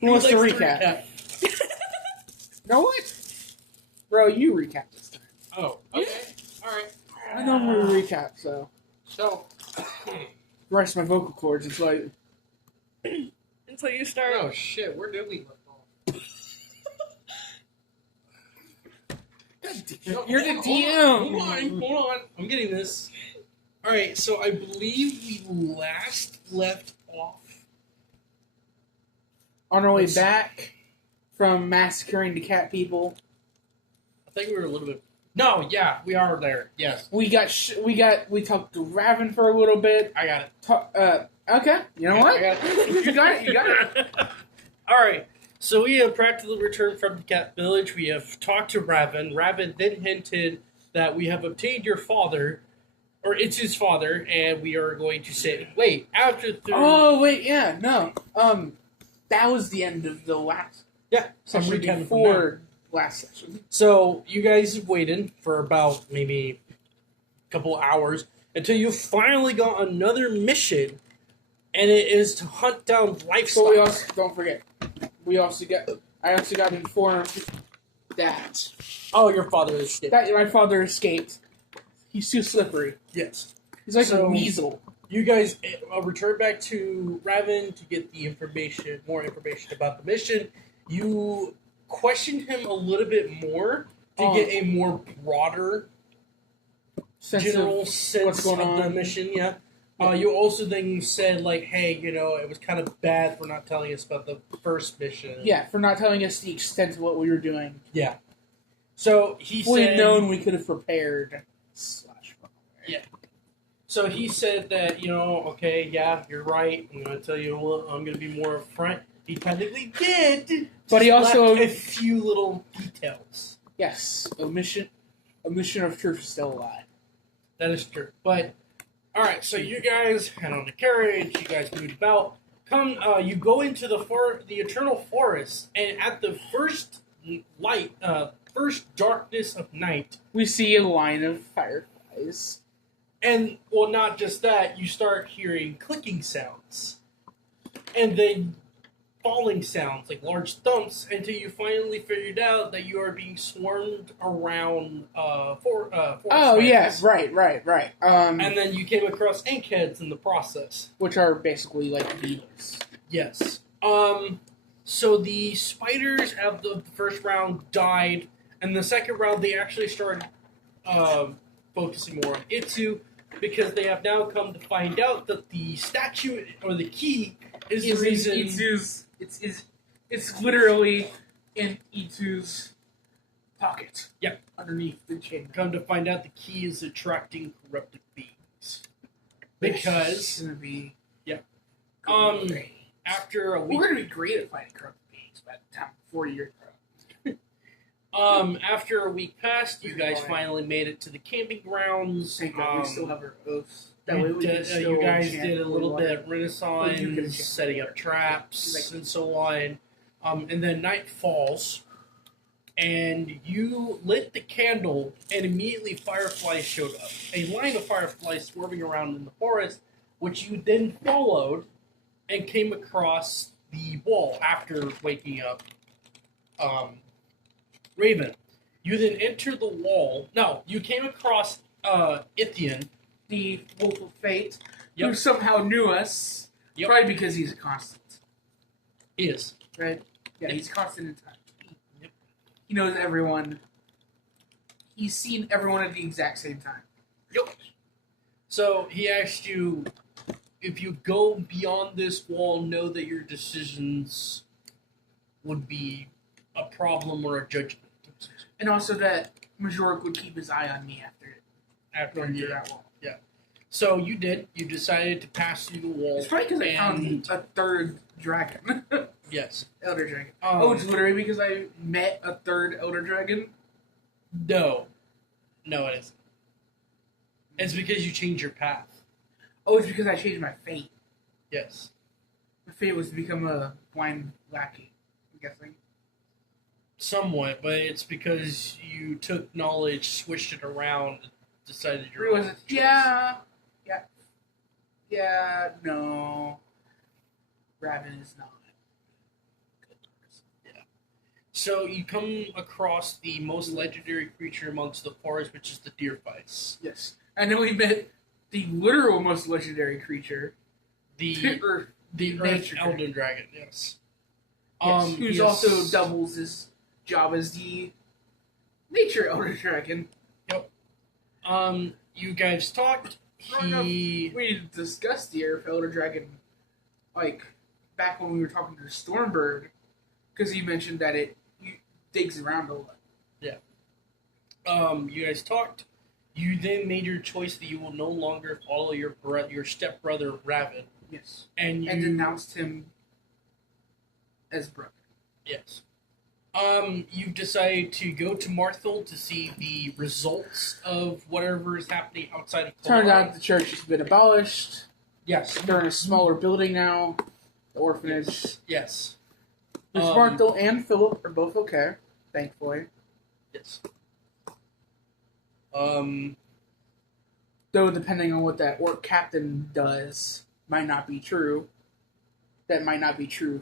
Who wants to recap? Know what? Bro, you recap this time. Oh, okay. Alright. I normally recap, so. So, Rest my vocal cords until I. Until you start. oh shit, where did we left off? You're the DM! Hold on. I'm getting this. Alright, so I believe we last left off. On our way back from massacring the cat people. I think we were a little bit. No, yeah, we are there. Yes. We talked to Raven for a little bit. I got it. Okay. You know what? I got it. You got it. Alright, so we have practically returned from the cat village. We have talked to Raven. Raven then hinted that we have obtained your father, or it's his father, and we are going to say, wait, after the... Oh, wait, yeah, no. That was the end of the last session recapping before last session. So, you guys have waited for about maybe a couple hours until you finally got another mission, and it is to hunt down lifestyle. But we also, don't forget, I also got informed that... Oh, your father is dead. That my father escaped. He's too slippery. Yes. He's like So- a weasel. You guys return back to Raven to get the more information about the mission. You questioned him a little bit more to get a more broader general sense what's going of the on. mission. Yeah. You also then said like, hey, it was kind of bad for not telling us about the first mission. Yeah, for not telling us the extent of what we were doing. Yeah. So he If we said, had known, we could have prepared. Yeah. So he said that, okay, yeah, you're right. I'm going to tell you, I'm going to be more upfront. He technically did. But he just also- left a few little details. Yes, a mission of truth is still alive. That is true. But, all right, so you guys had on the carriage. You guys moved about. You go into the eternal forest, and at the first light, first darkness of night, We see a line of fireflies. and, well, not just that, you start hearing clicking sounds. And then falling sounds, like large thumps, until you finally figured out that you are being swarmed around forest Oh, yes, spiders. right. And then you came across inkheads in the process. Which are basically like beetles. Yes. So the spiders of the first round died, and the second round they actually started focusing more on Itsu, because they have now come to find out that the statue or the key is the reason. It's literally in Itsu's pocket. Yep. Underneath the chain. Come to find out the key is attracting corrupted beings. Because It's gonna be great. After a week, we're gonna be great at fighting corrupt beings by the time 4 years. after a week passed, you guys finally made it to the camping grounds. Thank God we still have our oaths. That You, way we can did, still you guys chant did a little holy bit water. of Well, you can Renaissance, chant. setting up traps, Like- and so on. And then night falls, and you lit the candle, and immediately fireflies showed up. A line of fireflies swarming around in the forest, which you then followed and came across the wall after waking up Raven. You then entered the wall. No, you came across Ithian. The Wolf of Fate, Yep. who somehow knew us. Yep. Probably because he's a constant. Is. Right? Yeah, Yep. he's constant in time. Yep. He knows everyone. He's seen everyone at the exact same time. Yep. So he asked you, if you go beyond this wall, know that your decisions would be a problem or a judgment. And also that Majork would keep his eye on me after After going through you, that wall. so you did. You decided to pass through the wall. It's probably because I and- found a third dragon. Yes. Elder dragon. Um, It's literally because I met a third Elder dragon. No, it isn't. It's because you changed your path. Oh, it's because I changed my fate. Yes. My fate was to become a blind lackey, I'm guessing. Somewhat, but it's because you took knowledge, switched it around, decided your Was own it? choice. Yeah, no. Raven is not. So you come across the most legendary creature amongst the forest, which is the deer vice. Yes. And then we met the literal most legendary creature. The Or the Red Earth Elden Dragon, yes. yes, who's Yes. also doubles his job as the nature elder dragon. You guys talked. He We discussed the Earth Elder Dragon, like, back when we were talking to Stormbird, because he mentioned that it digs around a lot. you guys talked. You then made your choice that you will no longer follow your stepbrother Raven, Yes. and you And denounced him as brother. yes. You've decided to go to Marthel to see the results of whatever is happening outside of Turned Kalari. out the church has been abolished. Yes. They're in a smaller building now. The orphanage. Yes. Miss Um, Marthel and Philip are both okay, thankfully. Yes. Though, depending on what that orc captain does, might not be true. That might not be true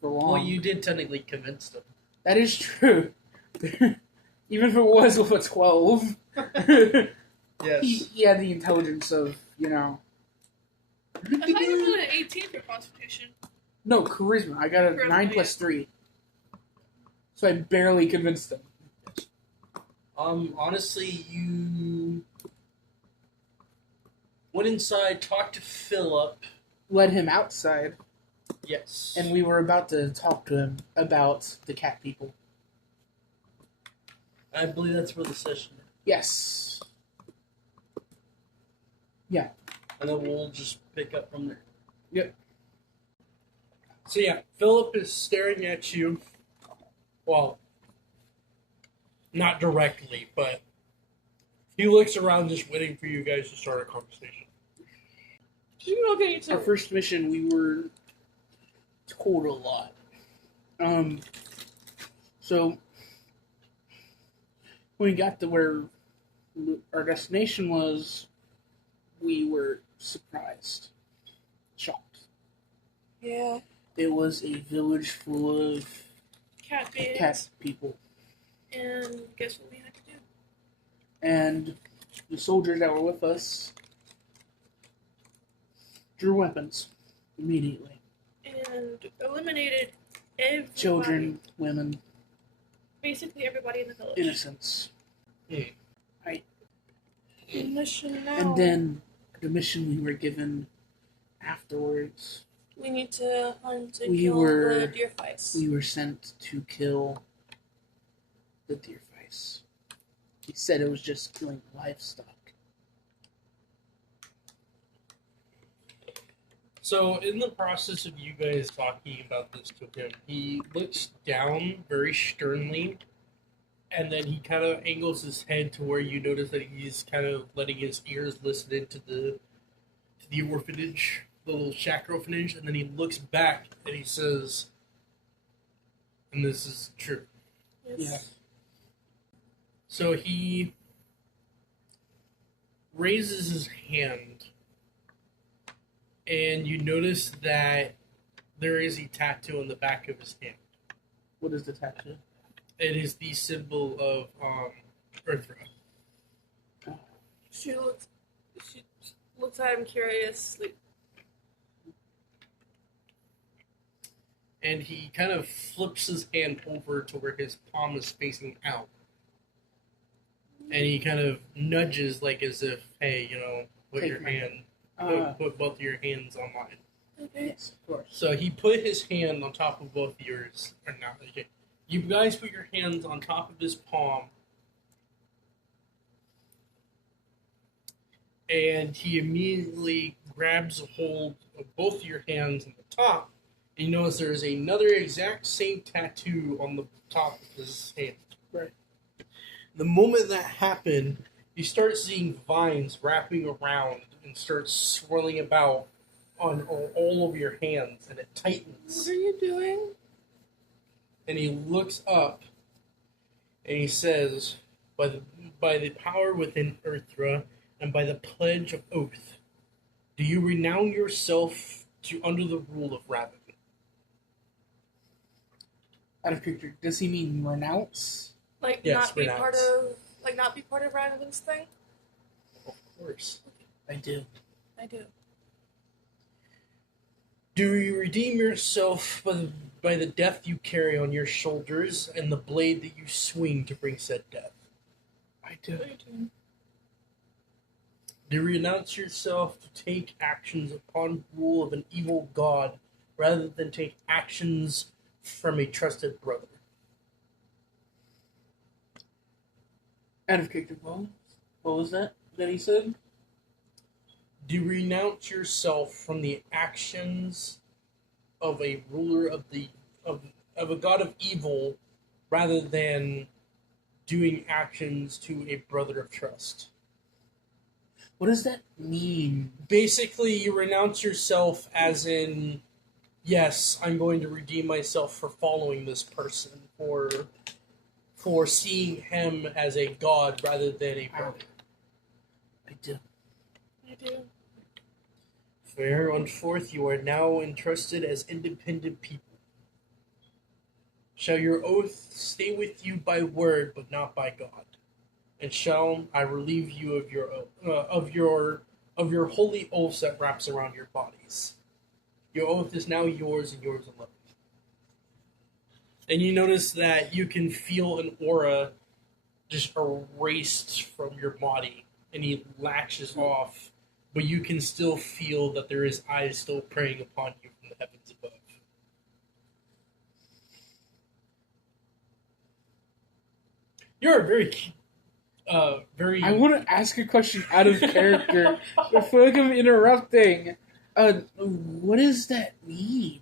for long. Well, you did technically convince them. That is true. Even if it was with a 12. Yes. He had the intelligence of, you know. I thought you were doing an 18 for Constitution. No, charisma. I got a Charisma, 9 plus 3. So I barely convinced them. Honestly, you went inside, talked to Philip. Led him outside, Yes. and we were about to talk to him about the cat people. I believe that's where the session is. Yes. Yeah. And then we'll just pick up from there. Yep. So yeah, Philip is staring at you. Well, not directly, but he looks around just waiting for you guys to start a conversation. Okay, Our first mission, we were told a lot. So when we got to where our destination was, we were surprised, shocked. Yeah. It was a village full of Cat beings. cat people, And guess what we had to do? and the soldiers that were with us drew weapons immediately. And eliminated everybody. Children, women, Basically everybody in the village. innocents. Mission now. And then the mission we were given afterwards, we need to hunt and We kill were- the deer fights. we were sent to kill the deer face. He said it was just killing livestock. So in the process of you guys talking about this to him, he looks down very sternly, and then he kind of angles his head to where you notice that he's kind of letting his ears listen into the orphanage, the little shack orphanage, and then he looks back and he says, and this is true. Yes. Yeah. So he raises his hand, and you notice that there is a tattoo on the back of his hand. What is the tattoo? It is the symbol of Earthra. She looks at him curiously. And he kind of flips his hand over to where his palm is facing out. And he kind of nudges, like as if, hey, put Take your my hand, put both of your hands on mine. Okay. Yes, of course. So he put his hand on top of both yours. Or not, okay. You guys put your hands on top of his palm. And he immediately grabs a hold of both your hands on the top. And you notice there is another exact same tattoo on the top of his hand. Right. The moment that happened, you start seeing vines wrapping around and start swirling about on all of your hands, and it tightens. What are you doing? And he looks up, and he says, by the power within Earthra, and by the pledge of oath, do you renounce yourself to under the rule of Raven? Out of character, does he mean renounce? Like Yes, not be renounce. not be part of Ragavan's thing? Of course. I do. I do. Do you redeem yourself by the death you carry on your shoulders and the blade that you swing to bring said death? I do. I do. Do you renounce yourself to take actions upon rule of an evil god rather than take actions from a trusted brother? Out of character, what was that he said? Do you renounce yourself from the actions of a ruler of a god of evil rather than doing actions to a brother of trust? What does that mean? Basically, you renounce yourself as in, yes, I'm going to redeem myself for following this person, for seeing him as a god rather than a brother. I do. I do. Fair on forth, you are now entrusted as independent people. Shall your oath stay with you by word, but not by God? And shall I relieve you of your holy oaths that wraps around your bodies? Your oath is now yours and yours alone. And you notice that you can feel an aura just erased from your body, and he latches off, but you can still feel that there is eyes still preying upon you from the heavens above. You're very. I want to ask a question out of character. I feel like I'm interrupting. What does that mean?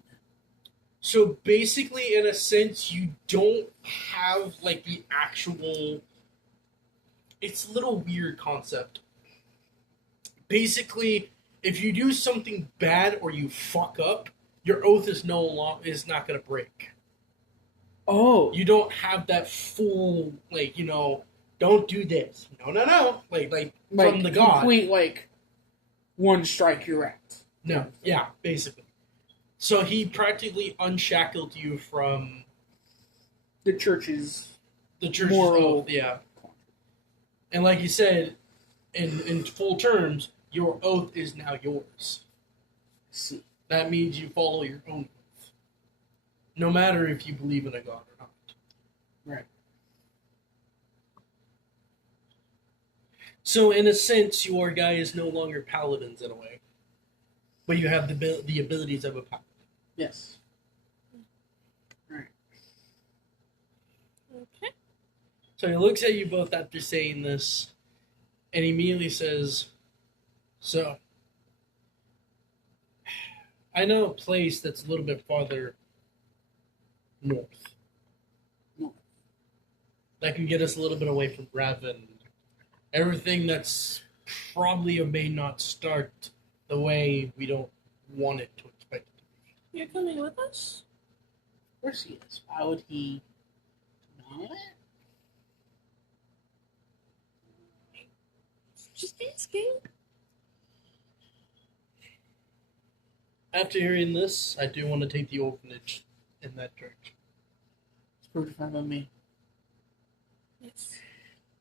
So basically, in a sense, you don't have like the actual. It's a little weird concept. Basically, if you do something bad or you fuck up, your oath is not going to break. Oh, You don't have that full don't do this. No. Like from the god. complete one strike you're out. No, yeah, basically. So he practically unshackled you from The church's the church's moral. oath, yeah. And like you said, in full terms, your oath is now yours. See, That means you follow your own oath. No matter if you believe in a god or not. right? So in a sense, your guy is no longer paladins in a way. But you have the abilities of a paladin. Yes. Okay. So he looks at you both after saying this, and he immediately says, "So, I know a place that's a little bit farther north. North. That can get us a little bit away from Raven. Everything that's probably or may not start the way we don't want it to expect it to be." You're coming with us? Of course he is. Why would he not? Just asking. After hearing this, I do want to take the orphanage in that direction. It's perfectly fine by me. Yes.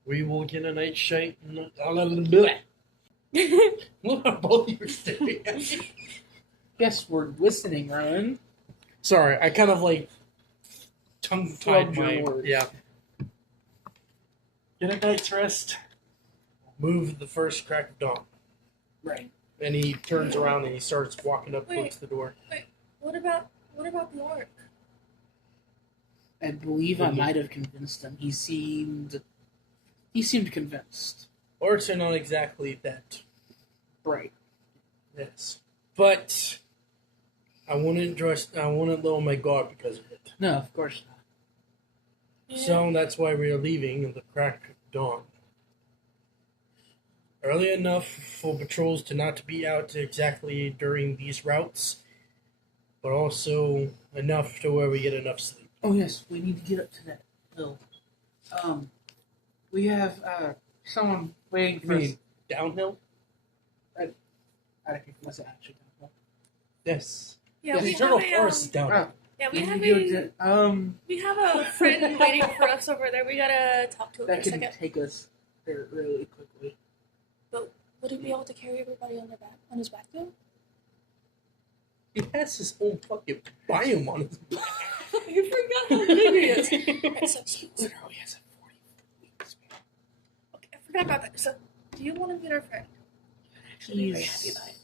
We will get a night shite. What are both of you staring at me? Yes, we're listening, Ryan. Sorry, I kind of tongue-tied Flubbed your my... words. Yeah. Get a night's rest. Move the first crack of dawn. Right. And he turns around and he starts walking up Wait. towards the door. What about the orc? I believe I might have convinced him. He seemed convinced. Orcs are not exactly that. Right. Yes. But I wouldn't lower my guard because of it. No, of course not. Yeah. So that's why we are leaving in the crack of dawn. Early enough for patrols to not be out exactly during these routes, but also enough to where we get enough sleep. Oh yes, we need to get up to that hill. We have someone waiting for us. Downhill? I don't think it was actually downhill. Yes. Yeah, Yes, we Eternal have Forest is a downhill. Yeah, we have a friend waiting for us over there. We gotta talk to him that for a can second. take us there really quickly. But would he be able to carry everybody on his back though? He has his own fucking biome on his back. You forgot how big he is. That's so cute. Literally has a 40 weeks. Okay, I forgot about that. So, do you want to meet our friend? Actually, very happy about it.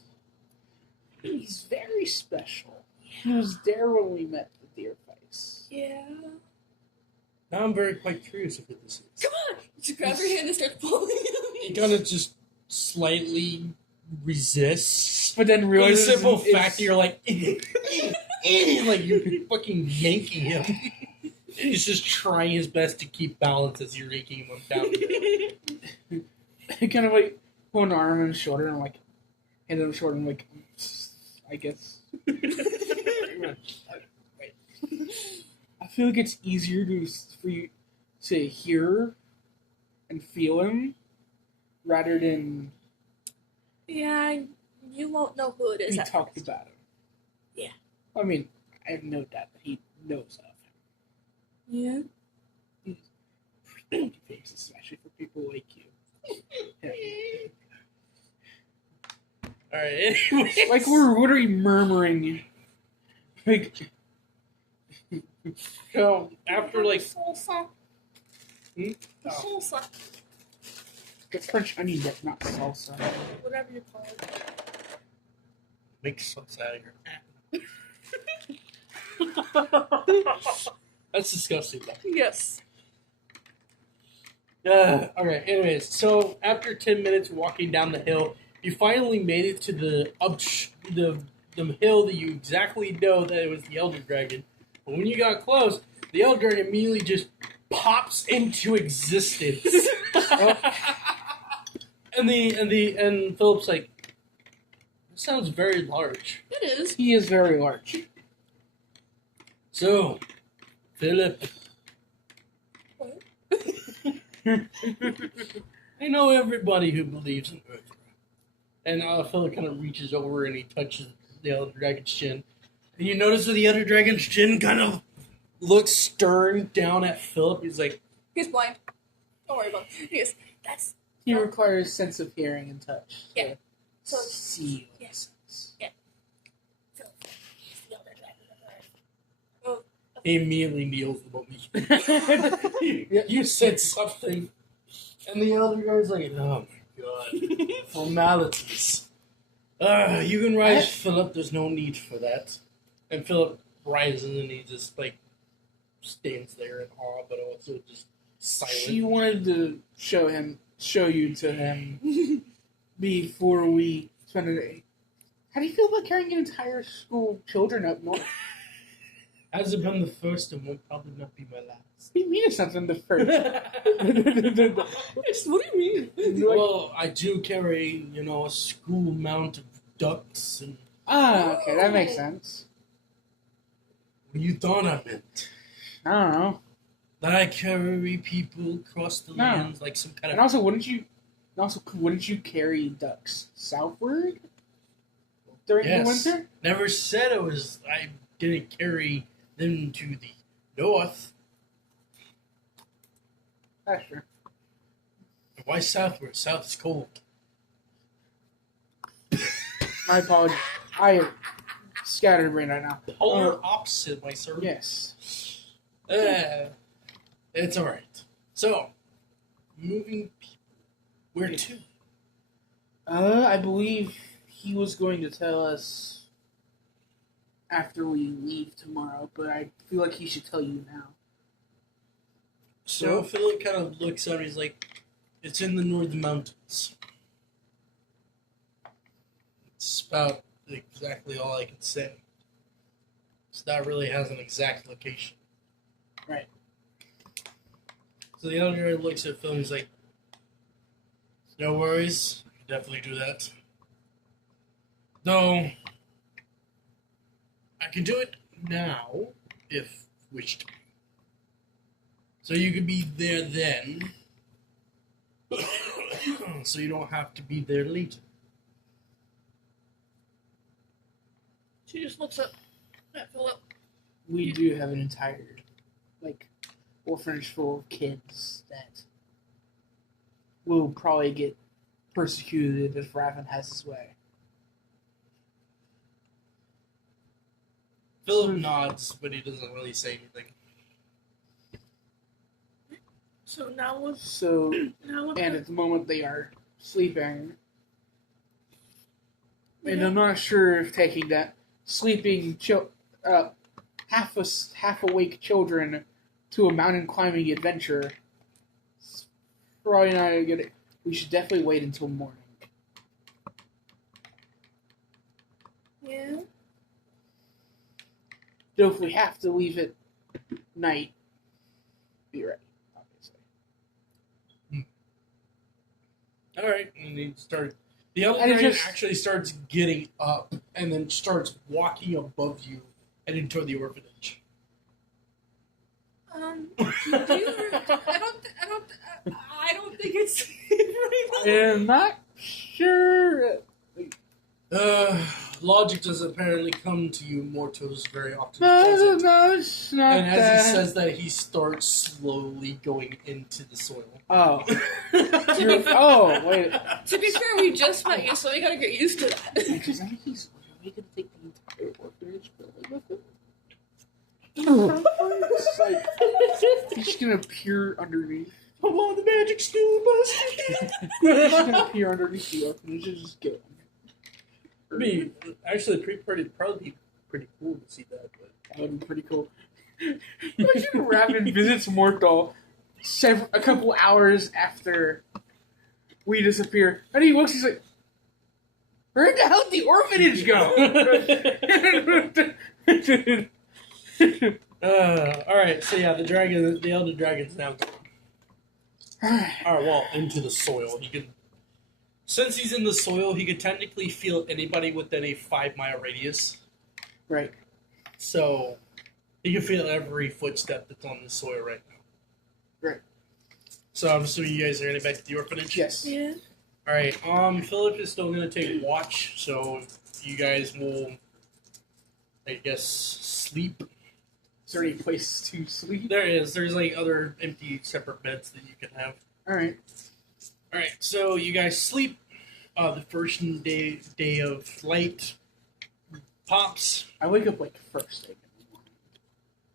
He's very special. He was there when we met the deer face. Yeah. Now I'm very quite curious of what this is. Come on! Just grab your hand and start pulling He him. kind of just slightly resists. But then For the realizes simple it's- fact that you're like, like you're fucking yanking him. He's just trying his best to keep balance as you're yanking him down. kind of like put an arm on his shoulder and like hand on his shoulder and like, I guess. I feel like it's easier for you to hear and feel him rather than Yeah, you won't know who it is. we at talked first. about him. Yeah. I mean, I have no doubt that he knows of Yeah. him. Pretty face, especially for people like you. Yeah. Alright, anyway. Like we're literally murmuring. Like, So, after like. salsa. Hmm? The salsa. it's French onion dip, not salsa. Whatever you call it. Make sauce out of your ass. That's disgusting, though. Yes. Okay, anyways, so after 10 minutes walking down the hill, you finally made it to the hill that you exactly know that it was the Elder Dragon. But when you got close, the Elder Dragon immediately just pops into existence. and Philip's like, "This sounds very large." It is. He is very large. So, Philip, What? I know everybody who believes in Earth. And Philip kind of reaches over and he touches the Elder Dragon's chin. And you notice that the Elder Dragon's chin kind of looks stern down at Philip. He's like, He's blind. Don't worry about it. That's He requires sense of hearing and touch. Yeah. So To see. yeah. Sense. Phil. He's the Elder Dragon. Oh, he immediately kneels above me. You said something. And the Elder Dragon's like, oh my god. Formalities. You can rise, Philip. There's no need for that. And Philip rises and he just like stands there in awe, but also just silent. She wanted to show you to him before we spend a day. How do you feel about carrying an entire school of children up north? Hasn't been the first and will probably not be my last. What do you mean it's not been the first? what do you mean? Well, I do carry, a school amount of ducks and Okay, that makes sense. what you thought I meant. I don't know. That I carry people across the No. lands like some kind And of... also, wouldn't you carry ducks southward during Yes. the winter? Never said I didn't carry them to the north. That's true. Why southward? South is cold. My apologies. I am scattered brain right now. Polar opposite, my sir. Yes. It's alright. So, moving people. Where to? I believe he was going to tell us after we leave tomorrow, but I feel like he should tell you now. So Philip kind of looks up and he's like, it's in the northern mountains. It's about exactly all I can say. So that really has an exact location. Right. So the elder guy looks at Phil and he's like, no worries, I can definitely do that. Though, I can do it now, if wished. So you could be there then, so you don't have to be there later. She just looks up at Philip. we do have an entire, orphanage full of kids that will probably get persecuted if Raven has his way. Philip nods, but he doesn't really say anything. So now what? And at the moment they are sleeping. And I'm not sure if taking that sleeping, half awake children to a mountain climbing adventure is probably not a good. We should definitely wait until morning. Yeah. So if we have to leave at night, be ready, obviously. All right, and he started. The elder And it dragon just- actually starts getting up and then starts walking above you, heading toward the orphanage. Do you, I don't think it's safe right I'm not sure. Logic does apparently come to you mortals very often. No, doesn't it? no, it's not And as that. he says that, he starts slowly going into the soil. Oh. Oh, wait. To be fair, we just met you, so we gotta get used to that. Because I think he's really going to take the entire orphanage building with him. It's like, he's just going to peer underneath. I'm on the magic school bus. He's just going to peer underneath the orphanage and just get I mean, actually, probably be pretty cool to see that. But. That would be pretty cool. Imagine Raven visits Mortal a couple hours after we disappear. And he looks, he's like, where the hell did the orphanage go? All right, so yeah, the elder dragon's now gone. Alright, well, into the soil. Since he's in the soil, he could technically feel anybody within a 5-mile radius. Right. So, he can feel every footstep that's on the soil right now. Right. So, I'm assuming you guys are heading back to the orphanage? Yes. Yeah. Alright, Philip is still going to take watch, so you guys will, I guess, sleep. Is there any place to sleep? There is. There's, other empty separate beds that you can have. Alright. Alright, so you guys sleep. The first day of light pops. I wake up, first thing in the morning.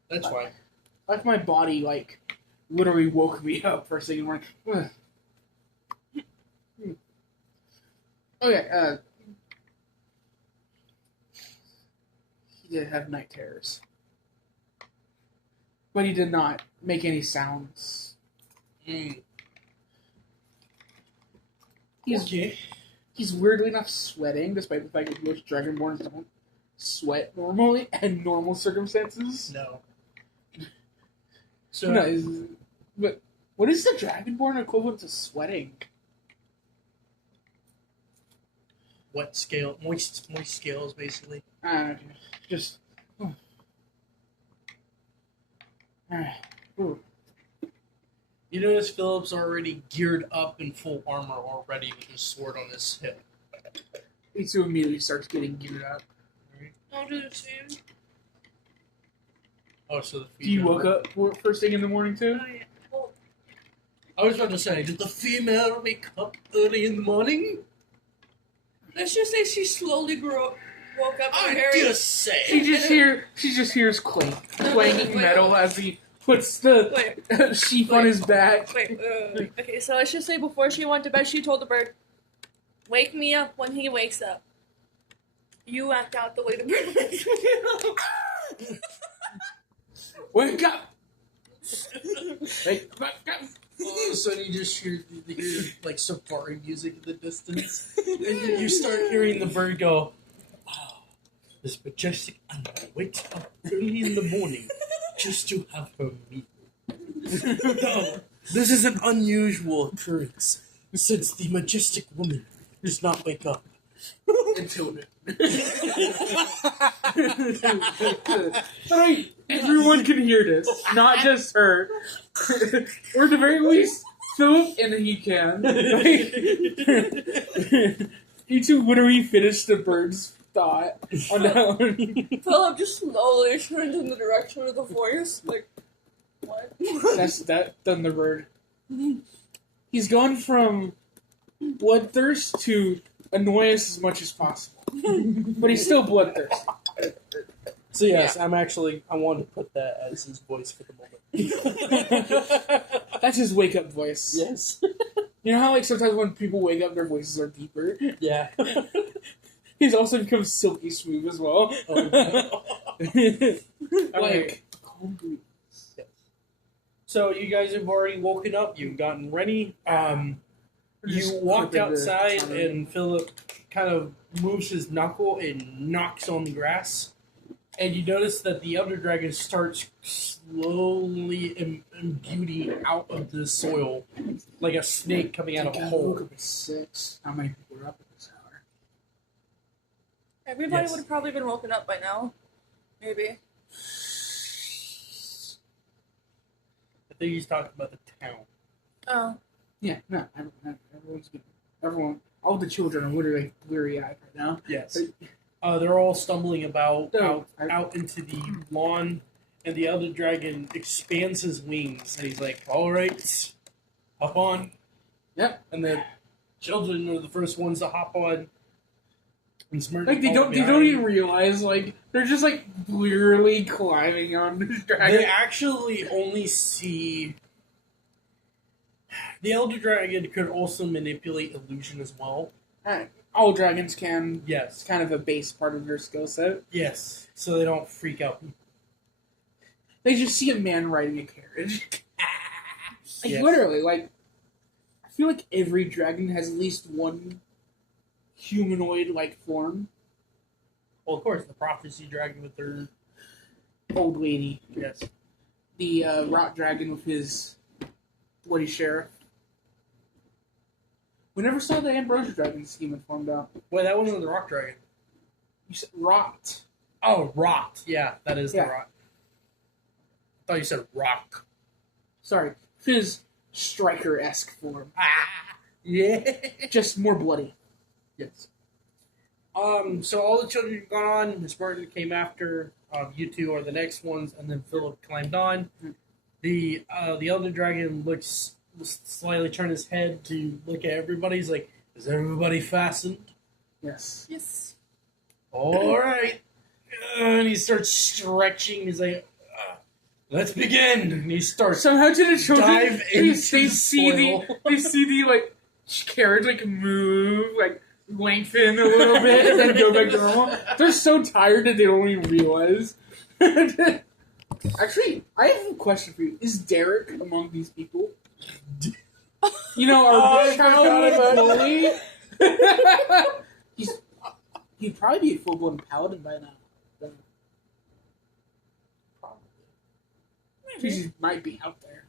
That's why. Like, my body, literally woke me up first thing in the morning. Okay, he did have night terrors. But he did not make any sounds. He's weirdly enough sweating, despite the fact that most Dragonborns don't sweat normally in normal circumstances. No. So, No, but what is the Dragonborn equivalent to sweating? what scale? Moist scales, basically. Just. Ooh. You notice Philip's already geared up in full armor already with his sword on his hip. Itsu immediately starts getting geared up. I'll do the same. Oh, so the Do you female... wake up first thing in the morning too? Oh, yeah. Well, I was about to say, did the female wake up early in the morning? let's just say she slowly woke up. I Her just say. She just hears clanking metal as he puts the Wait. sheep on his back. Wait. Okay, so let's just say before she went to bed, she told the bird, "Wake me up when he wakes up." You act out the way the bird wakes me up. Wake up! Wake up! All of a sudden, you just hear safari music in the distance, and then you start hearing the bird go, "Wow, this majestic animal wakes up early in the morning just to have her meal. No, this is an unusual occurrence, since the majestic woman does not wake up Until everyone can hear this, not just her. Or at the very least, Philip and he can. He too literally finished the bird's thought on that one. Philip just slowly turned in the direction of the voice. Like, what? That's that Thunderbird. He's gone from bloodthirst to annoy us as much as possible. But he's still bloodthirsty. So yes, I wanted to put that as his voice for the moment. That's his wake up voice. Yes. You know how like sometimes when people wake up their voices are deeper? Yeah. He's also become silky smooth as well. Like calm breeze. Yes. So you guys have already woken up, you've gotten ready. You walked outside and Philip kind of moves his knuckle and knocks on the grass. And you notice that the Elder Dragon starts slowly imbuing out of the soil like a snake coming out of a hole. Woke up at 6. How many people are up at this hour? Everybody Yes. would have probably been woken up by now. Maybe. I think he's talking about the town. Oh. Yeah, no, everyone's good. Everyone, all the children are literally bleary-eyed right now. Yes. They're all stumbling about No, out into the lawn, and the Elder Dragon expands his wings, and he's like, "All right, hop on." Yep. And the children are the first ones to hop on. And Smirk Like they don't even realize like they're just like blearily climbing on this dragon. They actually only see. The Elder Dragon could also manipulate illusion as well. All dragons can. It's Yes. kind of a base part of their skill set. Yes. So they don't freak out. They just see a man riding a carriage. Like Yes. literally, like I feel like every dragon has at least one humanoid-like form. Well, of course, the Prophecy Dragon with their. Old lady, Yes. the rot dragon with his bloody sheriff. We never saw the Ambrosia dragon scheme had formed out. Wait, that wasn't the Rock Dragon. You said rot. Oh, Rot. Yeah, that is Yeah. the Rot. I thought you said Rock. Sorry, his striker-esque form. Ah, yeah. Just more bloody. Yes. So all the children have gone. Miss Martin came after. You two are the next ones, and then Philip climbed on. The Elder Dragon slightly turned his head to look at everybody. He's like, "Is everybody fastened?" Yes. Yes. All right. And he starts stretching. He's like, "Let's begin." And he starts. Somehow to the children, Dive they into see soil. they see the like carriage like move, like lengthen a little bit, and then go back to normal. They're so tired that they don't even realize. Actually, I have a question for you. Is Derek among these people? You know, our childhood bully? He'd probably be a full-blown paladin by now. He might be out there.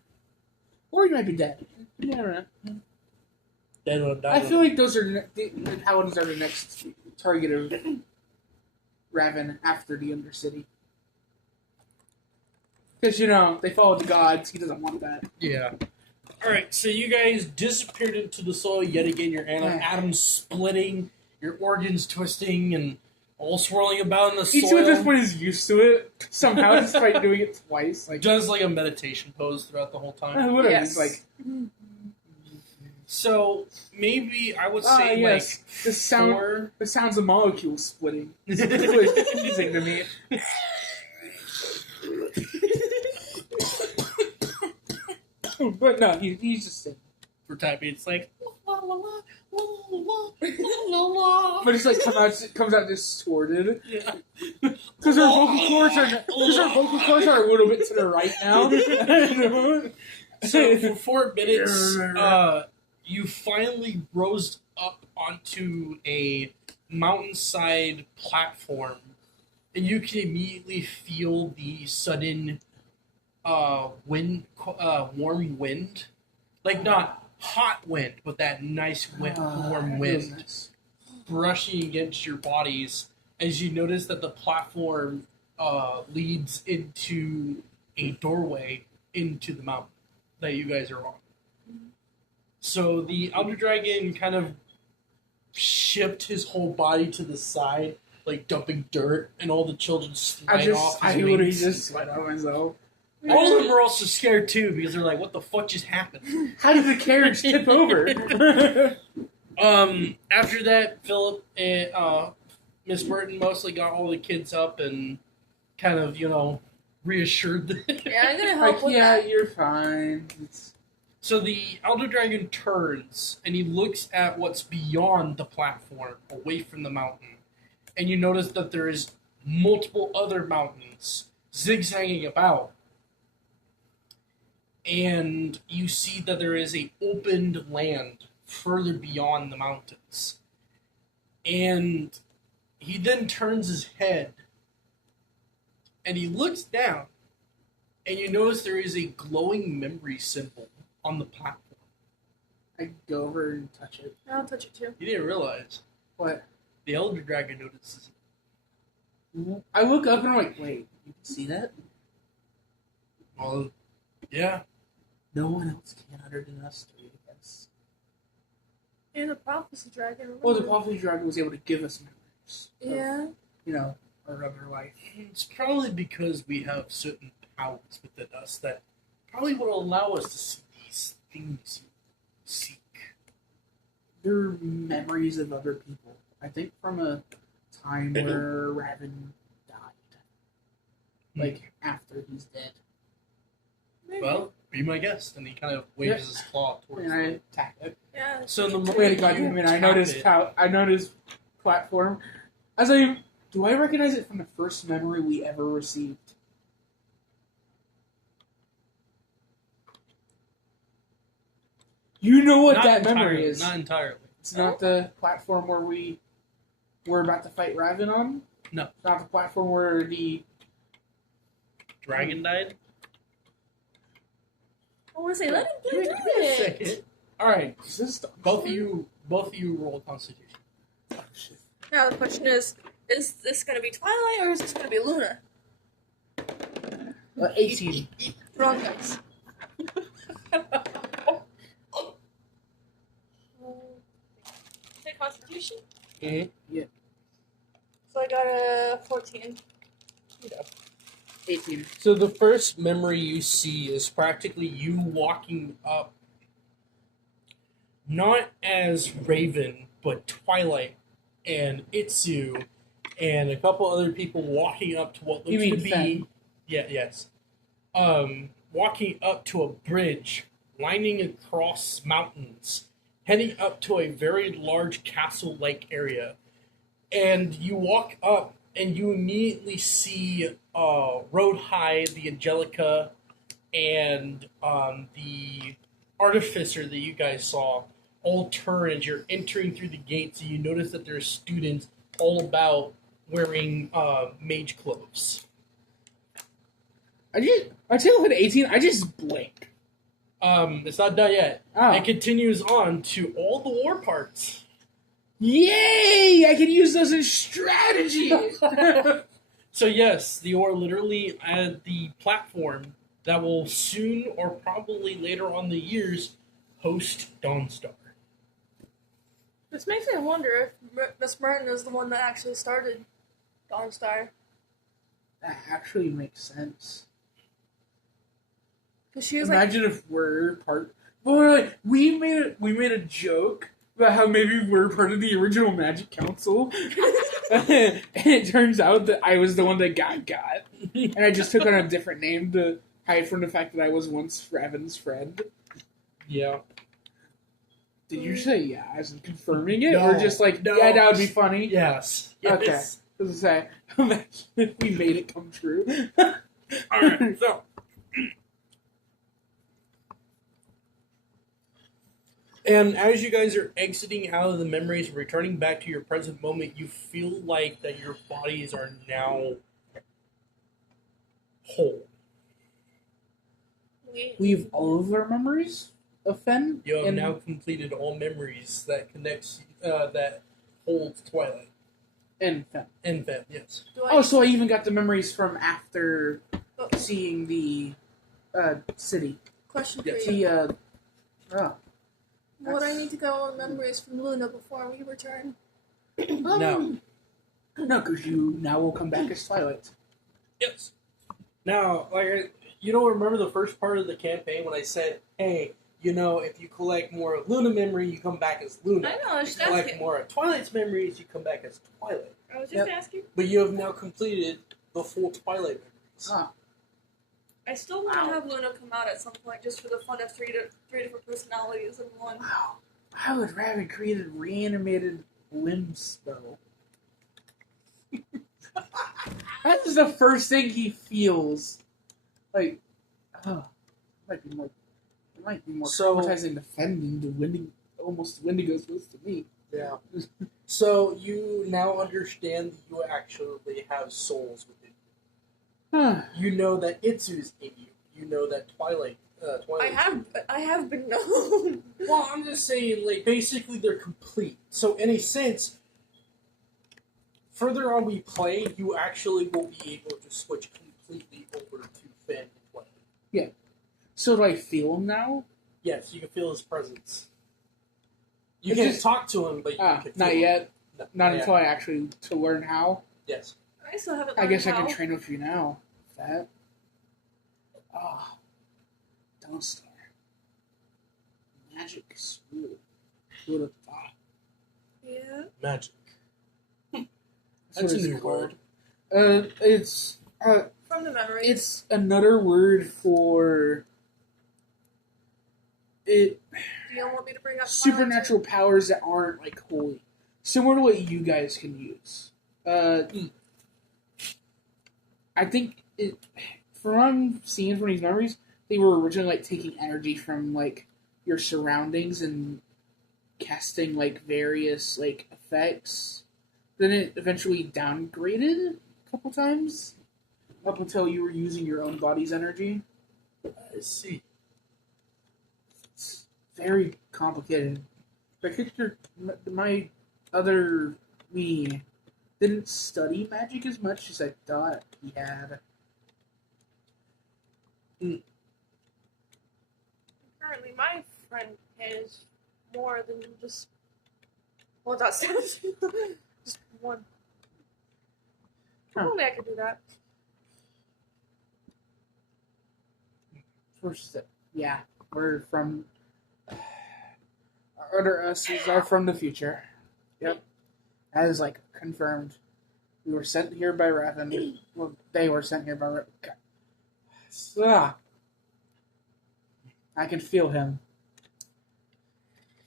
Or he might be dead. You never know. I feel like those are the paladins are the next target of Raven after the Undercity. Because, you know, they followed the gods. He doesn't want that. Yeah. Alright, so you guys disappeared into the soil yet again. Your atoms splitting, your organs twisting, and all swirling about in the soil. Each at this point is used to it. Somehow, despite doing it twice. Like, Does like a meditation pose throughout the whole time. whatever. Yes. It's like, So maybe I would say yes. like The sound, four. the sounds of molecules splitting. It's really confusing to me. But no, he's just singing. For typing, it's like la la la la la la la. But it's like comes out distorted. Yeah. Because our vocal cords are a little bit to the right now. So for 4 minutes, you finally rose up onto a mountainside platform, and you can immediately feel the sudden warm wind, like not hot wind, but that nice warm wind Nice. brushing against your bodies as you notice that the platform leads into a doorway into the mountain that you guys are on. So the Elder Dragon kind of shift his whole body to the side like dumping dirt, and all the children slide off. I his literally wings. just slide off myself. All of them were also scared too because they're like, "What the fuck just happened?" How did the carriage tip over? After that, Philip and Miss Burton mostly got all the kids up and kind of, reassured them. Yeah, I'm gonna help Like, with yeah, that. you're fine. So the Elder Dragon turns and he looks at what's beyond the platform, away from the mountain, and you notice that there is multiple other mountains zigzagging about. And you see that there is a opened land further beyond the mountains. And he then turns his head and he looks down and you notice there is a glowing memory symbol on the platform. I go over and touch it. I'll touch it too. You didn't realize What? the Elder Dragon notices it. I look up and I'm like, wait, you can see that? Well, yeah. No one else can other than us three, I guess. And the prophecy dragon. Well, the Prophecy Dragon was able to give us memories. Yeah. Of, you know, our other life. It's probably because we have certain powers within us that probably will allow us to see these things you seek. They're memories of other people. I think from a time where Raven died. Like, after he's dead. Maybe. Well, be my guest. And he kind of waves his claw towards And me. I tap it. Yeah. So the moment Wait a goddamn minute, I noticed platform. I was like, do I recognize it from the first memory we ever received? You know what Not that entirely, memory is. Not entirely. It's not the platform where we're about to fight Raven on? No. It's not the platform where the... Dragon died? I want to say, let him Give me do a it. second. Alright. Is this the... Both of you roll Constitution. Oh, shit. Now the question is this going to be Twilight or is this going to be Luna? 18. Wrong dice. Say Constitution. Mm-hmm. Yeah. So I got a 14. 18. So the first memory you see is practically you walking up, not as Raven, but Twilight and Itsu and a couple other people walking up to what You looks to mean be Fen? yes. Walking up to a bridge, lining across mountains, heading up to a very large castle-like area. And you walk up and you immediately see Road High, the Angelica, and the Artificer that you guys saw all turn as you're entering through the gates, and you notice that there's students all about wearing mage clothes. I tell you 18, I just blink. It's not done yet. Oh. It continues on to all the war parts. Yay! I can use those as strategy! So yes, you are literally at the platform that will soon, or probably later on in the years, host Dawnstar. This makes me wonder if Miss Merton is the one that actually started Dawnstar. That actually makes sense. Because she was Imagine if we're part. But we're like, we made a joke about how maybe we're part of the original Magic Council, and it turns out that I was the one that got, and I just took on a different name to hide from the fact that I was once Raven's friend. Yeah. Did you say yeah? As in confirming it, No. or just like No. yeah, that would be funny? Yes. Okay. Yes. I was gonna say, imagine if we made it come true. Alright, so. And as you guys are exiting out of the memories, returning back to your present moment, you feel like that your bodies are now whole. We have all of our memories of Fen. You have and- now completed all memories that connects, that holds Twilight. and Fen. And Fen, yes. Do I, Oh, so I even got the memories from after Oh. seeing the city. question for Yes. you. The Would I need to go on memories from Luna before we return? No. No, because you now will come back as Twilight. Yes. Now, you don't remember the first part of the campaign when I said, "Hey, if you collect more of Luna memory, you come back as Luna. I know, I was If just you collect asking. more of Twilight's memories, you come back as Twilight." I was just asking. But you have now completed the full Twilight memories. Ah, I still want to have Luna come out at some point just for the fun of three different personalities in one. wow. How would Raven created reanimated limbs, though? That is the first thing he feels. Like, oh, it might be more So- traumatizing defending the almost Wendigos was to me. Yeah. So you now understand that you actually have souls within Huh. you. You know that Itsu's in you. You know that Twilight. I have been known. Well, I'm just saying, basically they're complete. So in a sense, further on we play, you actually will be able to switch completely over to Finn and Twilight. So do I feel him now? Yes, you can feel his presence. You It's can't just- talk to him, but you can feel Not him. yet. No, Not yet. until I actually to learn how. Yes. I still haven't. I guess I learned can how. train with you now. That. Ah, don't start. Magic school. Who would have thought? Yeah. Magic. That's That's what a it's new called. word. It's From the memory. it's another word for it. Do you want me to bring up Supernatural powers that aren't like holy, similar to what you guys can use. I think from what I'm seeing from these memories, they were originally like taking energy from like your surroundings and casting like various like effects. Then it eventually downgraded a couple times up until you were using your own body's energy. I see. It's very complicated. My other me didn't study magic as much as I thought he had. Currently, my friend has more than just. Well, that's just one. Huh. Only I could do that. First step. Yeah, we're from. Our other us's are from the future. Yep. That is like confirmed. We were sent here by Raven. Well, they were sent here by Raven. Ah. I can feel him.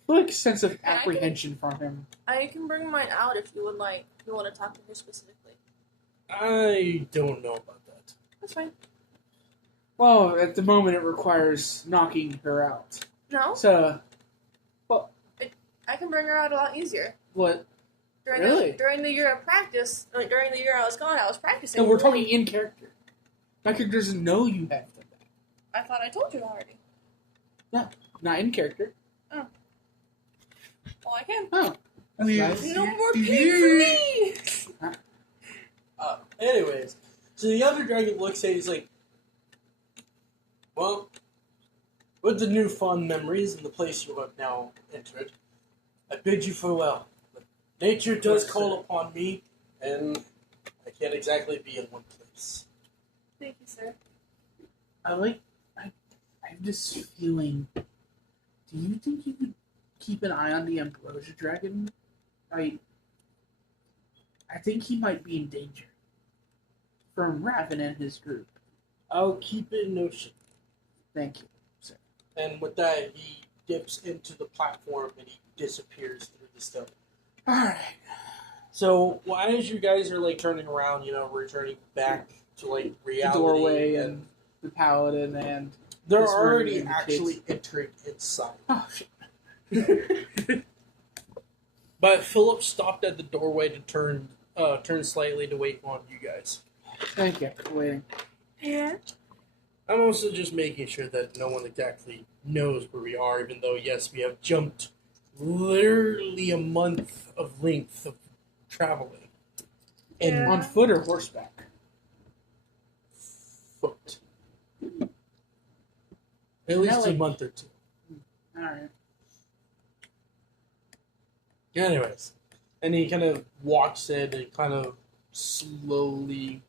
Like a sense of apprehension from him. I can bring mine out if you would like. If you want to talk to her specifically. I don't know about that. That's fine. Well, at the moment it requires knocking her out. No, So, well, I can bring her out a lot easier. what? During Really? during the year of practice, like during the year I was gone, I was practicing. No, we're talking in character. My character doesn't know you have done that. I thought I told you already. Not in character. Well, I can. Oh. That's nice. No more pee for me. Anyways, so the other dragon looks at you, he's like, well, with the new fond memories and the place you have now entered, I bid you farewell. But nature does call upon me, and I can't exactly be in one place. Thank you, sir. I have this feeling. Do you think you could keep an eye on the Ambrosia Dragon? I think he might be in danger from Raven and his group. I'll keep it in notion. Thank you, sir. And with that, he dips into the platform and he disappears through the stuff. Alright. So, as you guys are turning around, returning back to The reality, doorway and the paladin and they're this room already and the actually kids. entering inside. oh shit. But Philip stopped at the doorway to turn slightly to wait on you guys. Thank you for waiting. Yeah. I'm also just making sure that no one exactly knows where we are, even though, yes, we have jumped literally a month of length of traveling. And Yeah. On foot or horseback? foot. At least a month or two. Alright. Anyways. And he kind of walks in and kind of slowly,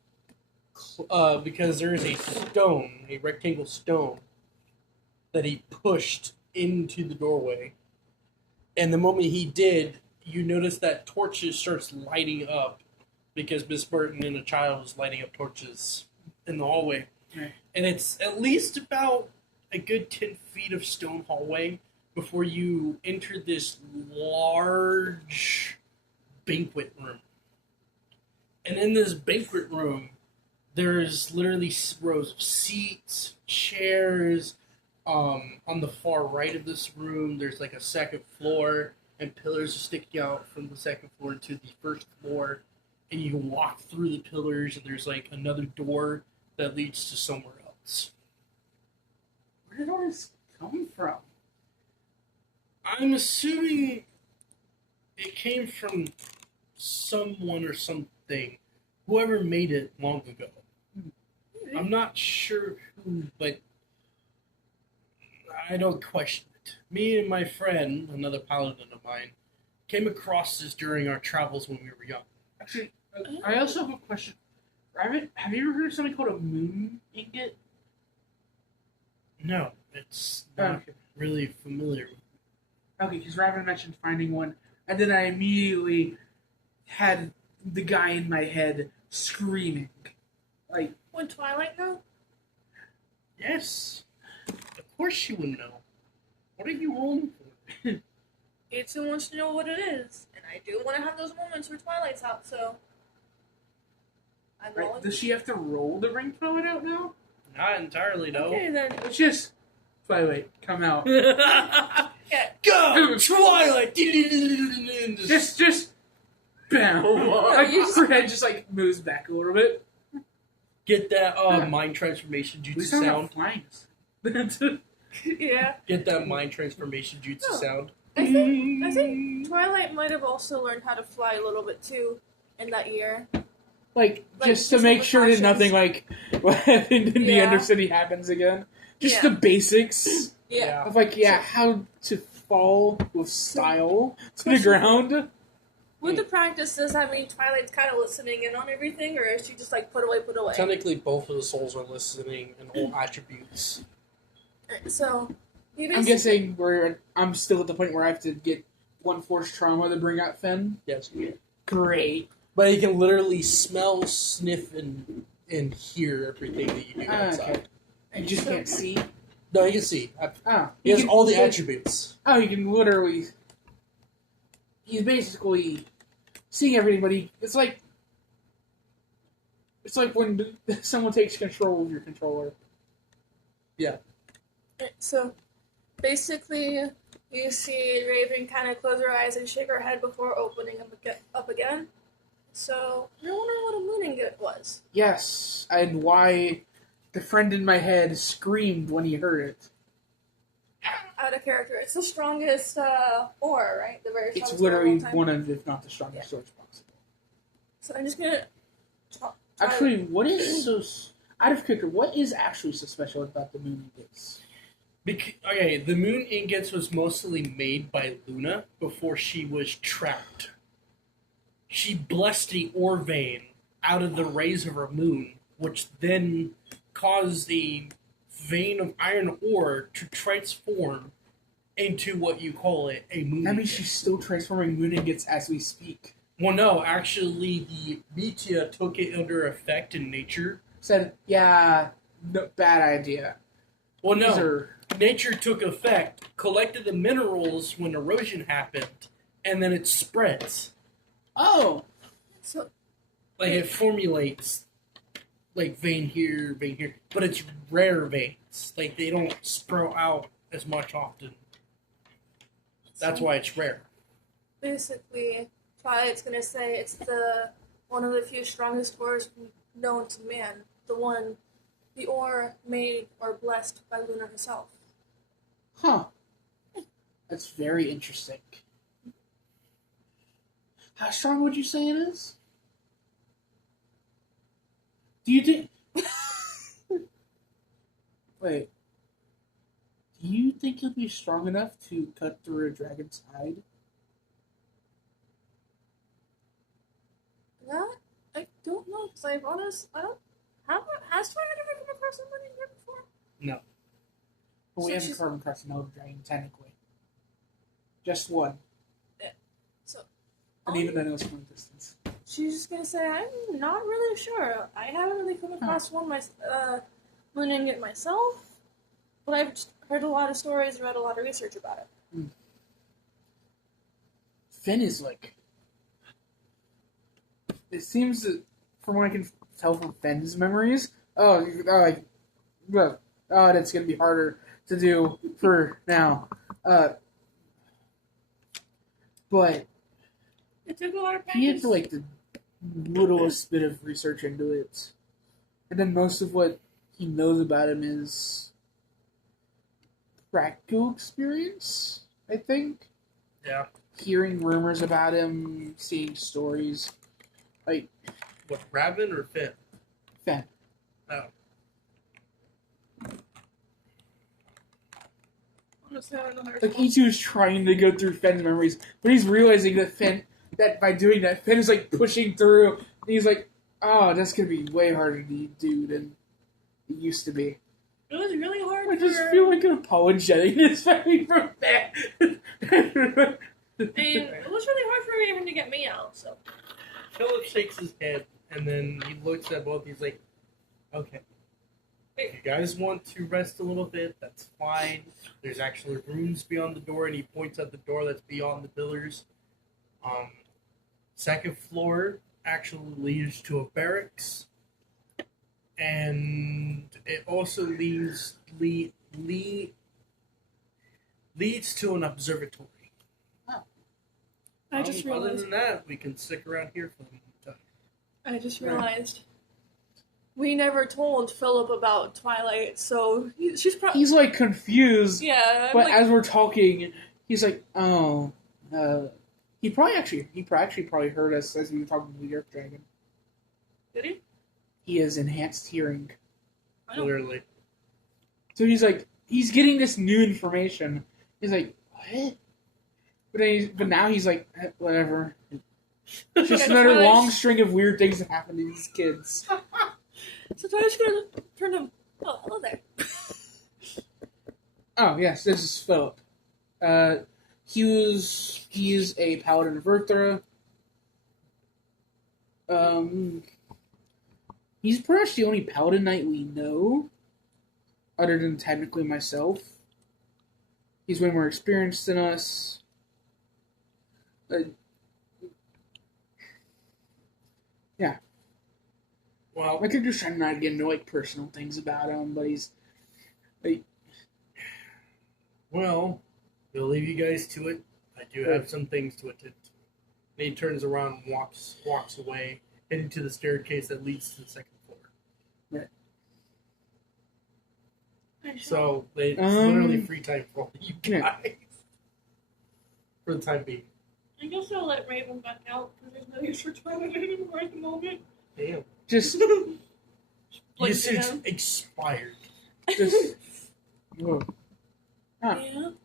because there is a stone, a rectangle stone, that he pushed into the doorway. And the moment he did, you notice that torches starts lighting up because Miss Burton and a child is lighting up torches in the hallway. Right. And it's at least about a good 10 feet of stone hallway before you enter this large banquet room. And in this banquet room, there's literally rows of seats, chairs. On the far right of this room, there's like a second floor, and pillars are sticking out from the second floor to the first floor. And you can walk through the pillars, and there's like another door that leads to somewhere else. Where did all this come from? I'm assuming it came from someone or something, whoever made it long ago. I'm not sure who, but I don't question it. Me and my friend, another paladin of mine, came across this during our travels when we were young. Actually, I also have a question. Rabbit, have you ever heard of something called a moon ingot? No, it's not really familiar. Okay, because Rabbit mentioned finding one, and then I immediately had the guy in my head screaming. Like, Would Twilight know? Yes, of course you would know. What are you rolling for? A2 wants to know what it is, and I do want to have those moments where Twilight's out, so I'm right, rolling. does she have to roll to bring Twilight out now? Not entirely, no. Okay, then. It's just, Twilight, come out. Yeah. Go, Twilight! just, bam. Like, you just- her head just like moves back a little bit. Get that mind transformation We jutsu sound sound. flying. Yeah. Get that mind transformation jutsu No. sound. I think Twilight might have also learned how to fly a little bit too in that year. Like, Like, just to just make the sure that nothing precautions. like what happened in the Yeah. Undercity happens again. Just Yeah. the basics Yeah. of like, how to fall with style to the ground. With the practice, does that mean Twilight's kind of listening in on everything, or is she just like put away? Technically, both of the souls are listening and all attributes. So, you I'm basically- guessing I'm still at the point where I have to get one force trauma to bring out Fen. Yes, Great. but he can literally smell, sniff, and hear everything that you do Ah, outside. okay. You just So- can't see. No, he can see. Oh, He has can- all the attributes. Oh, you can literally. He's basically seeing everything, but it's like when someone takes control of your controller. So, basically, you see Raven kind of close her eyes and shake her head before opening them up again. So, you're wondering what a moon ingot was. Yes, and why the friend in my head screamed when he heard it. Out of character. It's the strongest ore, right? The very strongest It's literally ore of all time. one of, if not the strongest source possible. So, I'm just gonna. Actually, what is so out of character? What is actually so special about the moon ingots? Okay, the moon ingots was mostly made by Luna before she was trapped. She blessed the ore vein out of the rays of her moon, which then caused the vein of iron ore to transform into what you call it, a moon That means ingot. she's still transforming moon ingots as we speak. Well, no, actually, the Mytia took it under effect in nature. Said, yeah, no, bad idea. Well, These no, are- nature took effect, collected the minerals when erosion happened, and then it spreads. Oh, So, Like, it formulates, like, vein here, but it's rare veins. Like, they don't sprout out as much often. That's why it's rare. basically, Twilight's gonna say it's one of the few strongest ores known to man. The ore made or blessed by Luna herself. huh. That's very interesting. How strong would you say it is? Do you think... Wait. Do you think it'll be strong enough to cut through a dragon's hide? That I don't know because I don't. Has Twilight ever come across somebody here before? No. But we So haven't she's- come across an elder dragon, technically. Just one. So And even then it was from a distance. she's just gonna say, I'm not really sure. I haven't really come across one mooning it myself, but I've just heard a lot of stories and read a lot of research about it. Finn is like. It seems that, from what I can tell from Finn's memories, that's gonna be harder to do for now. But It took a lot of he practice. had like the littlest bit of research into it, and then most of what he knows about him is practical experience. I think. Yeah. Hearing rumors about him, seeing stories, like What, Raven or Finn? Finn. Oh. Honestly, I don't know how to Like E2 is trying to go through Finn's memories, but he's realizing that by doing that, Finn is like pushing through. And he's like, "Oh, that's gonna be way harder to do than it used to be." It was really hard I just for... feel like an apologetic is coming from Finn. I mean, it was really hard for even to get me out, so... Philip shakes his head, and then he looks at both. He's like, okay. If you guys want to rest a little bit, that's fine. There's actually rooms beyond the door, and he points at the door that's beyond the pillars. Second floor actually leads to a barracks, and it also leads to an observatory. I just Other realized... than that, we can stick around here for the meantime. I just realized... We never told Philip about Twilight, so she's probably... He's like confused, Yeah, but like, as we're talking, he's like, "Oh, he probably heard us as we were talking to the Earth Dragon. did he? He has enhanced hearing, I don't... Clearly. so he's getting this new information. He's like, what? But now he's like, whatever. It's just Yeah, another Twilight- long string of weird things that happen to these kids. So Twilight's gonna turn him... Oh, hello there. Oh yes, this is Philip. He's a paladin of Earthra. He's pretty much the only paladin knight we know, other than technically myself. He's way more experienced than us. Yeah, Well, my character's trying not to get into like personal things about him, but he's like, Well, we'll leave you guys to it. I do have some things to attend to. And he turns around and walks away, heading to the staircase that leads to the second floor. So it's literally free time for all you guys. Yeah. For the time being. I guess I'll let Raven back out, because there's no use for Twilight anymore at the moment. Damn. just Like, This you is know? expired. Whoa. Ah, Yeah. I'm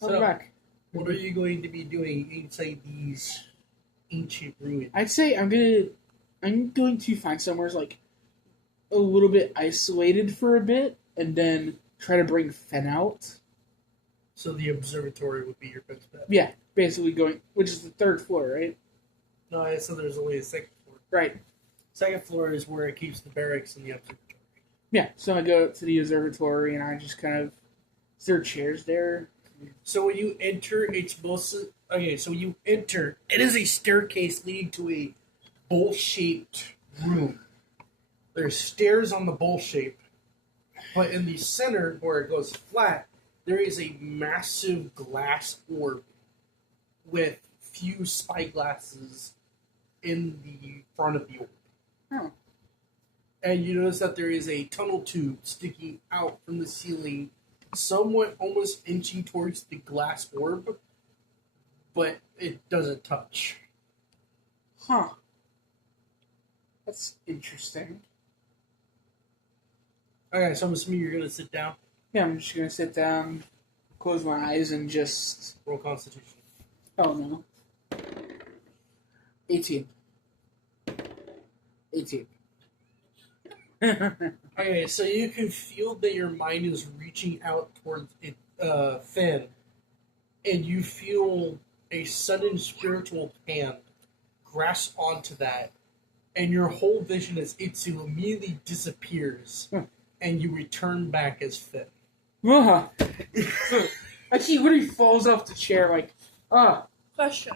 So, back. what are you going to be doing inside these ancient ruins? I'd say I'm going to find somewhere like a little bit isolated for a bit, and then try to bring Fen out. So the observatory would be your best bet. Yeah, basically going, which is the third floor, right? No, I said there's only a second floor. Right. Second floor is where it keeps the barracks and the observatory. Yeah. So I go to the observatory, and I just kind of. Is there chairs there? So when you enter, it's mostly okay. So you enter. It is a staircase leading to a bowl-shaped room. There's stairs on the bowl shape, but in the center where it goes flat, there is a massive glass orb with few spyglasses in the front of the orb. Oh. And you notice that there is a tunnel tube sticking out from the ceiling, somewhat almost inching towards the glass orb, but it doesn't touch. Huh. That's interesting. Okay, so I'm assuming you're gonna sit down, Yeah, I'm just gonna sit down, close my eyes, and just. roll Constitution. Oh no. 18. 18. Okay, so you can feel that your mind is reaching out towards it, Finn, and you feel a sudden spiritual hand grasp onto that, and your whole vision as Itsu immediately disappears, and you return back as Finn. Actually, when he falls off the chair, like, Question.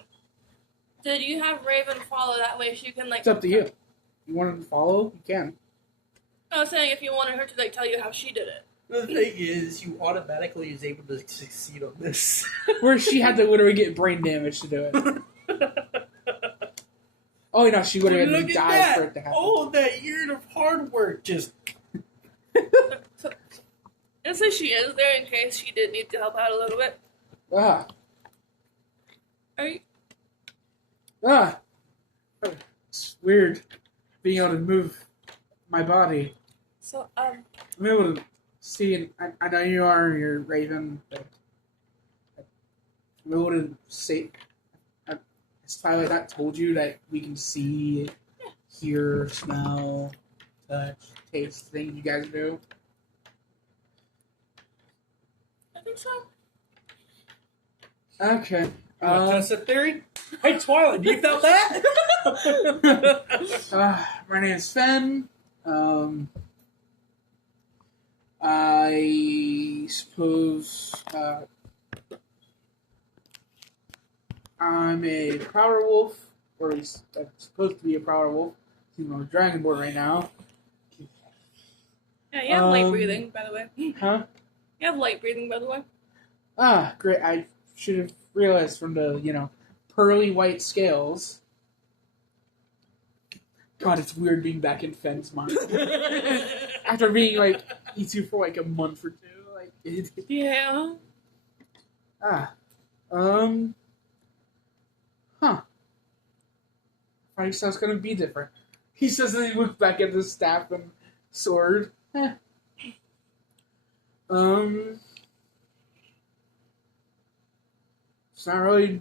Did you have Raven follow that way she can, like... it's up to you. You want him to follow? You can. I was saying if you wanted her to, like, tell you how she did it. The thing is, you automatically is able to succeed on this. Where she had to literally get brain damage to do it. Oh, no, she would have Look at died that! for it to happen. Oh, that year of hard work just... And so she is there in case she did need to help out a little bit. Are you... It's weird being able to move my body. So, I'm able to see, and I know you're Raven, but I'm able to see. Has Twilight not told you that we can see, hear, smell, touch, taste things you guys do? I think so. Okay. That's a theory? Hey, Twilight, do you feel that? My name is Fenn. I suppose I'm a power wolf, or at least I'm supposed to be a power wolf. I'm on a dragon board right now. Yeah, you have light breathing, by the way. Huh? You have light breathing, by the way. Great. I should have realized from the, pearly white scales. God, it's weird being back in Fenn's mind. After being, E2 for, a month or two. Yeah. Huh. I thought it was going to be different. He says that he looks back at the staff and sword. It's not really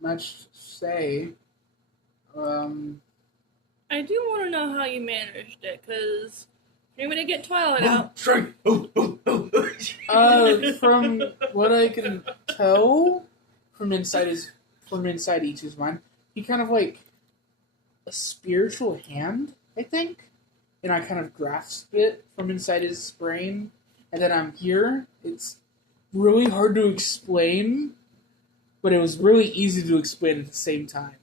much to say. I do want to know how you managed it, because you're going to get Twilight out. Strike! From what I can tell, from inside each's mind, he kind of a spiritual hand, I think, and I kind of grasped it from inside his brain, and then I'm here. It's really hard to explain, but it was really easy to explain at the same time.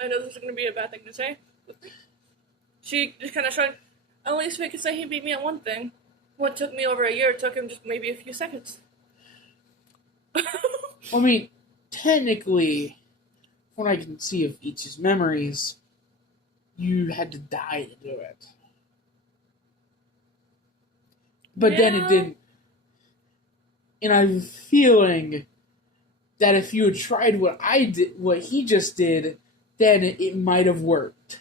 I know this is going to be a bad thing to say. She just kind of shrugged. At least we could say he beat me at one thing. What took me over a year took him just maybe a few seconds. I mean, technically, from what I can see of each's memories, you had to die to do it. But then it didn't. And I'm feeling that if you had tried what he just did, then it might have worked.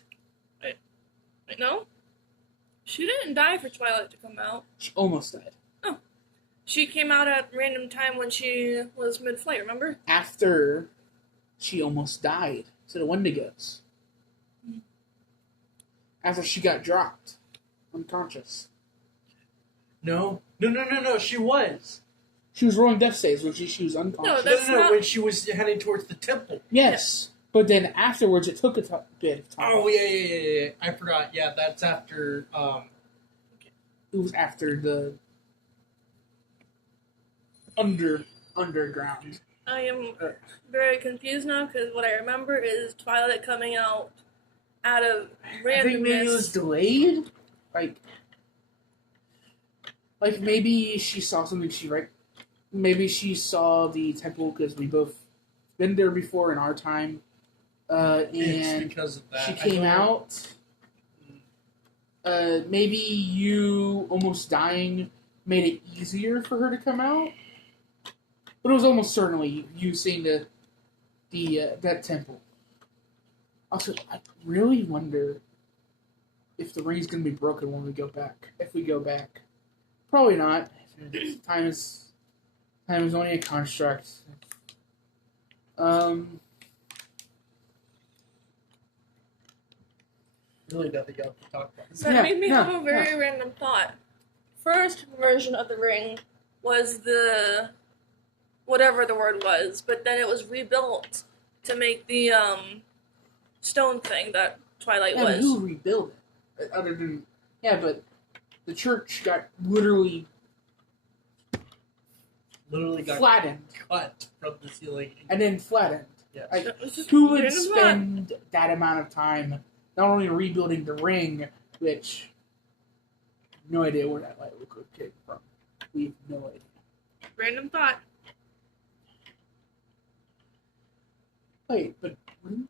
No? She didn't die for Twilight to come out. She almost died. Oh. She came out at random time when she was mid-flight, remember? After she almost died to the Wendigos. After she got dropped. Unconscious. No, she was. She was rolling death saves when she was unconscious. No, that's not... when she was heading towards the temple. Yes. But then afterwards, it took a bit of time. Oh, yeah. I forgot. Yeah, that's after, It was after the underground. I am very confused now, because what I remember is Twilight coming out of randomness. I think maybe it was delayed? Like maybe she saw something maybe she saw the temple because we both been there before in our time. And it's because of that. she came out. Maybe you almost dying made it easier for her to come out. But it was almost certainly you seeing that temple. Also, I really wonder if the ring's going to be broken when we go back. If we go back. Probably not. Time is only a construct. really nothing else to talk about. That Yeah, made me yeah, have a very random thought. First version of the ring was the whatever the word was, but then it was rebuilt to make the stone thing that Twilight Yeah, but was. who rebuilt it? Other than but the church got literally Got flattened cut from the ceiling. and then flattened. Yes. Like, That was just who would random thought. spend that amount of time not only rebuilding the ring, which no idea where that light liquid came from. We have no idea. Random thought. Wait, but wouldn't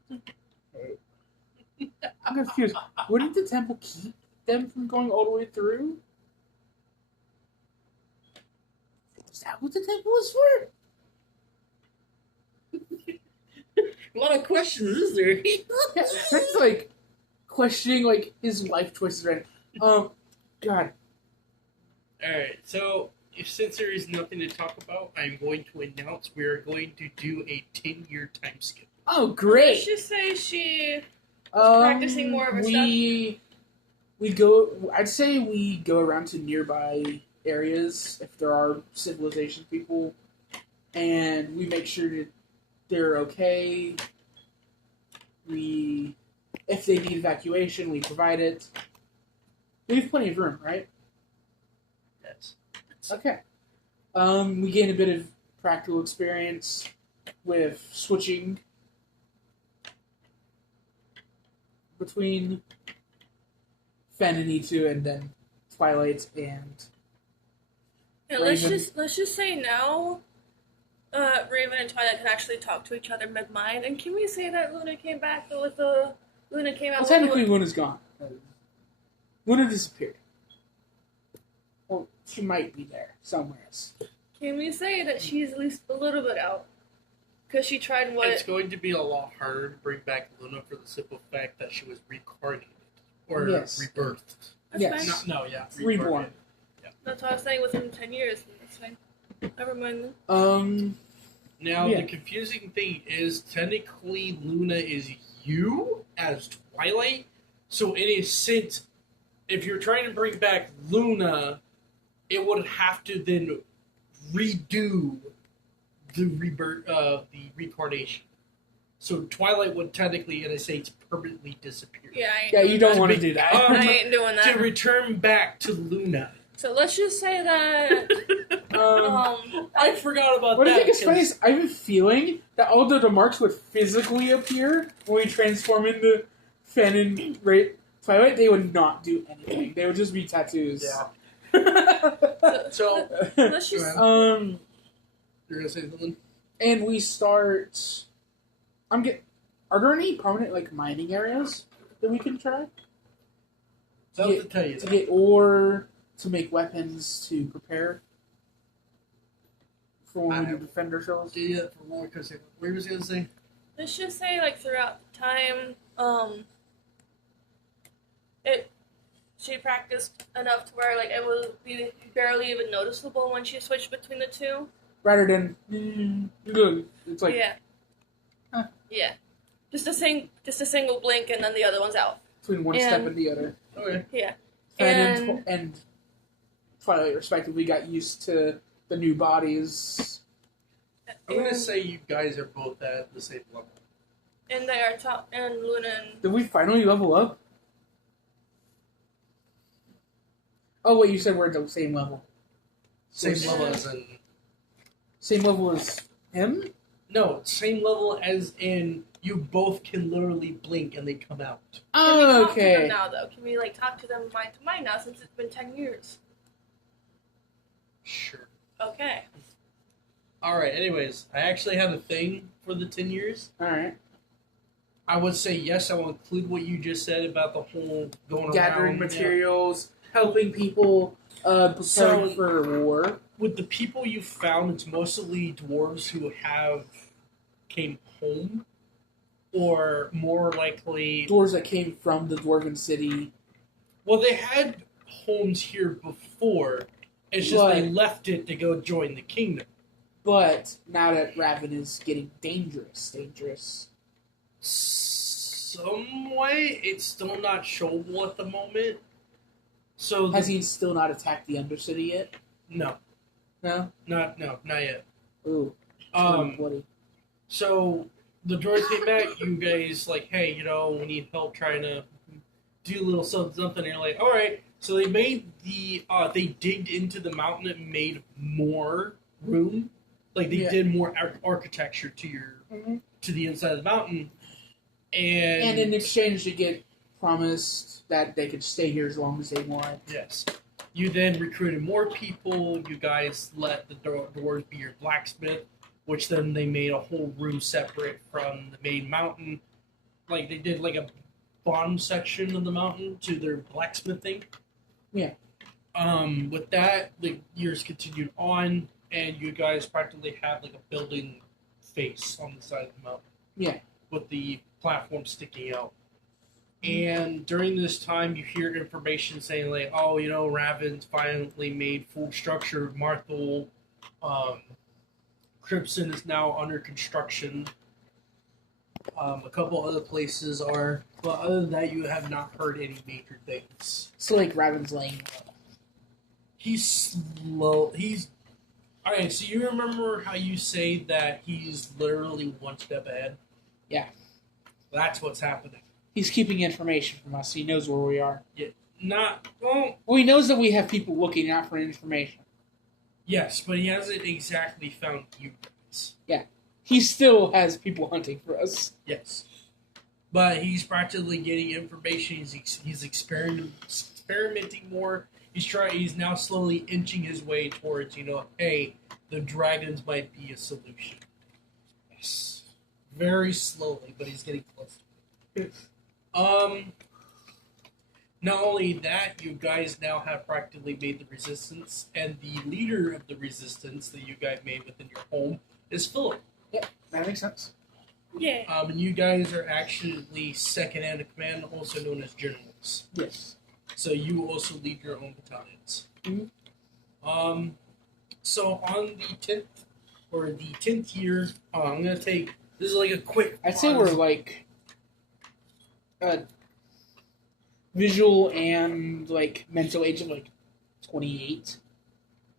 I'm confused. Wouldn't the temple keep them from going all the way through? Is that what the temple was for? A lot of questions, is there? Yeah, that's like questioning like his life choices right now. God. Alright, so since there is nothing to talk about, I'm going to announce we are going to do a 10-year time skip. Oh, Let's great. just say she was practicing more of her stuff. I'd say we go around to nearby areas if there are civilization people, and we make sure that they're okay. If they need evacuation, we provide it. We have plenty of room, right? Yes. Okay. We gain a bit of practical experience with switching between Fen and E2 and then Twilight and Yeah, Raven. let's just say now, Raven and Twilight can actually talk to each other mid-mind. And can we say that Luna came back with the Luna came out? Well, technically Luna's gone. Luna disappeared. Well, she might be there somewhere. Can we say that she's at least a little bit out? Because she tried what? It's going to be a lot harder to bring back Luna for the simple fact that she was reincarnated. Or Yes. rebirthed. That's Yes. fine. No, yeah. Reborn. reincarnated. That's what I was saying. Within 10 years, that's fine. Never mind. Now, Yeah. the confusing thing is, technically, Luna is you as Twilight. So, in a sense, if you're trying to bring back Luna, it would have to then redo the rebirth, the reincarnation. So, Twilight would technically, in a sense, permanently disappear. Yeah, I ain't Yeah, you don't To want to be- do that. um, I ain't doing To that. return back to Luna. So let's just say that. I forgot about What that. I think is funny because- is I have a feeling that although the marks would physically appear when we transform into Fen and Twilight, they would not do anything. They would just be tattoos. Yeah. So, let's just. Go um, you're going to say something? and we start. Are there any permanent like mining areas that we can try So, Yeah, to tell you to that. get ore, to make weapons, to prepare for when we I- need to defend ourselves? Do that for more because what you was going to say? Let's just say, like, throughout the time, she practiced enough to where, like, it would be barely even noticeable when she switched between the two. Rather than good, it's like Yeah. Huh. Yeah. Just a single blink and then the other one's out. between one step and the other. Okay. Yeah. Fen and Twilight respectively got used to the new bodies. I'm going to say you guys are both at the same level. And they are top and Luna and Did we finally level up? Oh wait, you said we're at the same level. Same Yeah. level as in... Same level as him? No, same level as in you both can literally blink and they come out. Can we Oh, talk to them okay. now, though? Can we, like, talk to them mind to mind now since it's been 10 years? Sure. Okay. Alright, anyways, I actually have a thing for the 10 years. Alright. I would say yes, I will include what you just said about the whole going Gathering around. materials, helping people, preparing So- for war. With the people you found, it's mostly dwarves who came home, or more likely, Doors that came from the Dwarven City. well, they had homes here before. It's just they left it to go join the kingdom. But now that Raven is getting dangerous. some way. It's still not showable at the moment. So Has he still not attacked the Undercity yet? No, No? not yet. Ooh. Bloody. So the droids came back. You guys like, hey, we need help trying to do a little something. And you're like, all right. So they made they digged into the mountain and made more room. Like they did more architecture to the inside of the mountain. And in exchange, to get promised that they could stay here as long as they want. Yes. You then recruited more people. You guys let the dwarves be your blacksmith, which then they made a whole room separate from the main mountain. Like they did like a bottom section of the mountain to their blacksmithing. Yeah. With that, the years continued on, and you guys practically have like a building face on the side of the mountain. Yeah. With the platform sticking out. And during this time, you hear information saying like, "Oh, Raven's finally made full structure. Marthel, Crimson is now under construction. A couple other places are, but other than that, you have not heard any major things. So, like, Raven's laying low. He's slow. All right. So you remember how you say that he's literally one step ahead? Yeah. That's what's happening. He's keeping information from us. He knows where we are. Yeah. Well, he knows that we have people looking out for information. Yes, but he hasn't exactly found you guys. Yeah. He still has people hunting for us. Yes. But he's practically getting information. He's experimenting more. He's now slowly inching his way towards, hey, the dragons might be a solution. Yes. Very slowly, but he's getting close to it. Not only that, you guys now have practically made the resistance, and the leader of the resistance that you guys made within your home is Philip. Yep, that makes sense. Yeah. And you guys are actually second in command, also known as generals. Yes. So you also lead your own battalions. Mm-hmm. So on the 10th year, I'm gonna take. This is like a quick. I'd say we're like visual and like mental age of like 28.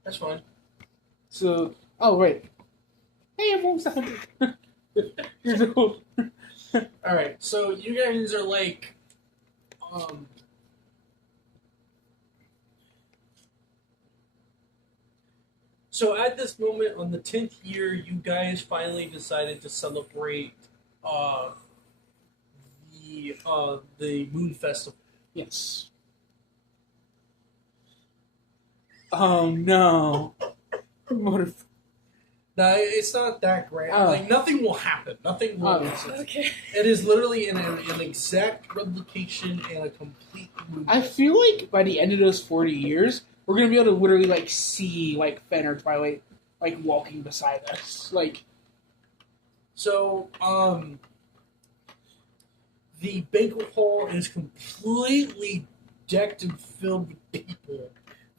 That's fine. So, oh right. Hey, I'm almost 100 years old. All right. So you guys are like, So at this moment, on the 10th year, you guys finally decided to celebrate the Moon Festival. Yes. Oh no. What Now, it's not that grand. Oh. Like, nothing will happen. Nothing will happen. Okay. It is literally an exact replication and a complete movie. I feel like by the end of those 40 years, we're gonna be able to literally like see like Fen or Twilight like walking beside us. Like, So, the banquet hall is completely decked and filled with people.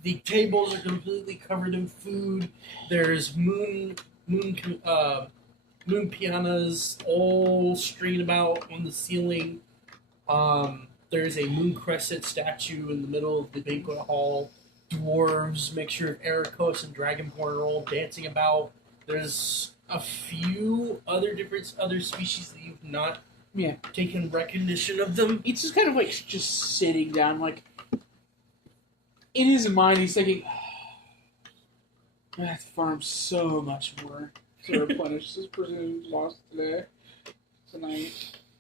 The tables are completely covered in food. There's moon pianos all strewn about on the ceiling. There's a moon crescent statue in the middle of the banquet hall. Dwarves, mixture of Ericos and Dragonborn are all dancing about. There's a few other species that you've not taken recognition of them. he's just kind of like just sitting down, like in his mind, he's thinking, "I have to farm so much more to replenish this person who's lost tonight."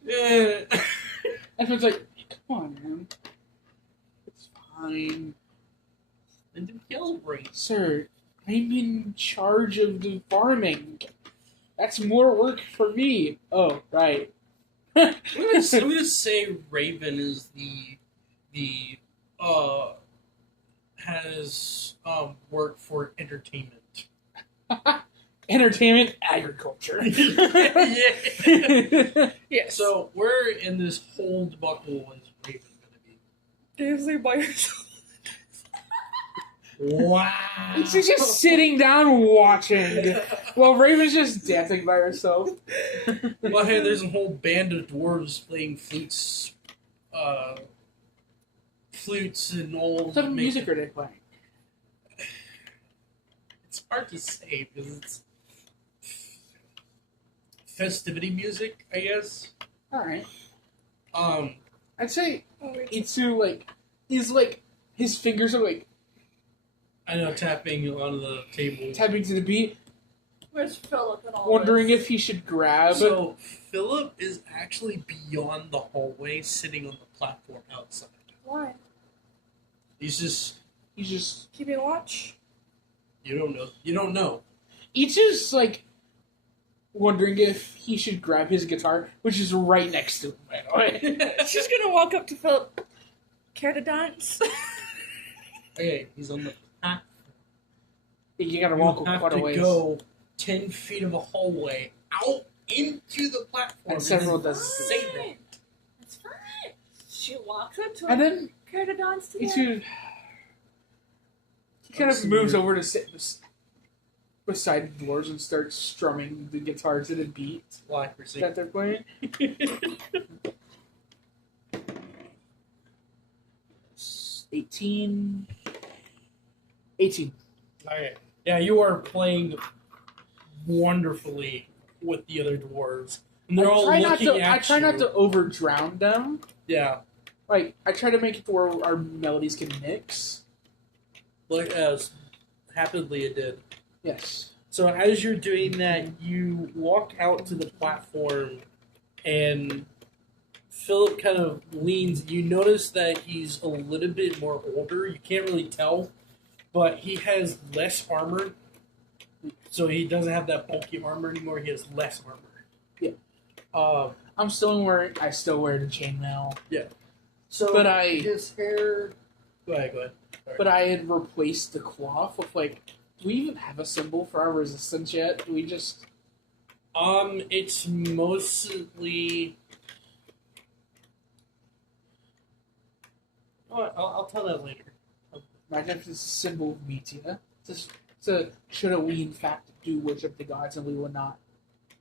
Yeah. And it's like, "Come on, man, it's fine, And then celebrate. sir. I'm in charge of the farming. That's more work for me." Oh, right. I'm gonna say Raven is has work for entertainment. Entertainment, agriculture. Yeah. Yes. So where in this whole debacle is Raven gonna be? Seriously, by yourself. Wow. She's just sitting down watching while Raven's just dancing by herself. Well, hey, there's a whole band of dwarves playing flutes, and all. What type of music are they playing? It's hard to say because it's festivity music, I guess. Alright. Um, I'd say Oh, wait. Itsu, his fingers are, I know tapping on the table. tapping to the beat, Where's Philip and all wondering this? if he should grab. So Philip is actually beyond the hallway, sitting on the platform outside. Why? He's just Keeping watch? you don't know. You don't know. Itsu's, wondering if he should grab his guitar, which is right next to him, by the way. She's gonna walk up to Philip. Care to dance? Okay, he's on the platform. You gotta walk You have quite a to ways. go 10 feet of a hallway out into the platform. And several It's dozen insane. Fine. It's fine. She walks up to him. And then Care to dance together? Itsu, he kind of moves over to sit beside the dwarves and starts strumming the guitar to the beat Well, accuracy. that they're playing. 18. Okay. Yeah, you are playing wonderfully with the other dwarves. And they're all looking at you. I try not to over drown them. Yeah. I try to make it to where our melodies can mix. Like as happily it did. Yes. So as you're doing that, you walk out to the platform, and Philip kind of leans. You notice that he's a little bit more older. You can't really tell, but he has less armor. So he doesn't have that bulky armor anymore. He has less armor. Yeah. I still wear the chainmail. Yeah. So But his hair. Go ahead. Sorry. But I had replaced the cloth with do we even have a symbol for our resistance yet? Do we just? It's mostly. Oh, I'll tell that later. Might have this symbol of Mytia. So should we in fact do which of the gods, and we will not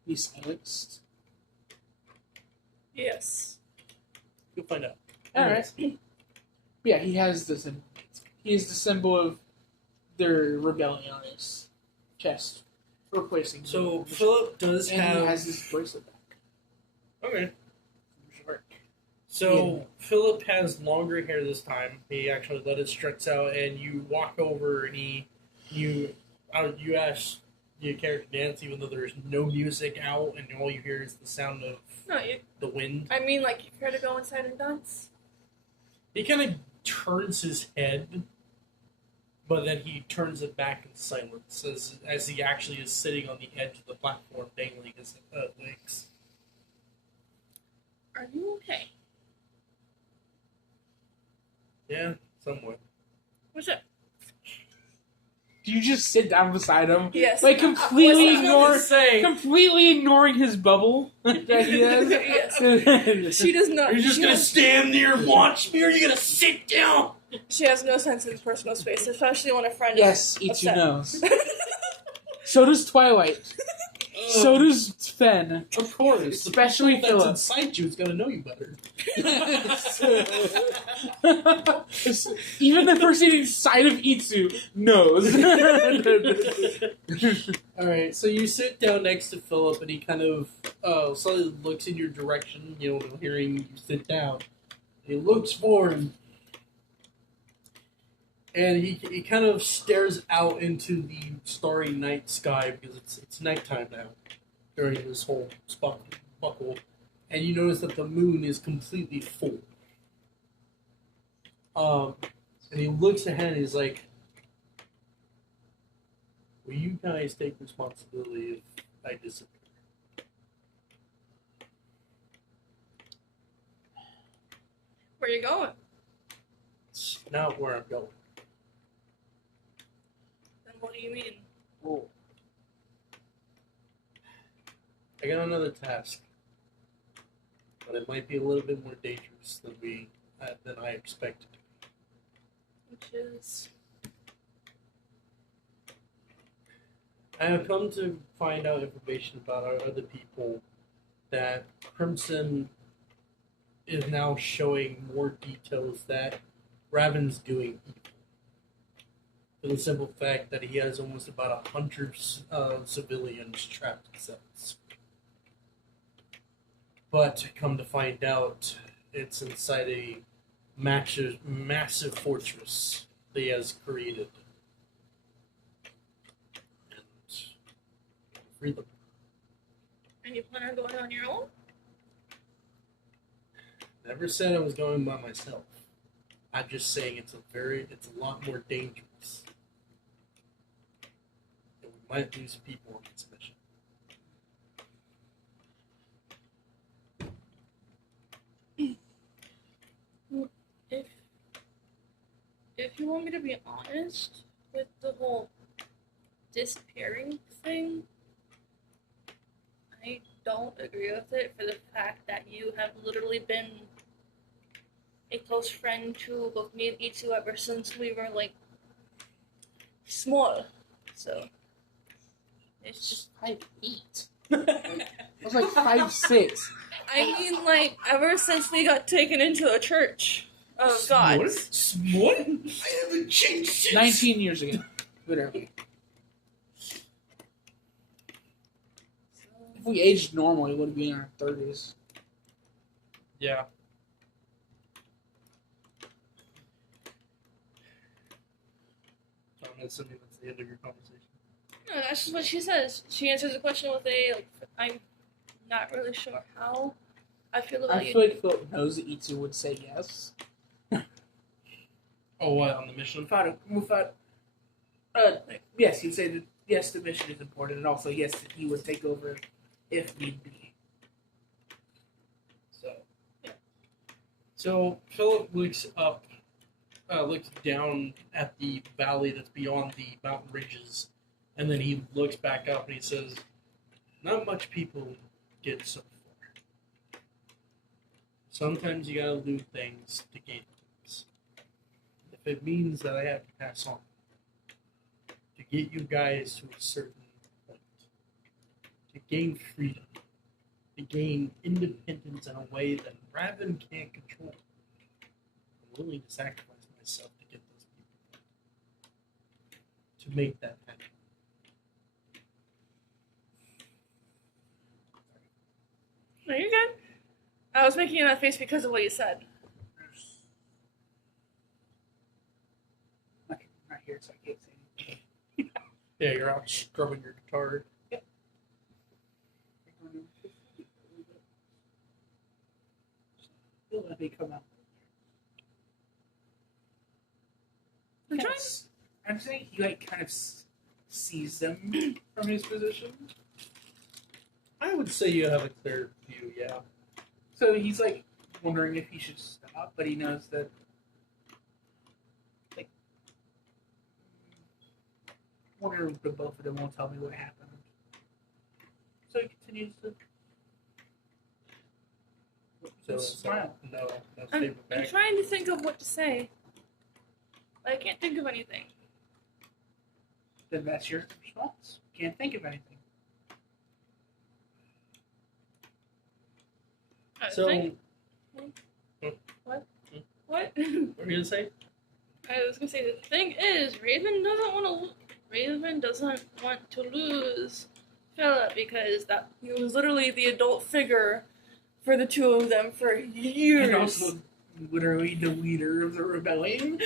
be silenced? Yes. You'll find out. All right. Yeah, he has the symbol. He has the symbol of their rebellion on his chest, replacing. So the Philip does and have. he has his bracelet back. Okay. Short. So Yeah. Philip has longer hair this time. He actually let it stretch out, and you walk over, and you ask your character to dance, even though there's no music out, and all you hear is the sound of No, you. the wind. I mean, you care to go inside and dance? He kind of turns his head, but then he turns it back in silence as he actually is sitting on the edge of the platform, dangling his legs. Are you okay? Yeah, somewhat. What's up? Do you just sit down beside him? Yes. Completely Listen. completely ignoring his bubble that he has? Yes. She does not. Are you just she gonna has- stand there and watch me, or are you gonna sit down? She has no sense of personal space, especially when a friend Yes, is Itsu upset. knows. So does Twilight. So does Fen. Of course, Especially the people Philip. that's inside you is gonna know you better. Even the person inside of Itsu knows. All right, so you sit down next to Philip, and he kind of slightly looks in your direction. Hearing you sit down, he looks forward, and he kind of stares out into the starry night sky because it's nighttime now during this whole buckle, and you notice that the moon is completely full. And he looks ahead and he's like, "Will you guys take responsibility if I disappear?" Where you going? It's not where I'm going. Then what do you mean? Oh. I got another task, but it might be a little bit more dangerous than I expected. Which is I have come to find out information about our other people that Crimson is now showing more details that Raven's doing evil. For the simple fact that he has almost about 100 civilians trapped in cells. But come to find out, it's inside a massive fortress that he has created. And free them. And you plan on going on your own? Never said I was going by myself. I'm just saying it's a lot more dangerous. And we might lose people on this mission. If you want me to be honest with the whole disappearing thing, I don't agree with it for the fact that you have literally been a close friend to both me and Itsu ever since we were like small. So it's just 5'8". I was like 5'6". I mean like ever since we got taken into a church of gods. Small? I haven't changed since. 19 years ago. Whatever. If we aged normal, we would be in our 30s. Yeah. I'm assuming that's the end of your conversation. No, that's just what she says. She answers the question with a like. I'm not really sure how I feel about I you. feel like Philip knows that Itsu would say yes. Oh, what, on the mission? Yes, he'd say that yes, the mission is important, and also yes, that he would take over if need be. So, yeah. So Philip looks down at the valley that's beyond the mountain ridges, and then he looks back up and he says, "Not much people get so far. Sometimes you gotta lose things to gain things. If it means that I have to pass on to get you guys to a certain point, to gain freedom, to gain independence in a way that Raven can't control, I'm willing to sacrifice myself to get those people back, to make that happen." No, you're good. I was making that face because of what you said. I'm not here, so I can't say anything. Yeah, you're out strumming your guitar. He'll let me come out. I'm trying. I'm saying he like kind of sees them from his position. I would say you have a clear view, yeah. So he's like wondering if he should stop, but he knows that like one or both of them won't tell me what happened. So he continues to smile. No, that's I'm paper bag. trying to think of what to say. But I can't think of anything. Then that's your response. Can't think of anything. So, What? what were you gonna say? I was gonna say the thing is, Raven doesn't want to lose Philip because that he was literally the adult figure for the two of them for years. And also literally the leader of the rebellion.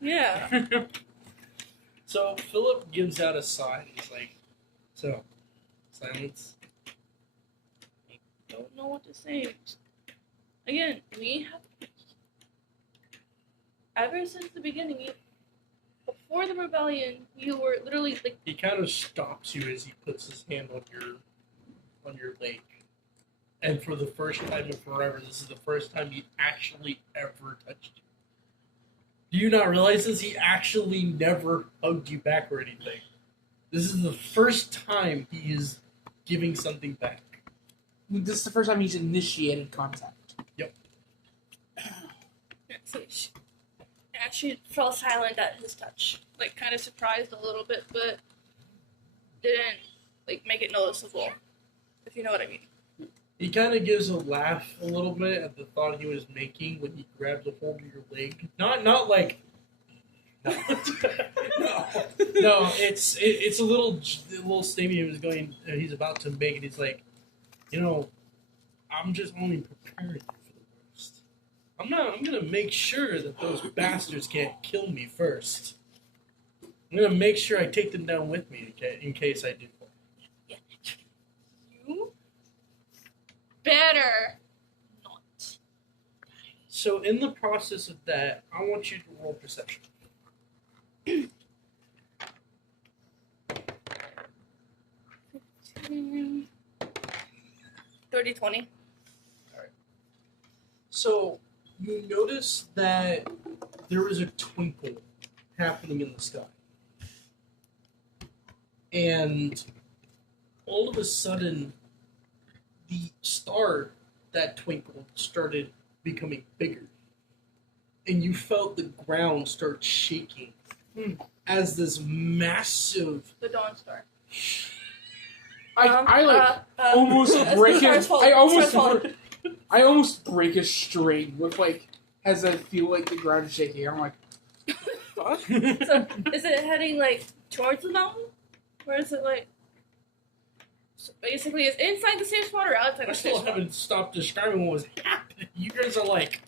Yeah. So Philip gives out a sigh. He's like, "So, silence." Don't know what to say. Again, we have ever since the beginning. Before the rebellion, you were literally like. He kind of stops you as he puts his hand on your leg. And for the first time in forever, this is the first time he actually ever touched you. Do you not realize this? He actually never hugged you back or anything. This is the first time he is giving something back. This is the first time he's initiated contact. Yep. So she fell silent at his touch, like kind of surprised a little bit, but didn't like make it noticeable. If you know what I mean. He kind of gives a laugh a little bit at the thought he was making when he grabs a hold of your leg. Not like. No, no. It's a little statement he was going. He's about to make, and he's like, I'm just only preparing for the worst. I'm gonna make sure that those bastards can't kill me first. I'm gonna make sure I take them down with me in case I do. You better not. So in the process of that, I want you to roll perception. 30-20. So you notice that there was a twinkle happening in the sky. And all of a sudden, the star that twinkled started becoming bigger. And you felt the ground start shaking as this massive... The Dawn Star. Almost break his. Star's I almost break his string with as I feel like the ground is shaking. I'm like, fuck. So, is it heading towards the mountain, or is it So basically, it's inside the same spot or outside I the same still spot? haven't stopped describing what was happening. You guys are like...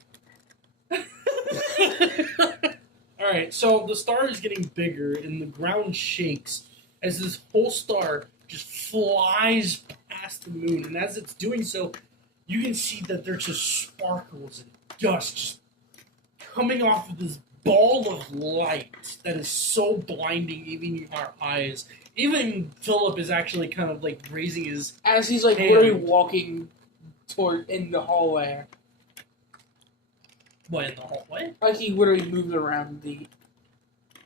Alright, so the star is getting bigger and the ground shakes as this whole star just flies past the moon. And as it's doing so, you can see that there's just sparkles and dust just coming off of this ball of light that is so blinding, even our eyes. Even Philip is actually kind of raising his as he's hand. literally walking toward in the hallway. What, in the hallway? He literally moves around the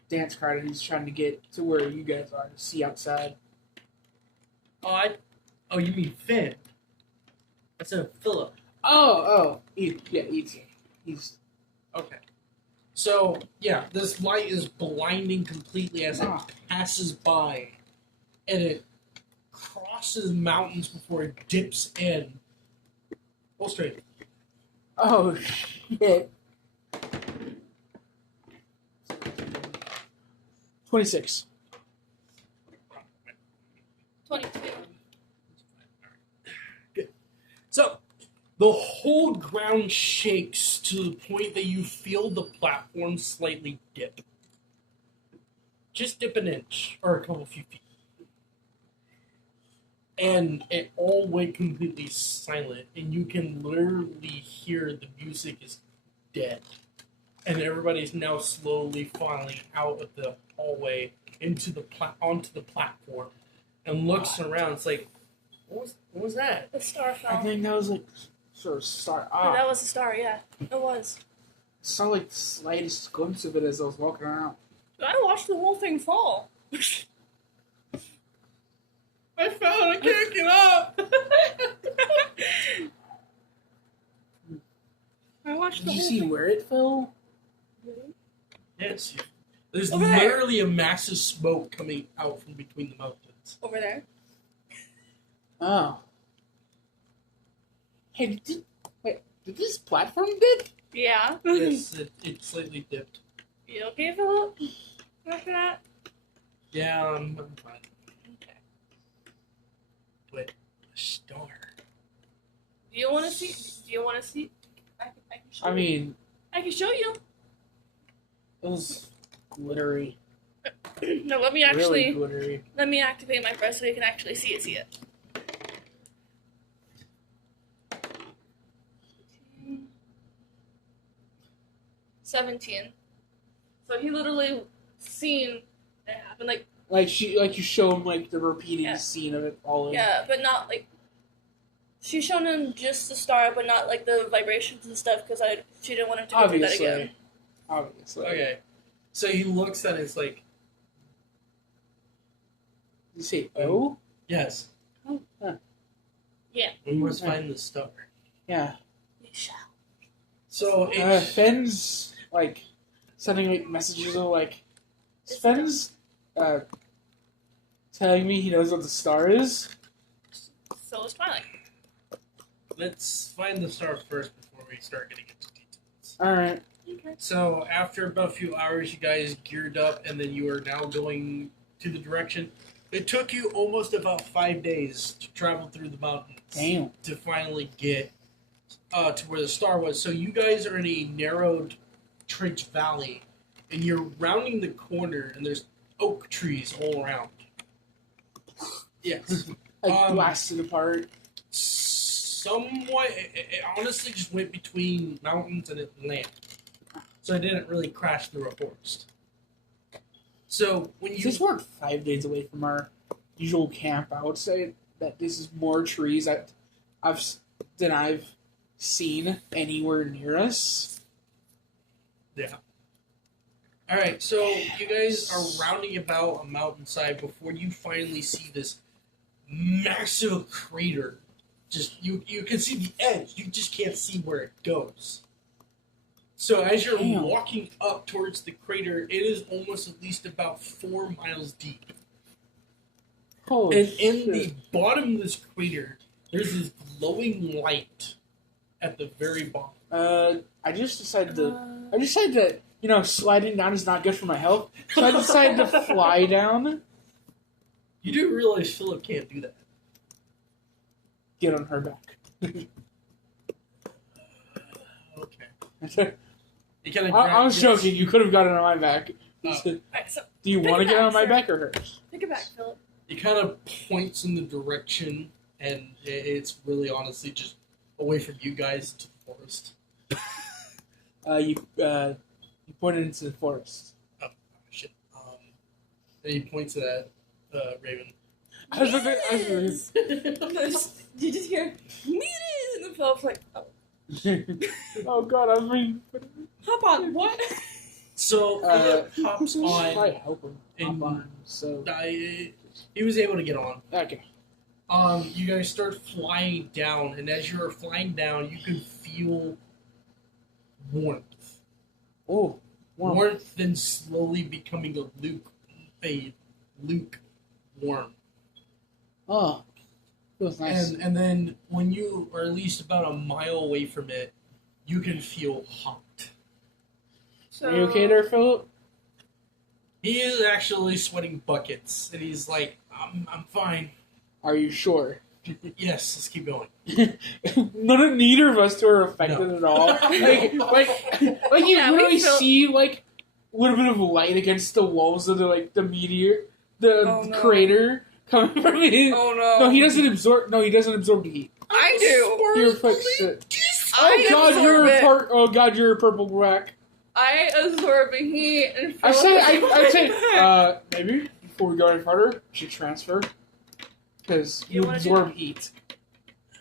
dance card and he's trying to get to where you guys are to see outside. Oh, you mean Finn? I said Philip. He's Okay. So, yeah, this light is blinding completely as it passes by. And it crosses mountains before it dips in. Go straight. Oh, shit. 26. 22. Good. So, the whole ground shakes to the point that you feel the platform slightly dip. Just dip an inch, or a couple few feet. And it all went completely silent, and you can literally hear the music is dead. And everybody's now slowly filing out of the hallway into onto the platform, and looks around. It's like, what was that? The star fell. I think that was sort of star. Oh, that was the star, yeah. It was. I saw the slightest glimpse of it as I was walking around. I watched the whole thing fall. I fell and I can't get up. I watched Did the you whole see thing. where it fell? Yes. There's Over there. literally a massive smoke coming out from between the mountains. Over there. Oh. Hey, did this platform dip? Yeah. Yes, it slightly dipped. You okay, Philip? After that? Yeah, I'm fine. Okay. But a star. Do you want to see? I can show I you. mean, I can show you. it was glittery. No, let me Really glittery. let me activate my press so you can actually see it. 17. So he literally seen it happen, You show him the repeating Yeah. scene of it falling. yeah, but not she's shown him just the star, but not the vibrations and stuff because she didn't want him to go through that again. Obviously. Okay. So he looks at it, it's like, You say oh? yes. Oh, huh. Yeah. We must find the star. Yeah. We shall. So it's Finn's sending messages of Finn's telling me he knows what the star is? So is Twilight. Let's find the star first before we start getting into details. Alright. Okay. So after about a few hours, you guys geared up, and then you are now going to the direction. It took you almost about 5 days to travel through the mountains Damn. to finally get to where the star was. So you guys are in a narrowed trench valley, and you're rounding the corner, and there's oak trees all around. Yes. Like blasted apart. Somewhat. It honestly just went between mountains and land. So it didn't really crash through a forest. So when you Since we're 5 days away from our usual camp, I would say that this is more trees than I've seen anywhere near us. Yeah. Alright, so you guys are rounding about a mountainside before you finally see this massive crater. Just you can see the edge, you just can't see where it goes. So as you're Damn. walking up towards the crater, it is almost at least about 4 miles deep. Holy And in shit. the bottom of this crater, there's this glowing light at the very bottom. I just decided that, sliding down is not good for my health. So I decided to fly down. You do realize Philip can't do that. Get on her back. Okay. You kinda I was joking. You could have gotten on my back. Oh. Alright, so Do you Pick want to it get back, on my sir. back or hers? take it back, Philip. He kind of points in the direction, and it's really honestly just away from you guys to the forest. You pointed into the forest. Oh, shit. And he points at Raven. I was You just hear meat and the Philip's like, oh, oh god, I mean, hop on, what? So Philip hops on. might help him. and- Hop on. So He was able to get on. okay. You guys start flying down, and as you're flying down, you can feel warmth. Oh, warm. Warmth then slowly becoming a lukewarm. Oh, feels nice. And then when you are at least about a mile away from it, you can feel hot. So, Are you okay there, Philip? He is actually sweating buckets, and he's like, I'm fine. Are you sure? Yes, let's keep going. Neither of us two are affected No. at all. like you Yeah, we literally feel- see like a little bit of light against the walls of the meteor, the Oh, no. crater coming from it. Oh no. No, he doesn't absorb. No, he doesn't absorb the heat. I do. He reflects it. I Oh god, absorb you're it. oh god, you're a purple black. I absorb the heat and I Philip say, is maybe before we go any further, we should transfer because You you wanna do absorb that? heat.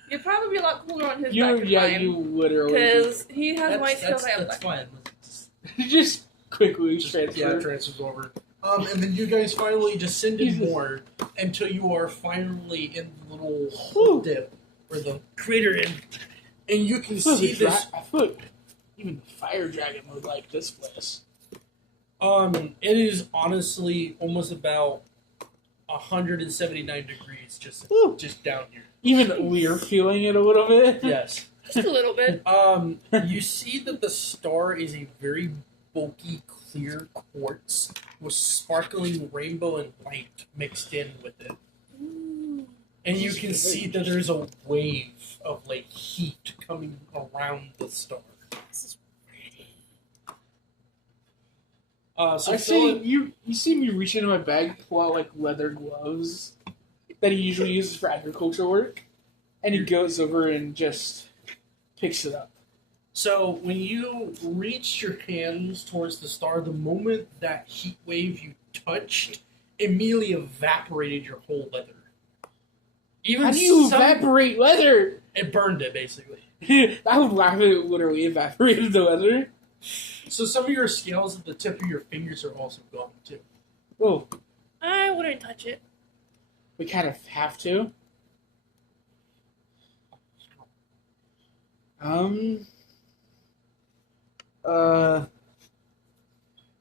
You'd probably be a lot cooler on his You, back than yeah, mine. you literally. Because he has my skills, I have that's black. fine. Just quickly Just, transfer. yeah, transfers over. And then you guys finally descended Jesus. more until you are finally in the little Whew. dip or the crater in, and you can I feel see this. I feel like even the fire dragon would like this place. It is honestly almost about 179 degrees Whew. just down here. Even we're feeling it a little bit. Yes. Just a little bit. You see that the star is a very bulky, clear quartz with sparkling rainbow and light mixed in with it. Ooh. And you can see that there's a wave of like heat coming around the star. This is pretty. So I see Philip, you see me reach into my bag, pull out like leather gloves that he usually uses for agriculture work, and he goes over and just picks it up. so when you reached your hands towards the star, the moment that heat wave you touched immediately evaporated your whole leather. Even How do you some- evaporate leather? It burned it basically. I would laugh if it literally evaporated the leather. So some of your scales at the tip of your fingers are also gone too. Oh, I wouldn't touch it. we kind of have to.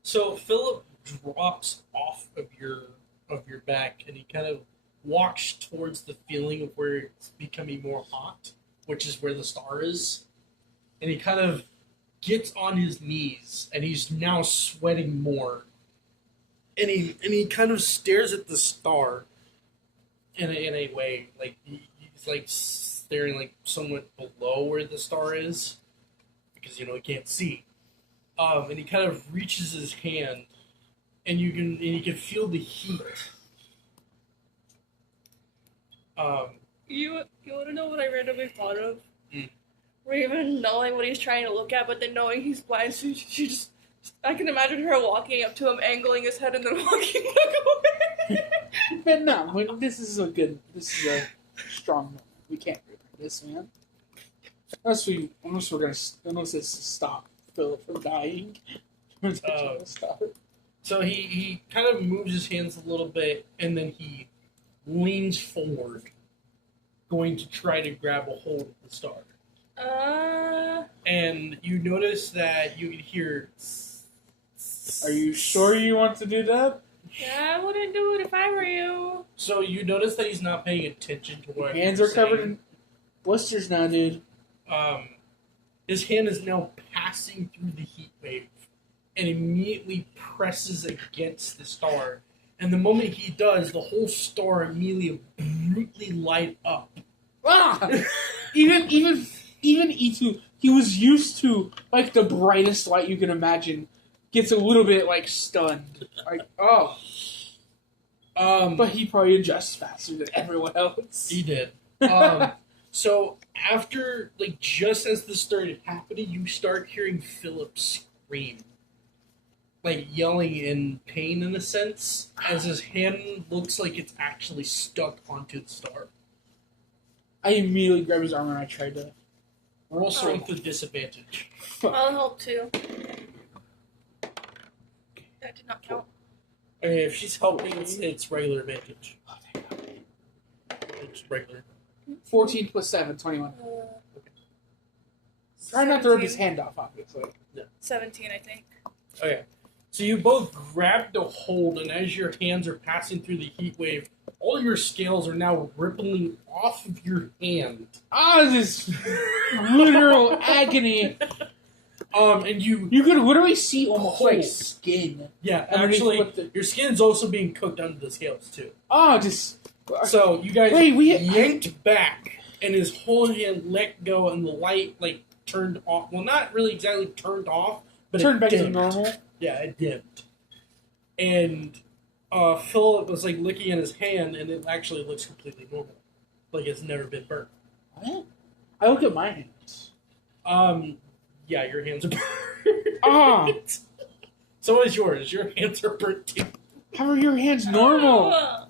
So Philip drops off of your of your back, and he kind of walks towards the feeling of where it's becoming more hot, which is where the star is. And he kind of gets on his knees, and he's now sweating more. And he kind of stares at the star in a way, like he's like staring like somewhat below where the star is, because he can't see. And he kind of reaches his hand, and you can feel the heat. You want to know what I randomly thought of? Mm. Raven knowing what he's trying to look at, but then knowing he's blind, so she just. I can imagine her walking up to him, angling his head, and then walking back away. But no, this is a strong moment. We can't repeat this, man. Unless this stop Philip from dying. Stop. So he kind of moves his hands a little bit, and then he leans forward, going to try to grab a hold of the star. And you notice that you can hear. Are you sure you want to do that? Yeah, I wouldn't do it if I were you. So you notice that he's not paying attention to what Hands you're are covered saying. in blisters now, dude. His hand is now passing through the heat wave and immediately presses against the star. And the moment he does, the whole star immediately brutally light up. Ah! even E2, he was used to like the brightest light you can imagine. Gets a little bit like stunned, like but he probably adjusts faster than everyone else. He did. So after, like, just as this started happening, you start hearing Philip scream, like yelling in pain in a sense, as his hand looks like it's actually stuck onto the star. I immediately grabbed his armor and I tried to. Roll strength with disadvantage. I'll help too. That did not count. Okay, if she's helping, it's regular advantage. It's regular. 14 plus 7, 21. Try not to rip his hand off, obviously. 17, I think. Okay. So you both grabbed a hold, and as your hands are passing through the heat wave, all your scales are now rippling off of your hand. This literal agony. And you could literally see almost like skin. Yeah, underneath actually, your skin's also being cooked under the scales too. So you guys we yanked back, and his whole hand let go, and the light like turned off. Well, not really exactly turned off, but turned it back dimmed. to normal. Yeah, it dimmed. And Philip was like looking at his hand, and it actually looks completely normal, like it's never been burnt. What? I look at my hands. Yeah, your hands are burnt. So is yours. Your hands are burnt too. How are your hands normal?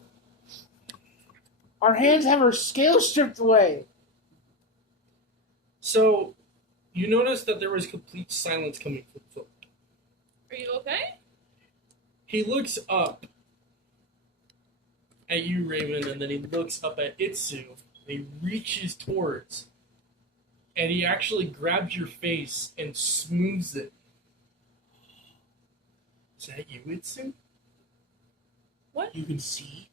Our hands have our scales stripped away. So, you notice that there was complete silence coming from Philip. Are you okay? He looks up at you, Raven, and then he looks up at Itsu. He reaches towards, and he actually grabs your face and smooths it. Is that you, Itsu? What? You can see.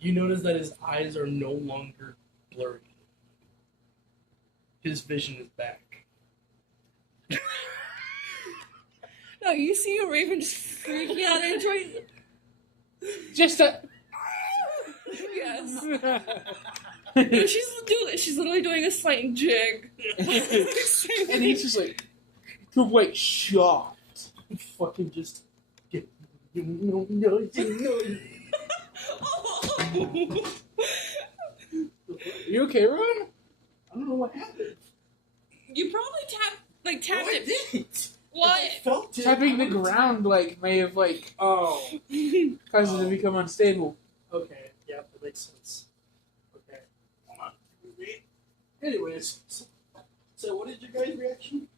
You notice that his eyes are no longer blurry. His vision is back. No, you see a raven just freaking out and enjoying. Just a. Yes. She's literally doing a slight jig. And he's just like, shocked. Fucking just get no. You okay, Ron? I don't know what happened. You probably tapped I it. didn't. What? I felt it. Tapping the ground may have caused it to become unstable. Okay, yeah, that makes sense. Okay, hold on. Anyways, so what is your guys' reaction?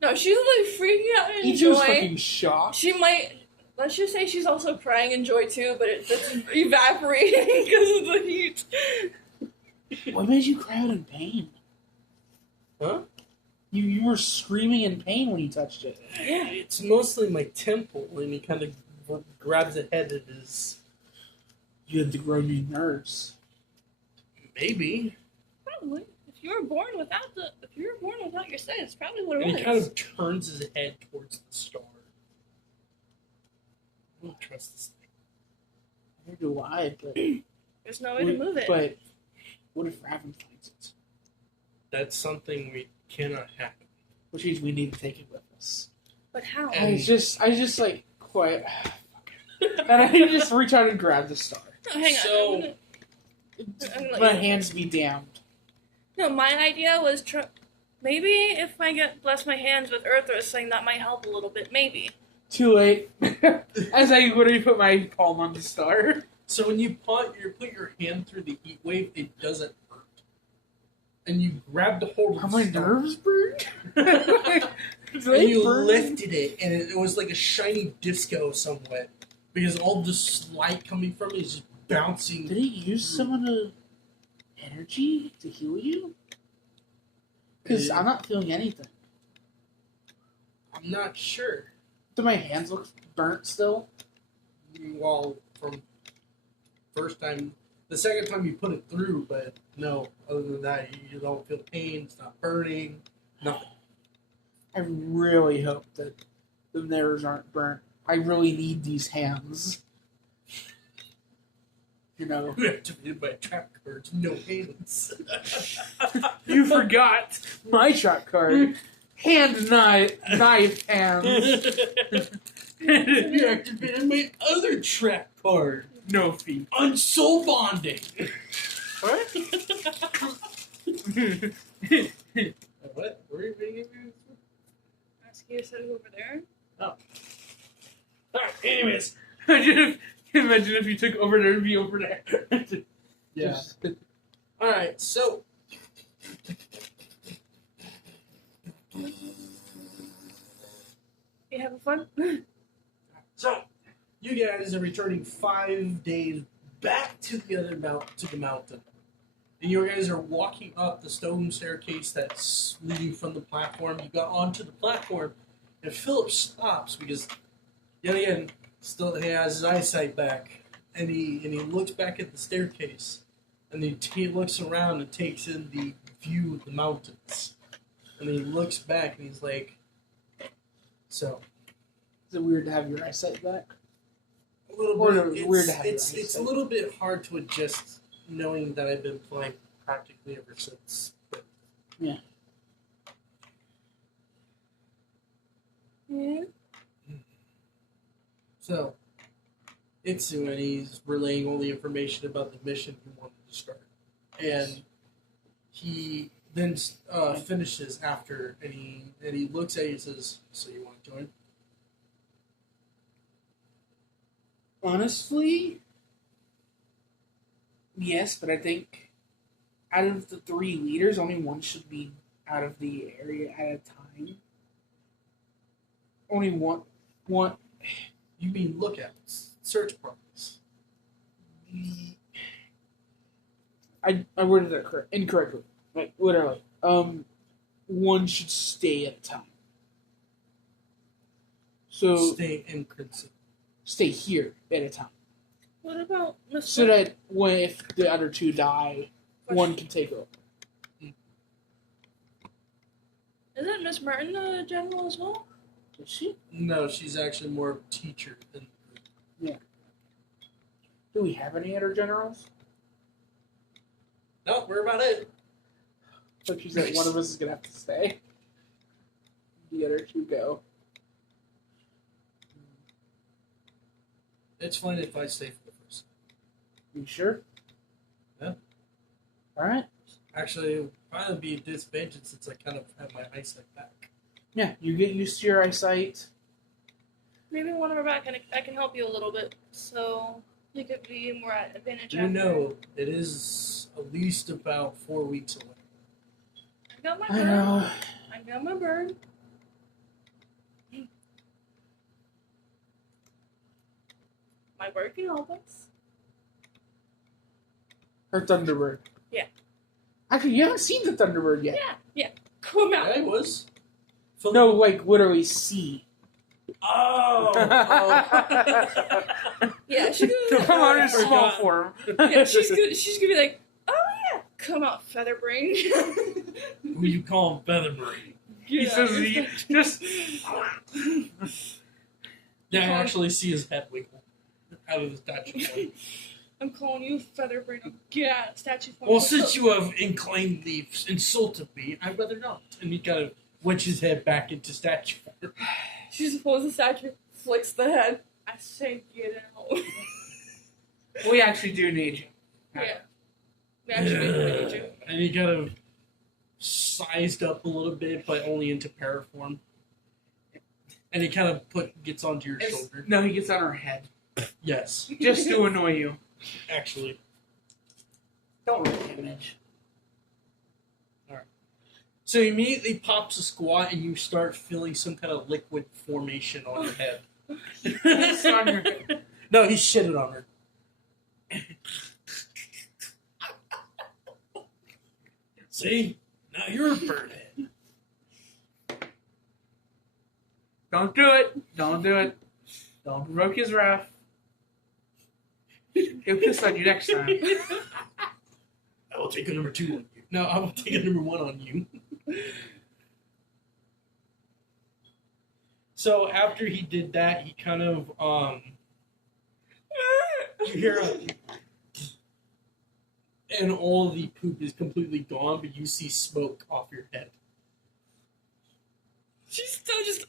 No, she's like freaking out in He was joy. fucking shocked. She might. Let's just say she's also crying in joy too, but it's evaporating because of the heat. What made you cry out in pain? Huh? You were screaming in pain when you touched it. Yeah, it's mostly my temple, and he kind of grabs the head of his You had to grow new nerves. Maybe. Probably. If you were born without your sight, it's probably what it And was. he kind of turns his head towards the star. I don't trust this thing. Neither do I, but There's no way to move it. But what if Raven finds it? That's something we cannot happen. Which means we need to take it with us. But how? And- I just like quite, and I just reach out and grab the star. No, hang So- on. I'm gonna My let you- hands be damned. No, my idea was maybe if I bless my hands with earth or something, that might help a little bit. Maybe. Too late. As I literally put my palm on the star. So when you put your hand through the heat wave, it doesn't hurt. And you grabbed a hold of Are the my star, nerves burned? and you lifted it, and it was like a shiny disco somewhat. Because all this light coming from it is just bouncing. Did he use some of the energy to heal you? Because I'm not feeling anything. I'm not sure. Do my hands look burnt still? Well, from first time, the second time you put it through, but no, other than that, you don't feel pain, it's not burning, nothing. I really hope that the nerves aren't burnt. I really need these hands. You know. Activated by trap cards, no hands. You forgot my shot card. Hand knife hands. You activated my other trap card, No fee. unsoul bonding. What? What? Were you reading it? Ask you to set it over there. Alright, anyways. Imagine if you took over there and be over there. Yeah. Just- Alright, so. You having fun? So, you guys are returning 5 days back to the mountain. And you guys are walking up the stone staircase that's leading from the platform. You got onto the platform, and Philip stops because, yet again, still he has his eyesight back, and he looks back at the staircase, and he looks around and takes in the view of the mountains, and then he looks back and he's like, "So." Is it weird to have your eyesight back? A little Or bit. weird to have It's your a eyesight. little bit hard to adjust, knowing that I've been playing practically ever since. But Yeah. so, Itsu, and he's relaying all the information about the mission he wanted to start, and he then finishes after, and he looks at you and says, "So you want to join?" Honestly, yes, but I think out of the 3 leaders, only one should be out of the area at a time. Only one. You mean lookouts, search parties? I worded that incorrectly. Like, literally. One should stay at a time. So, Stay in Crimson. stay here at a time. What about Miss? So that if the other 2 die, one can take over. Isn't Miss Martin a general as well? Is she? No, she's actually more of a teacher than. Do we have any other generals? No, we're about it. So she said one of us is gonna have to stay. The other 2 go. It's fine if I stay for the first. You sure? Yeah. Alright. Actually, it would probably be a disadvantage since I kind of have my eyesight back. Yeah, you get used to your eyesight. Maybe one of our back, and I can help you a little bit, so you could be more at advantage. You after. know, it is at least about 4 weeks away. I got my I bird. know. I got my bird. My bird can help us. Her Thunderbird. Yeah. Actually, you haven't seen the Thunderbird yet. Yeah. Come out. Yeah, it was. No, like literally see. Oh. Yeah, she's gonna. Come on in small Forgot. form. Yeah, she's gonna be like, oh yeah, come out, Featherbrain. Who you call Featherbrain? He Yeah, says he just. Yeah, I actually see his head wiggle out of the statue form. I'm calling you Featherbrain. Get out of statue form. Well, since you have inclinedly insulted me, I'd rather not. And he kind of wedges his head back into statue form. She just pulls the statue, flicks the head. I say get out. We actually do need you. Yeah. We actually need you. And he kind of sized up a little bit, but only into paraform. And he kind of gets onto your shoulder. No, he gets on her head. Yes, Just to annoy you. actually. Don't roll damage. So he immediately pops a squat, and you start feeling some kind of liquid formation on your head. It's on your head. No, he shitted on her. See? Now you're a bird head. Don't do it. Don't do it. Don't provoke his wrath. He'll piss on you next time. I will take a number 2 on you. No, I will take a number 1 on you. So after he did that, he kind of you hear and all the poop is completely gone, but you see smoke off your head. She's still just.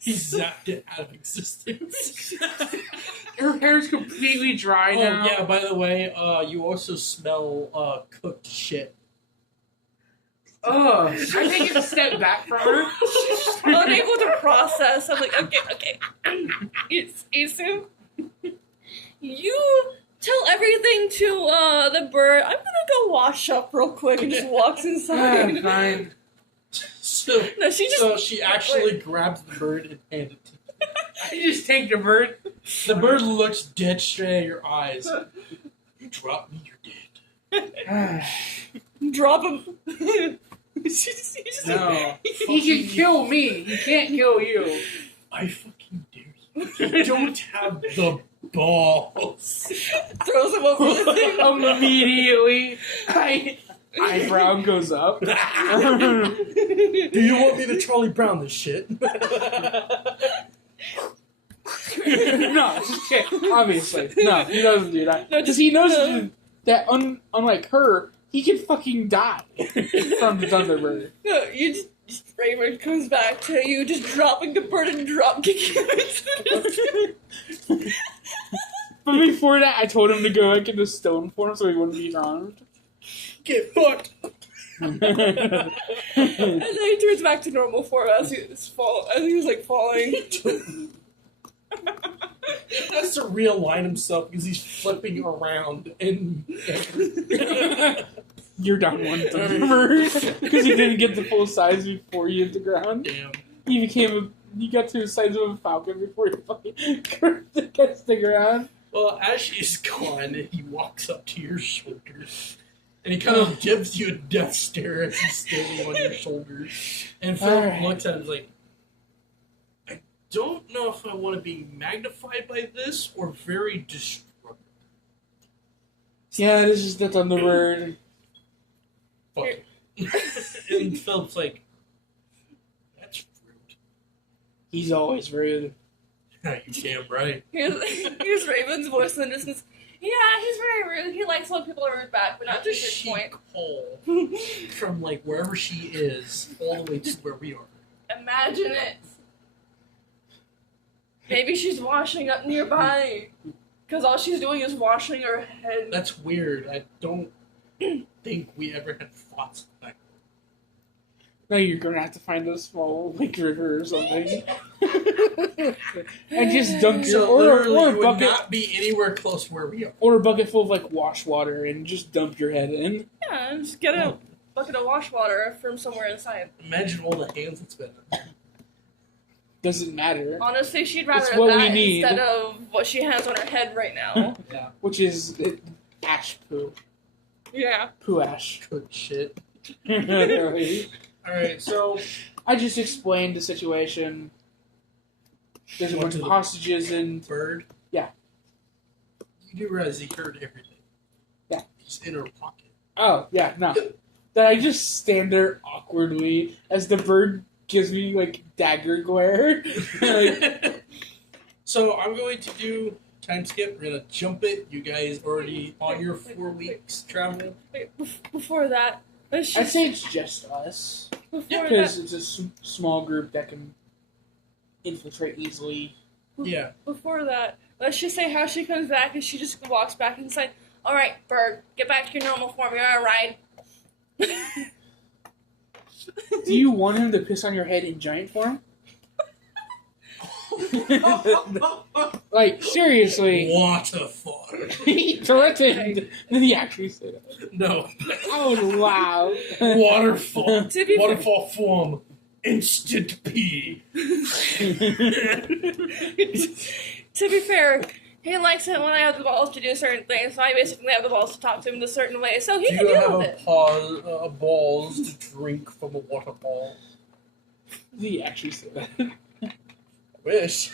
He zapped it out of existence. Her hair's completely dry Oh now. yeah, by the way, you also smell cooked shit. Ugh. I take a step back from her. Unable to process. I'm like, okay. Isu, you tell everything to the bird. I'm gonna go wash up real quick, and just walks inside. Fine. So, No, she just. so she actually grabs the bird and hands it to you. I just take the bird. The bird looks dead straight at your eyes. You drop me, you're dead. Drop him. She just No. He can kill me. He can't kill you. I fucking dare you. You don't have the balls. throws him over the thing. Immediately, eyebrow goes up. Do you want me to Charlie Brown this shit? No, just kidding. Obviously. No, he doesn't do that. No, Because he knows that unlike her, he can fucking die from the Thunderbird. No, you just Raymond comes back to you, just dropping the bird and drop kicking him. But before that, I told him to go like into stone form so he wouldn't be harmed. Get fucked. And then he turns back to normal form as he was like falling. He has to realign himself because he's flipping around and You're down one Thunderbird because he didn't get the full size before you hit the ground. damn. He got to the size of a falcon before he fucking gets the ground. Well, as she's gone, he walks up to your shoulders and he kind of gives you a death stare as he's standing on your shoulders. And Philip Alright. looks at him and is like, I don't know if I want to be magnified by this or very destructive. Yeah, this is the Thunderbird. Fuck. And Philip's like, that's rude. He's always rude. You damn right. Here's Raven's voice in the distance. Yeah, he's very rude. He likes when people are rude back, but How not to does his she point. call from like wherever she is all the way to where we are? Imagine it. Maybe she's washing up nearby. Because all she's doing is washing her head. That's weird. I don't think we ever had thoughts like Now you're gonna have to find a small like river or something, and just dunk that. your So literally, or you a would bucket not be anywhere close to where we are. or a bucket full of like wash water and just dump your head in. Yeah, just get a bucket of wash water from somewhere inside. Imagine all the hands it's been. Doesn't matter. Honestly, she'd rather It's have what we that need. instead of what she has on her head right now. Yeah. Which is ash poo, Yeah. poo ash. Good shit. I Alright, so just explained the situation. There's a What, bunch to of the hostages and bird? Yeah. You do realize he heard everything. Yeah. He's in her pocket. oh yeah, no. That I just stand there awkwardly as the bird gives me like dagger glare. Like, So I'm going to do time skip. We're gonna jump it. You guys already on your 4 weeks travel. Wait, before that, let's I'd just say it's just us before because that, it's a small group that can infiltrate easily. Yeah. before that, let's just say how she comes back and she just walks back and say, "All right, bird, get back to your normal form. You're on a ride." Do you want him to piss on your head in giant form? Like, seriously. What the fuck? He threatened. Did he actually say that? No. Oh, wow. Waterfall. To be fair- Waterfall form. Instant pee. To be fair, he likes it when I have the balls to do certain things, so I basically have the balls to talk to him in a certain way, so he Do can you deal have with it. balls to drink from a waterfall? Did he actually say that? Wish.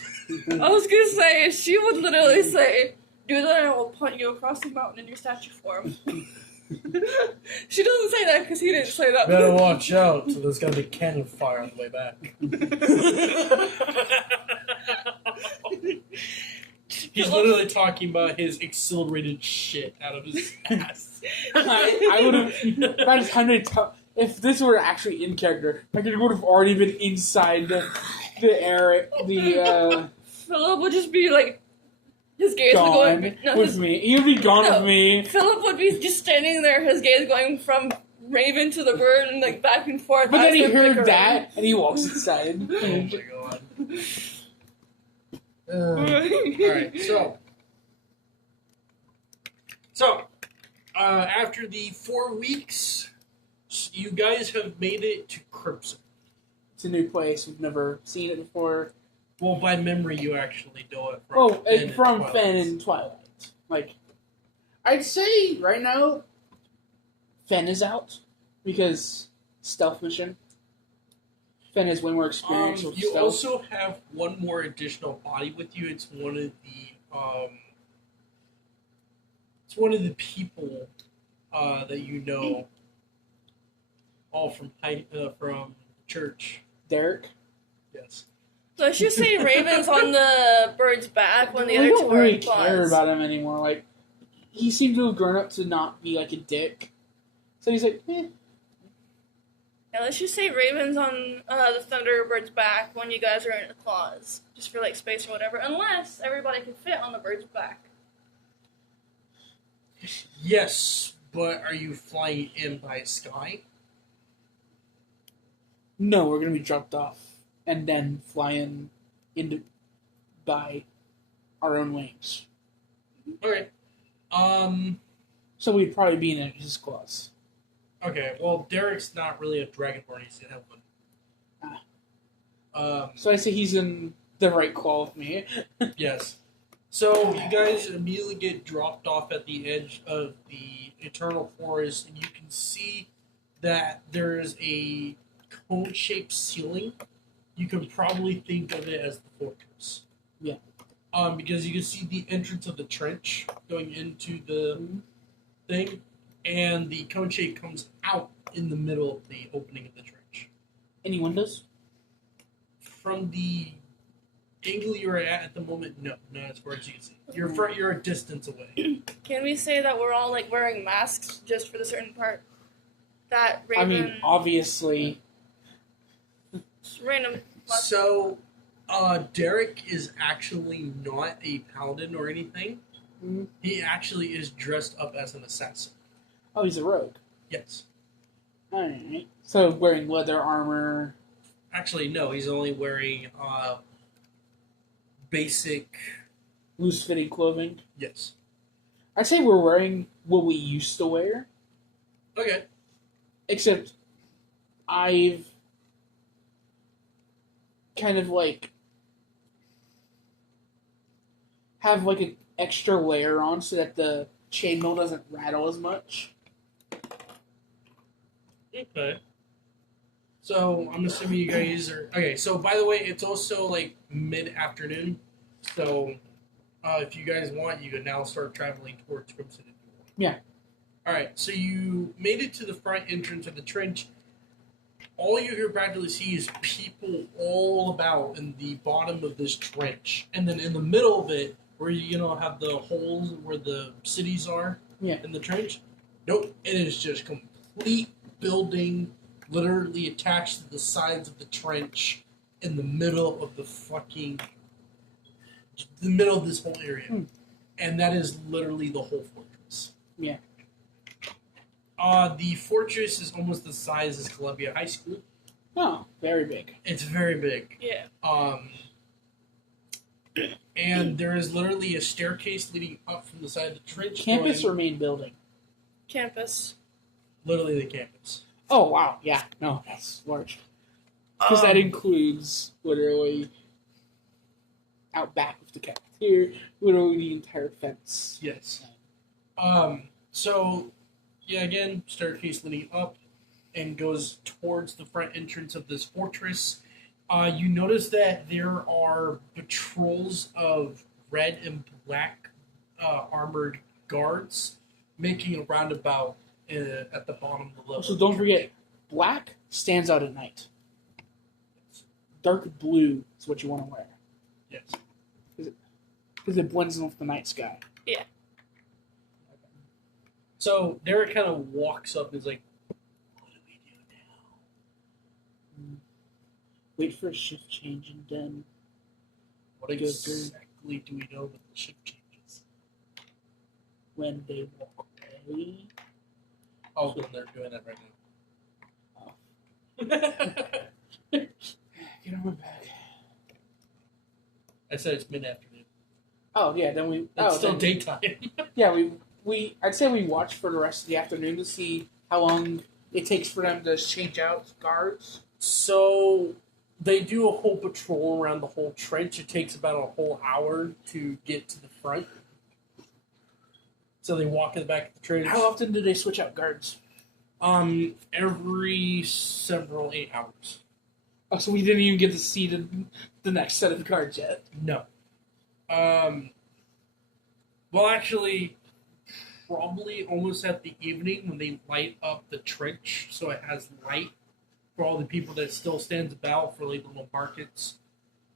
I was gonna say, she would literally say, "Do that and I will punt you across the mountain in your statue form." She doesn't say that because he didn't say that. Better watch out. So there's gonna be cannon fire on the way back. He's literally talking about his accelerated shit out of his ass. I would have. By the time they if this were actually in character, my character would have already been inside the area, Philip would just be like, his gaze would gone go. No, with me. He would be gone No. with me. Philip would be just standing there, his gaze going from Raven to the bird and like back and forth. But then as he they're heard bickering. that and he walks inside. Oh my god. Alright, so after the 4 weeks, you guys have made it to Crimson. It's a new place. We've never seen it before. Well, by memory, you actually know it from Oh, Finn and from Twilight. Fen and Twilight. Like, I'd say right now, Fen is out because stealth mission. Fen has way more experience with You stealth. also have one more additional body with you. It's one of the people that you know, all from church. Derek. Yes. So I should say Raven's on the bird's back when the I other don't two are really in care claws. about him anymore. Like, he seemed to have grown up to not be like a dick. So he's like, eh. Yeah, let's just say Raven's on the Thunderbird's back when you guys are in the claws, just for like space or whatever. Unless everybody can fit on the bird's back. Yes, but are you flying in by sky? No, we're gonna be dropped off and then flying into by our own wings. Okay. So we'd probably be in his claws. Okay. Well, Derek's not really a dragonborn. He's an elven. So I say he's in the right claw with me. Yes. So you guys immediately get dropped off at the edge of the eternal forest, and you can see that there is a cone-shaped ceiling. You can probably think of it as the fortress. Yeah. Because you can see the entrance of the trench going into the thing, and the cone shape comes out in the middle of the opening of the trench. Any windows? From the angle you're at the moment, no, not as far as you can see. You're a distance away. Can we say that we're all like wearing masks just for the certain part? That Raven. I mean, obviously. Just random. So, Derek is actually not a paladin or anything. Mhm. He actually is dressed up as an assassin. Oh, he's a rogue. Yes. Alright. So wearing leather armor. Actually, no, he's only wearing basic. Loose fitting clothing. Yes. I'd say we're wearing what we used to wear. Okay. Except I've kind of like have like an extra layer on so that the chainmail doesn't rattle as much. Okay. So I'm assuming you guys are okay. So by the way, it's also like mid-afternoon. So if you guys want, you can now start traveling towards Crimson. Yeah. All right. So you made it to the front entrance of the trench. All you here practically see is people all about in the bottom of this trench, and then in the middle of it, where have the holes where the cities are. Yeah. In the trench. Nope. It is just complete building, literally attached to the sides of the trench, in the middle of the middle of this whole area, and that is literally the whole fortress. Yeah. The fortress is almost the size as Columbia High School. Oh, very big. It's very big. Yeah. And there is literally a staircase leading up from the side of the trench. Campus or main building? Campus. Literally the campus. Oh, wow. Yeah. No, that's large. Because that includes literally out back of the cafeteria, literally the entire fence. Yes. So, yeah, again, staircase leading up and goes towards the front entrance of this fortress. You notice that there are patrols of red and black armored guards making a roundabout at the bottom of the level. So don't forget, black stands out at night. Dark blue is what you want to wear. Yes. Because it blends in with the night sky. Yeah. So Derek kind of walks up and is like, "What do we do now?" Wait for a shift change and then What exactly do we know about the shift changes? when they walk away. Oh, when they're doing that right now. Get on my back. I said it's mid-afternoon. Oh yeah, then we. It's Oh, still then, daytime. yeah, we. I'd say we watch for the rest of the afternoon to see how long it takes for them to change out guards. So they do a whole patrol around the whole trench. It takes about a whole hour to get to the front. So they walk in the back of the trench. How often do they switch out guards? Every several 8 hours. Oh, so we didn't even get to see the next set of guards yet. No. Well, actually, probably almost at the evening when they light up the trench, so it has light for all the people that still stands about for like little markets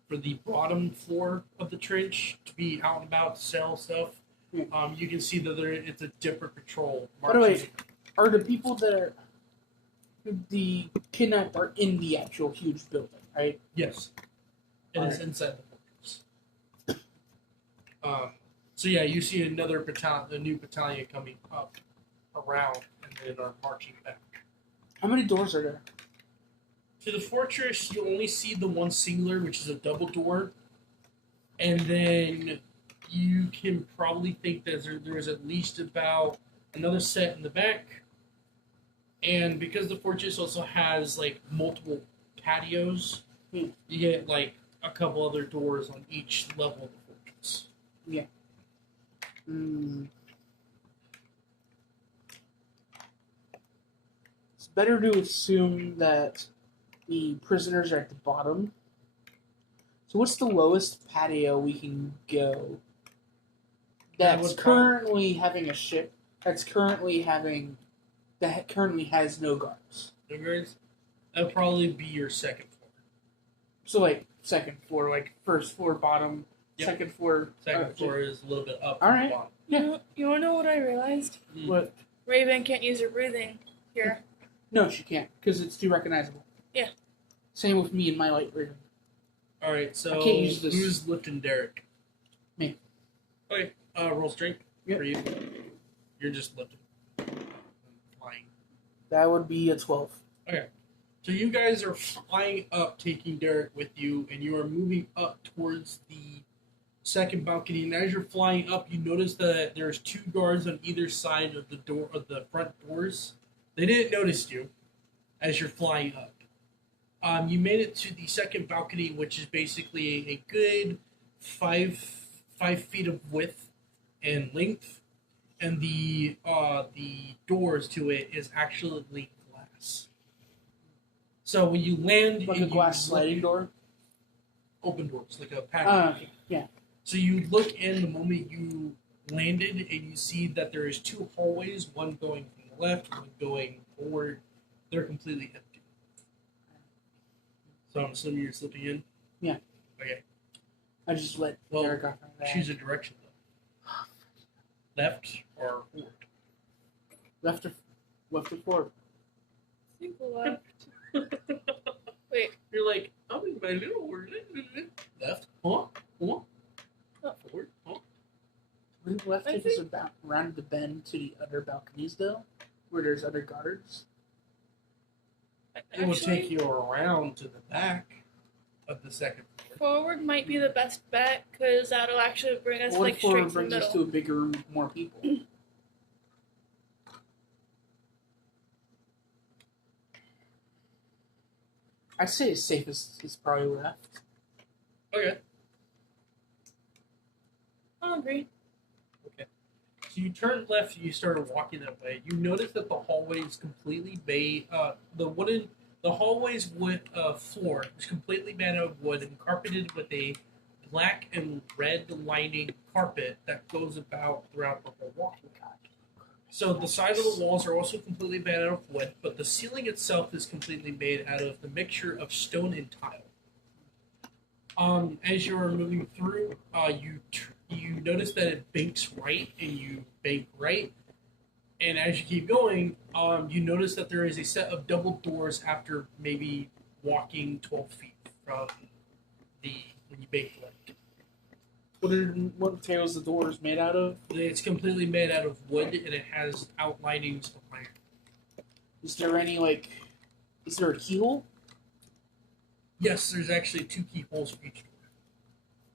for the bottom floor of the trench to be out and about to sell stuff. You can see that it's a different patrol. By the way, are the people that are the kidnapped are in the actual huge building, right? Yes, it is Alright. inside the fortress. So yeah, you see another battalion, a new battalion coming up around, and then are marching back. How many doors are there? To the fortress, you only see the one singular, which is a double door, and then you can probably think that there is at least about another set in the back. And because the fortress also has like multiple patios, you get like a couple other doors on each level of the fortress. Yeah. It's better to assume that the prisoners are at the bottom. So what's the lowest patio we can go that's currently having a ship that currently has no guards? No guards? That'll probably be your second floor. So like second floor, like first floor bottom, Yep. second floor. Second floor is a little bit up. All from right. the bottom. Yeah. You wanna know what I realized? What? Raven can't use her breathing here. No, she can't because it's too recognizable. Yeah. Same with me and my light raven. All right, so I can't use this. who's lifting Derek? Me. Okay, roll strength Yep. for you. You're just lifting. Flying. That would be a 12. So you guys are flying up, taking Derek with you, and you are moving up towards the second balcony. And as you're flying up, you notice that there's two guards on either side of the door of the front doors. They didn't notice you as you're flying up. You made it to the second balcony, which is basically a good 5 feet of width and length, and the doors to it is actually glass. So when you land, Like and a glass you sliding look- door? open doors, like a pack. Okay. Yeah. So you look in the moment you landed, and you see that there is 2 hallways, one going from the left, one going forward. They're completely empty. So I'm assuming you're slipping in. Yeah. Okay. I just let Well, Derek off on that. choose a direction though. Left or forward. Left or forward. Think left. Wait, You're like, I'm in my little world. Left. Huh? Huh? Forward. Huh? Wouldn't left I take us think- about around the bend to the other balconies though, where there's other guards? It will actually, take you around to the back of the second floor. forward might be the best bet because that'll actually bring us What like if straight forward to the brings us middle. to a bigger room with more people? I'd say it's safest is probably left. Okay. I agree. So you turn left and you started walking that way. You notice that the hallway is completely made. The hallway's wood floor is completely made out of wood and carpeted with a black and red lining carpet that goes about throughout the whole walkway. So the sides of the walls are also completely made out of wood, but the ceiling itself is completely made out of the mixture of stone and tile. As you are moving through, you notice that it banks right, and you bank right. And as you keep going, you notice that there is a set of double doors after maybe walking 12 feet from when you bank left. What materials the doors made out of? It's completely made out of wood, and it has outlinings of iron. Is there any is there a keyhole? Yes, there's actually 2 keyholes for each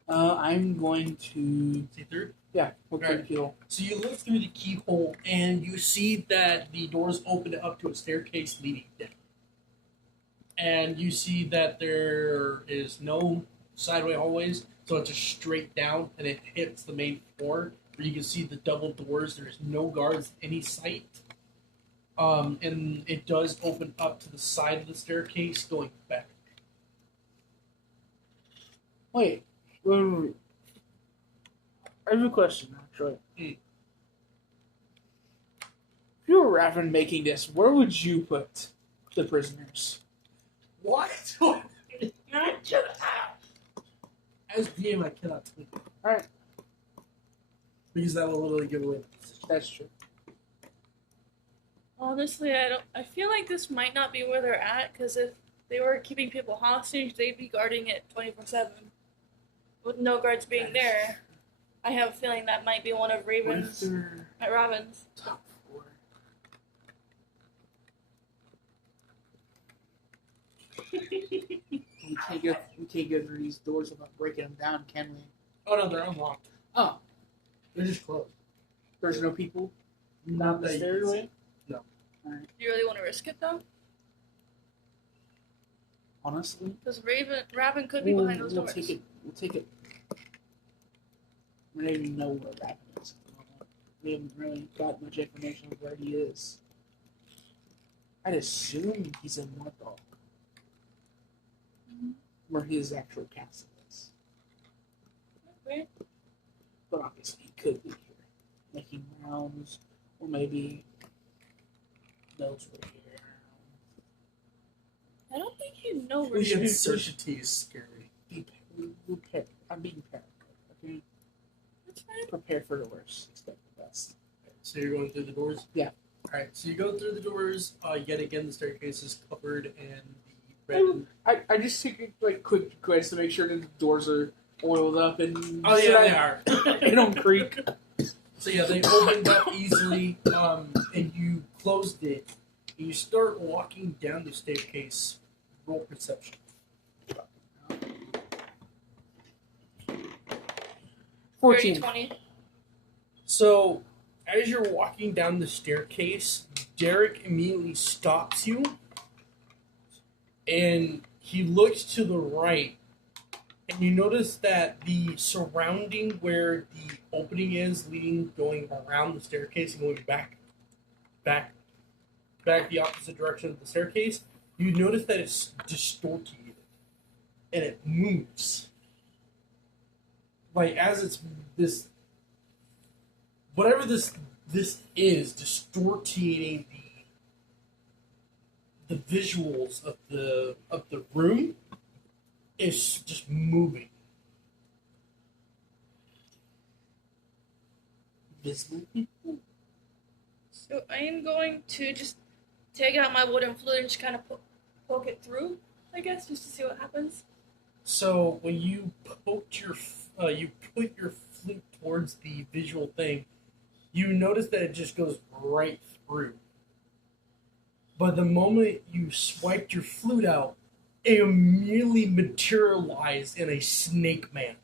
door. I'm going to See through? yeah, look for the Alright. keyhole. So you look through the keyhole, and you see that the doors open up to a staircase leading down. And you see that there is no sideway hallways, so it's just straight down, and it hits the main floor, where you can see the double doors. There's no guards in any sight. And it does open up to the side of the staircase going back. Wait. I have a question, actually. Mm. If you were Raven making this, where would you put the prisoners? What? As DM, I cannot tell you. Alright, Because that will literally give away the position. that's true. Honestly, I feel like this might not be where they're at because if they were keeping people hostage, they'd be guarding it 24/7. With no guards being there, I have a feeling that might be one of What if Raven's they're at Robin's. top floor? We can't get through these doors without breaking them down, can we? Oh no, they're unlocked. Oh, They're just closed. there's no people Not down the that you can stairway? see. No. Alright. Do you really want to risk it though? Honestly, Because Raven could be behind those we'll doors. take it. We'll take it. We don't even know where Raven is. We haven't really got much information of where he is. I'd assume he's in Mordor, where his actual castle is. Okay. But obviously, he could be here, making rounds, or maybe knows we're here. I don't think you know where The she is. uncertainty is scary. I'm being paranoid. Okay, That's fine. prepare for the worst, expect the best. So you're going through the doors? Yeah. Alright, so you go through the doors. Yet again, the staircase is covered in the red. And... I just take a quick glance to make sure that the doors are oiled up and Oh yeah, they are. they don't creak. So yeah, they opened up easily, and you closed it. And you start walking down the staircase. Roll perception. 14. 20. So, as you're walking down the staircase, Derek immediately stops you, and he looks to the right, and you notice that the surrounding where the opening is, going around the staircase and going back the opposite direction of the staircase, you notice that it's distorted and it moves. Like as it's this, whatever this is distorting the visuals of the room is just moving. Visible. So I am going to just take out my wooden flute and just kind of poke it through, I guess, just to see what happens. So when you you put your flute towards the visual thing, you notice that it just goes right through. But the moment you swiped your flute out, it immediately materialized in a snake man.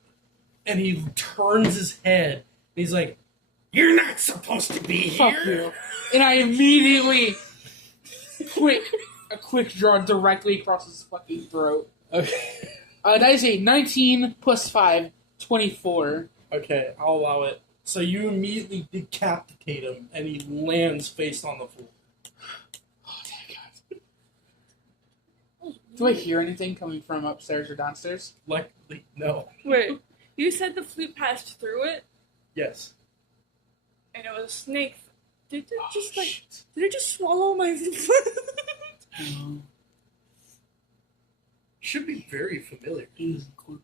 And he turns his head, and he's like, "You're not supposed to be here!" Fuck you. And I immediately a quick draw directly across his fucking throat. Okay. That is a 19 plus 5, 24. Okay, I'll allow it. So you immediately decapitate him, and he lands face on the floor. Oh, thank God. Do I hear anything coming from upstairs or downstairs? Luckily, no. Wait, you said the flute passed through it, Yes. and it was a snake. Did it just shit. Did it just swallow my flute? No. Should be very familiar. It is incredible.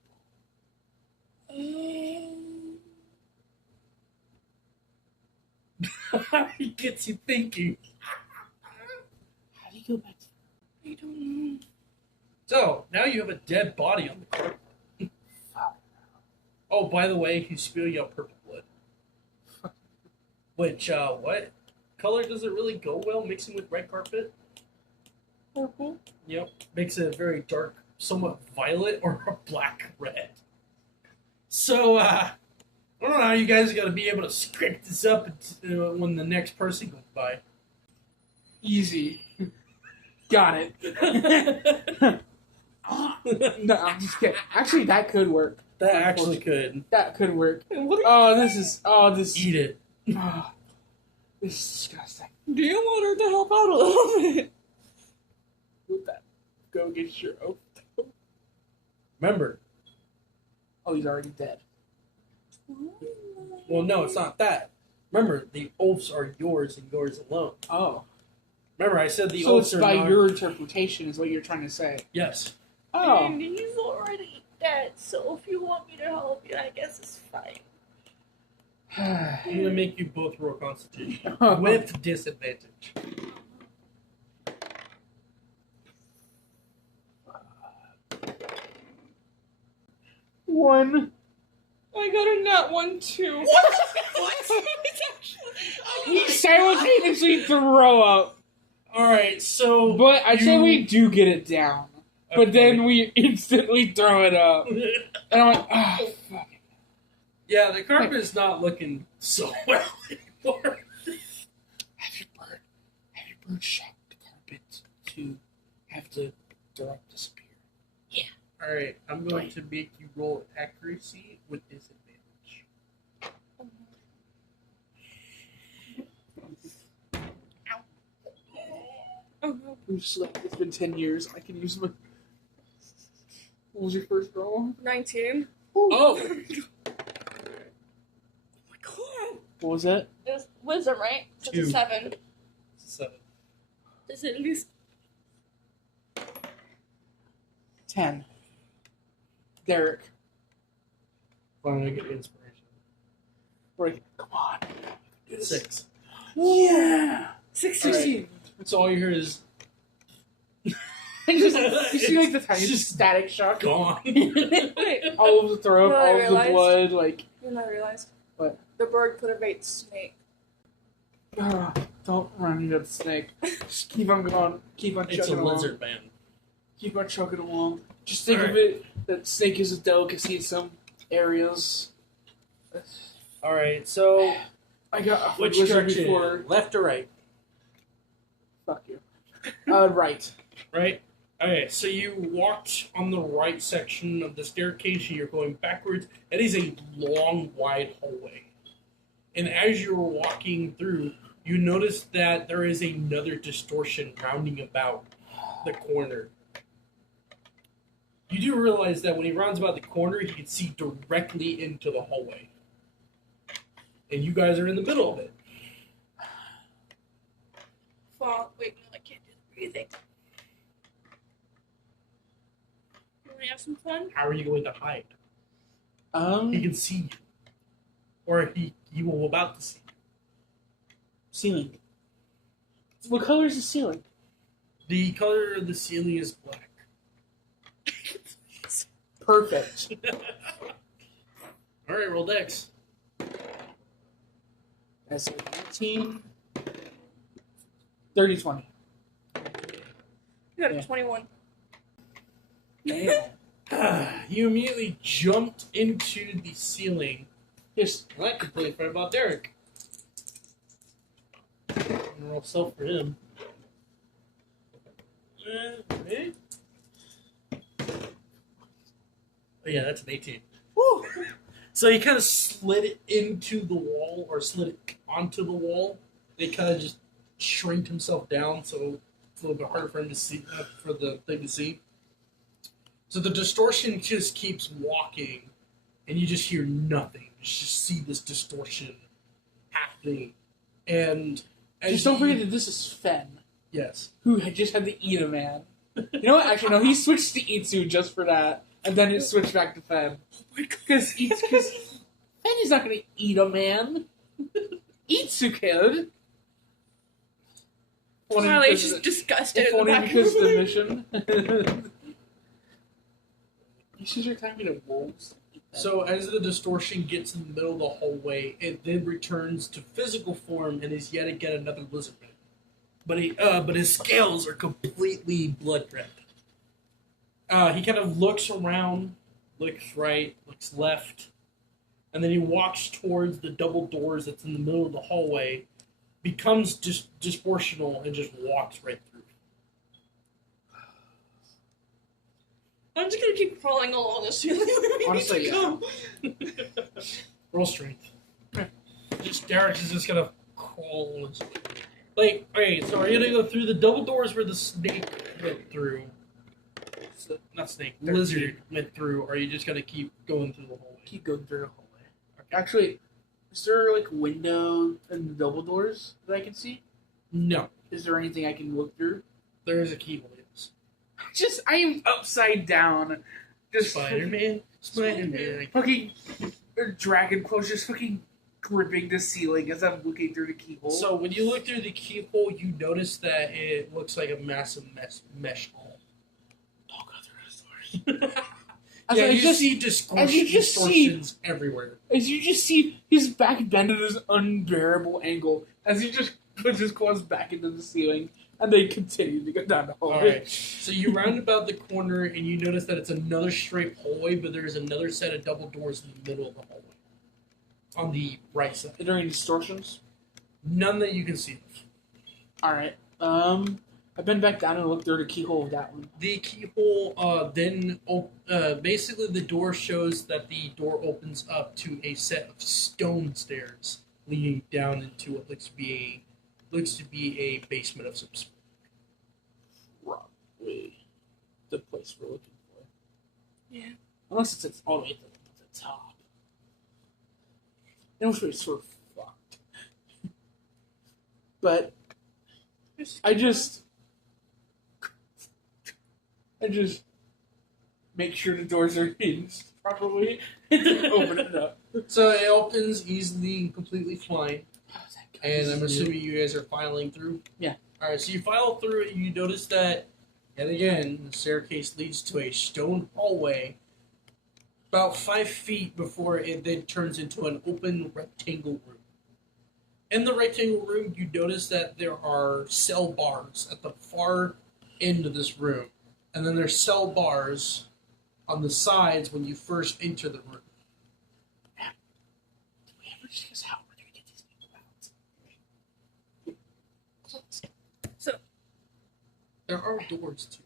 He gets you thinking. How do you go back to I don't know. So, now you have a dead body on the carpet. Oh, by the way, he's spewing out purple blood. Which, what color does it really go well mixing with red carpet? Purple? Yep. Makes it a very dark, somewhat violet or a black red. So, I don't know how you guys are going to be able to script this up when the next person goes by. Easy. Got it. No, I'm just kidding. Actually, that could work. That actually could. That could work. What This. Eat it. This is disgusting. do you want her to help out a little bit? What that? Go get your oath. Remember. Oh, he's already dead. Well, no, it's not that. Remember, the oaths are yours and yours alone. Oh. Remember, I said the So oaths it's are by not... your interpretation is what you're trying to say. Yes. Oh. And he's already dead, so if you want me to help you, I guess it's fine. I'm going to make you both roll Constitution. With disadvantage. One. I got a nat 1 too. What? We simultaneously throw up. Alright, so... But I'd say we do get it down. But then we instantly throw it up. And I'm like, oh, fuck it. Yeah, the carpet's not looking so well anymore. Have your bird shot the carpet to have the direct disappear. Alright, I'm going to make you roll accuracy with disadvantage. Oh no. We slept. It's been 10 years. I can use my. What was your first roll? 19. Oh! Oh my god. What was that? It was wisdom, right? So it's a 2. 7. It's a 7. Is it at least 10. Derek. Finally get inspiration. Break it. Come on. Do this. 6. Yeah. 16? That's all you hear is You see like the tiny It's just static shock gone. Wait, all over the throat, You know what I all of the realized? blood, like. you know what I realized? What? The bird could have ate snake. Don't run into the snake. Just keep on going. Keep on It's chugging a along. lizard man. Keep on chugging along. Just think of Alright. it that snake is a delicacy in some areas. Alright, so I got a which lizard direction? before. Left or right? Fuck you. Right. Right? Okay, so you walked on the right section of the staircase and you're going backwards. It is a long, wide hallway. And as you're walking through, you notice that there is another distortion rounding about. the corner. You do realize that when he rounds about the corner, he can see directly into the hallway. And you guys are in the middle of it. Fall. Wait, no, I can't do the breathing. You want to have some fun? How are you going to hide? He Um, can see you. Or he will about to see you. ceiling. What color is the ceiling? The color of the ceiling is black. Perfect. Alright, roll dex. That's 19. 30, 20. You got a Yeah. 21. You immediately jumped into the ceiling. Yes. Well, I completely forgot about Derek. I'm gonna roll self for him. Eh? Oh yeah, that's an 18. Woo! So he kind of slid it into the wall, or slid it onto the wall. They kind of just shrinked himself down, so it's a little bit harder for him to see, for the thing to see. So the distortion just keeps walking, and you just hear nothing. You just see this distortion happening, and as Just don't you- forget that this is Fen, Yes. who had just had to eat a man. You know what? Actually, no, he switched to Itsu just for that, and then it switched back to Fen. Because Fen is not going to eat a man. Itsu could. Only Riley because is of just the- disgusted if in the only back because of of the the mission. You should your time to wolves. So as the distortion gets in the middle of the hallway, it then returns to physical form and is yet again another lizard man. But his scales are completely blood red. He kind of looks around, looks right, looks left, and then he walks towards the double doors that's in the middle of the hallway, becomes disproportional, and just walks right through. I'm just gonna keep crawling along the ceiling. Honestly, yeah. Roll strength. Just Derek is just gonna crawl. Like, okay, so are you gonna go through the double doors where the snake went through? Not snake, 13. lizard went through, or are you just gonna keep going through the hallway? Keep going through the hallway. Actually, is there like a window in the double doors that I can see? No, Is there anything I can look through? there is a keyhole. Yes. I am upside down. Just Spider-Man, Spider-Man. fucking dragon clothes just fucking gripping the ceiling as I'm looking through the keyhole. So when you look through the keyhole, you notice that it looks like a massive mesh hall. don't go through the doors. Yeah, I you just see as you just see- distortions everywhere. as you just see his back bend at this unbearable angle as he just puts his claws back into the ceiling and they continue to go down the hallway. Alright, so you round about the corner and you notice that it's another straight hallway, but there's another set of double doors in the middle of the hallway. On the right side. Are there any distortions? None that you can see. Alright. I've been back down and looked through the keyhole of that one. The keyhole basically the door shows that the door opens up to a set of stone stairs leading down into what looks to be a basement of some sort. Probably the place we're looking for. Yeah. Unless it's all the way to the top. It was really sort of fucked. But I just make sure the doors are hinged properly and open it up. So it opens easily and completely fine. And I'm assuming you guys are filing through? Yeah. Alright, so you file through it, and you notice that, yet again, the staircase leads to a stone hallway about 5 feet before it then turns into an open rectangle room. In the rectangle room, you notice that there are cell bars at the far end of this room. And then there's cell bars on the sides when you first enter the room. Did we ever discuss how we're gonna get these people out? So, There are doors too.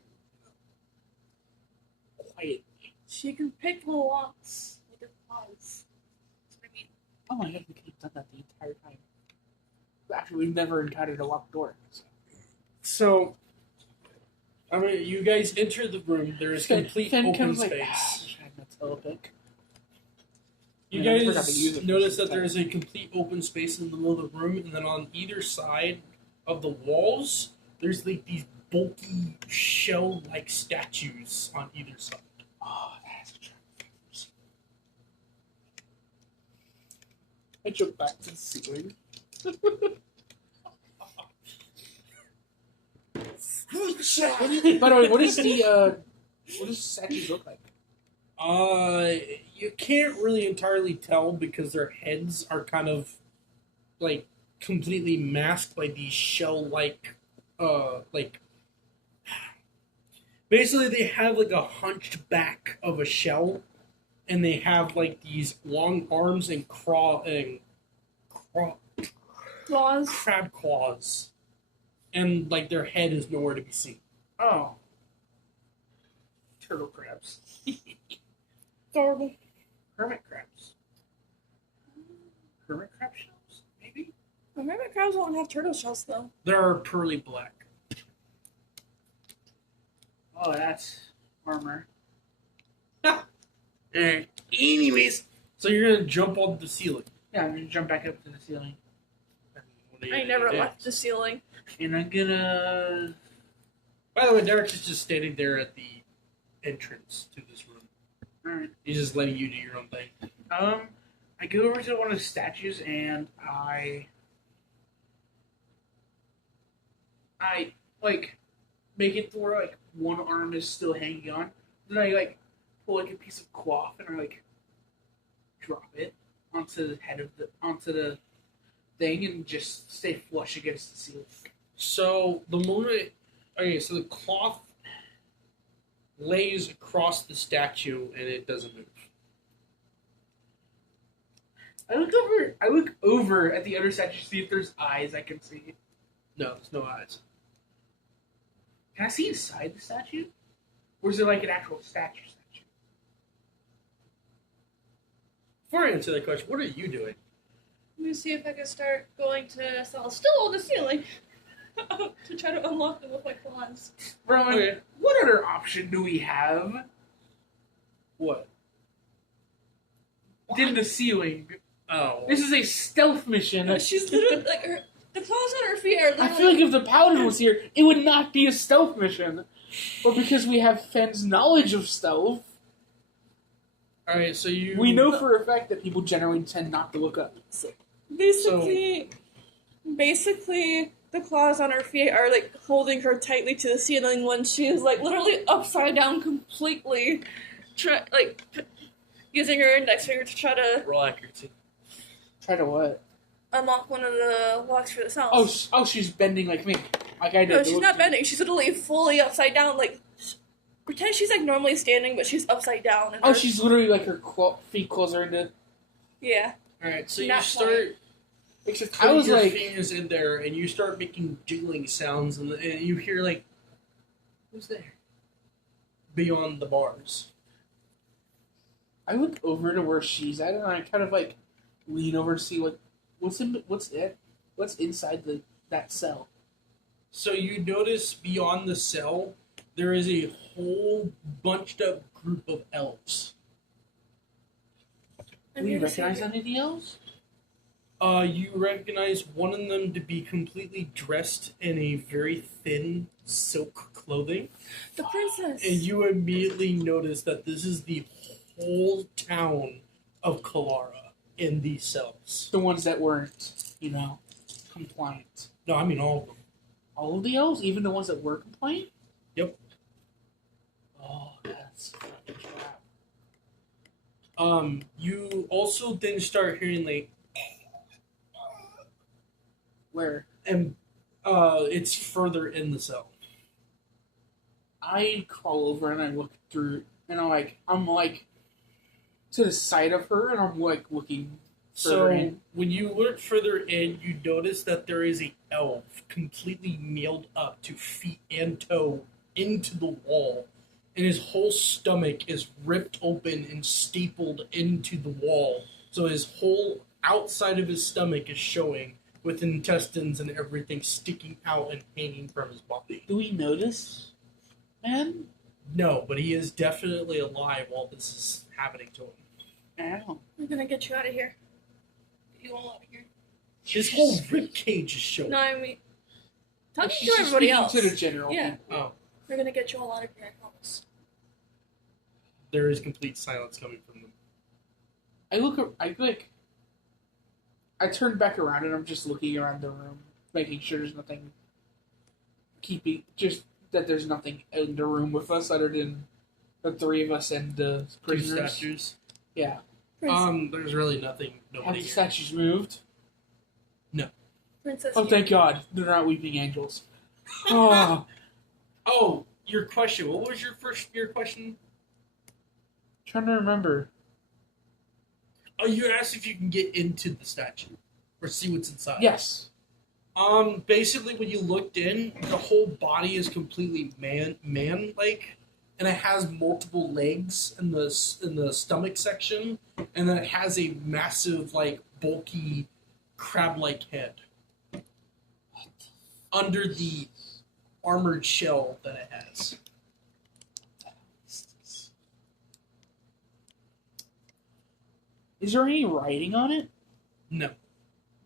Quiet. she can pick the locks with her paws. That's what I mean. Oh my god, we could have done that the entire time. Actually, we've never encountered a locked door. So I mean, you guys enter the room. There is complete Finn open comes space. like, I have no telepic. You Yeah, I forgot to use guys it notice for that there is a complete open space in the middle of the room, and then on either side of the walls, there's like these bulky shell-like statues on either side. Oh, that's a trap. I jump back to the ceiling. By the way, what does statues look like? You can't really entirely tell because their heads are kind of like completely masked by these shell-like, like basically they have like a hunched back of a shell, and they have like these long arms and Claws. crab claws, and like their head is nowhere to be seen. Oh. Turtle crabs. Adorable. Hermit crabs. Hermit crab shells, maybe? Mermaid crabs don't have turtle shells though. They're pearly black. Oh, that's armor. Anyways, so you're gonna jump onto the ceiling. Yeah, I'm gonna jump back up to the ceiling. I never left the ceiling. And I'm gonna... By the way, Derek's is just standing there at the entrance to this room. Alright. He's just letting you do your own thing. I go over to one of the statues and I like make it to where like one arm is still hanging on. Then I like pull like a piece of cloth and I like drop it onto the head of onto the thing and just stay flush against the ceiling. So the moment, okay, so the cloth lays across the statue and it doesn't move. I look over at the other statue to see if there's eyes I can see. No, there's no eyes. Can I see inside the statue? Or is it like an actual statue? Before I answer that question, what are you doing? Let me see if I can start going to cells still on the ceiling to try to unlock them with my claws. Rowan, Okay. what other option do we have What? than the ceiling? Oh. This is a stealth mission. She's literally like the claws on her feet are literally. I feel like if the paladin was here, it would not be a stealth mission. But because we have Fenn's knowledge of stealth, Alright, so you... we know for a fact that people generally tend not to look up. Basically, the claws on her feet are like holding her tightly to the ceiling when she is like literally upside down completely, using her index finger to try to Roll accuracy. Try to what? unlock one of the locks for the cells. Oh, she's bending like me. Like I did. No, she's not bending. She's literally fully upside down. Like, pretend she's like normally standing, but she's upside down. And Oh, she's literally like her feet closer into. Yeah. Alright, so you Not start... Except I I was your like, fingers in there, and you start making jiggling sounds, and you hear like, "Who's there?" Beyond the bars. I look over to where she's at, and I kind of like lean over to see what's inside that cell. So you notice beyond the cell, there is a whole bunched up group of elves. Do we recognize any of the elves? You recognize one of them to be completely dressed in a very thin silk clothing, The princess. and you immediately notice that this is the whole town of Kalara in these cells. The ones that weren't, compliant. No, I mean all of them. All of the elves, even the ones that were compliant. Yep. Oh, that's fucking crap. You also then start hearing like, Where and it's further in the cell. I crawl over and I look through, and I'm like to the side of her, and I'm like looking further So in. when you look further in, you notice that there is a elf completely nailed up to feet and toe into the wall, and his whole stomach is ripped open and stapled into the wall. So his whole outside of his stomach is showing, with intestines and everything sticking out and hanging from his body. Do we notice? man? No, but he is definitely alive while this is happening to him. Ow. I'm gonna get you out of here. Get you all out of here. His whole rib cage is showing. No, I mean, talking She's to just everybody speaking else. to the general Yeah. people. Oh, We're gonna get you all out of here, I promise. there is complete silence coming from them. I turn back around and I'm just looking around the room, making sure there's nothing just that there's nothing in the room with us other than the three of us and the Two prisoners. statues. Yeah. There's really nothing. Have Nobody the here. statues moved? Princess. Oh, thank God. They're not weeping angels. Oh, Oh, your question. What was your question? trying to remember. Oh, you asked if you can get into the statue or see what's inside. Yes. Basically, when you looked in, the whole body is completely man-like, and it has multiple legs in the stomach section, and then it has a massive, like, bulky, crab-like head under the armored shell that it has. Is there any writing on it? No.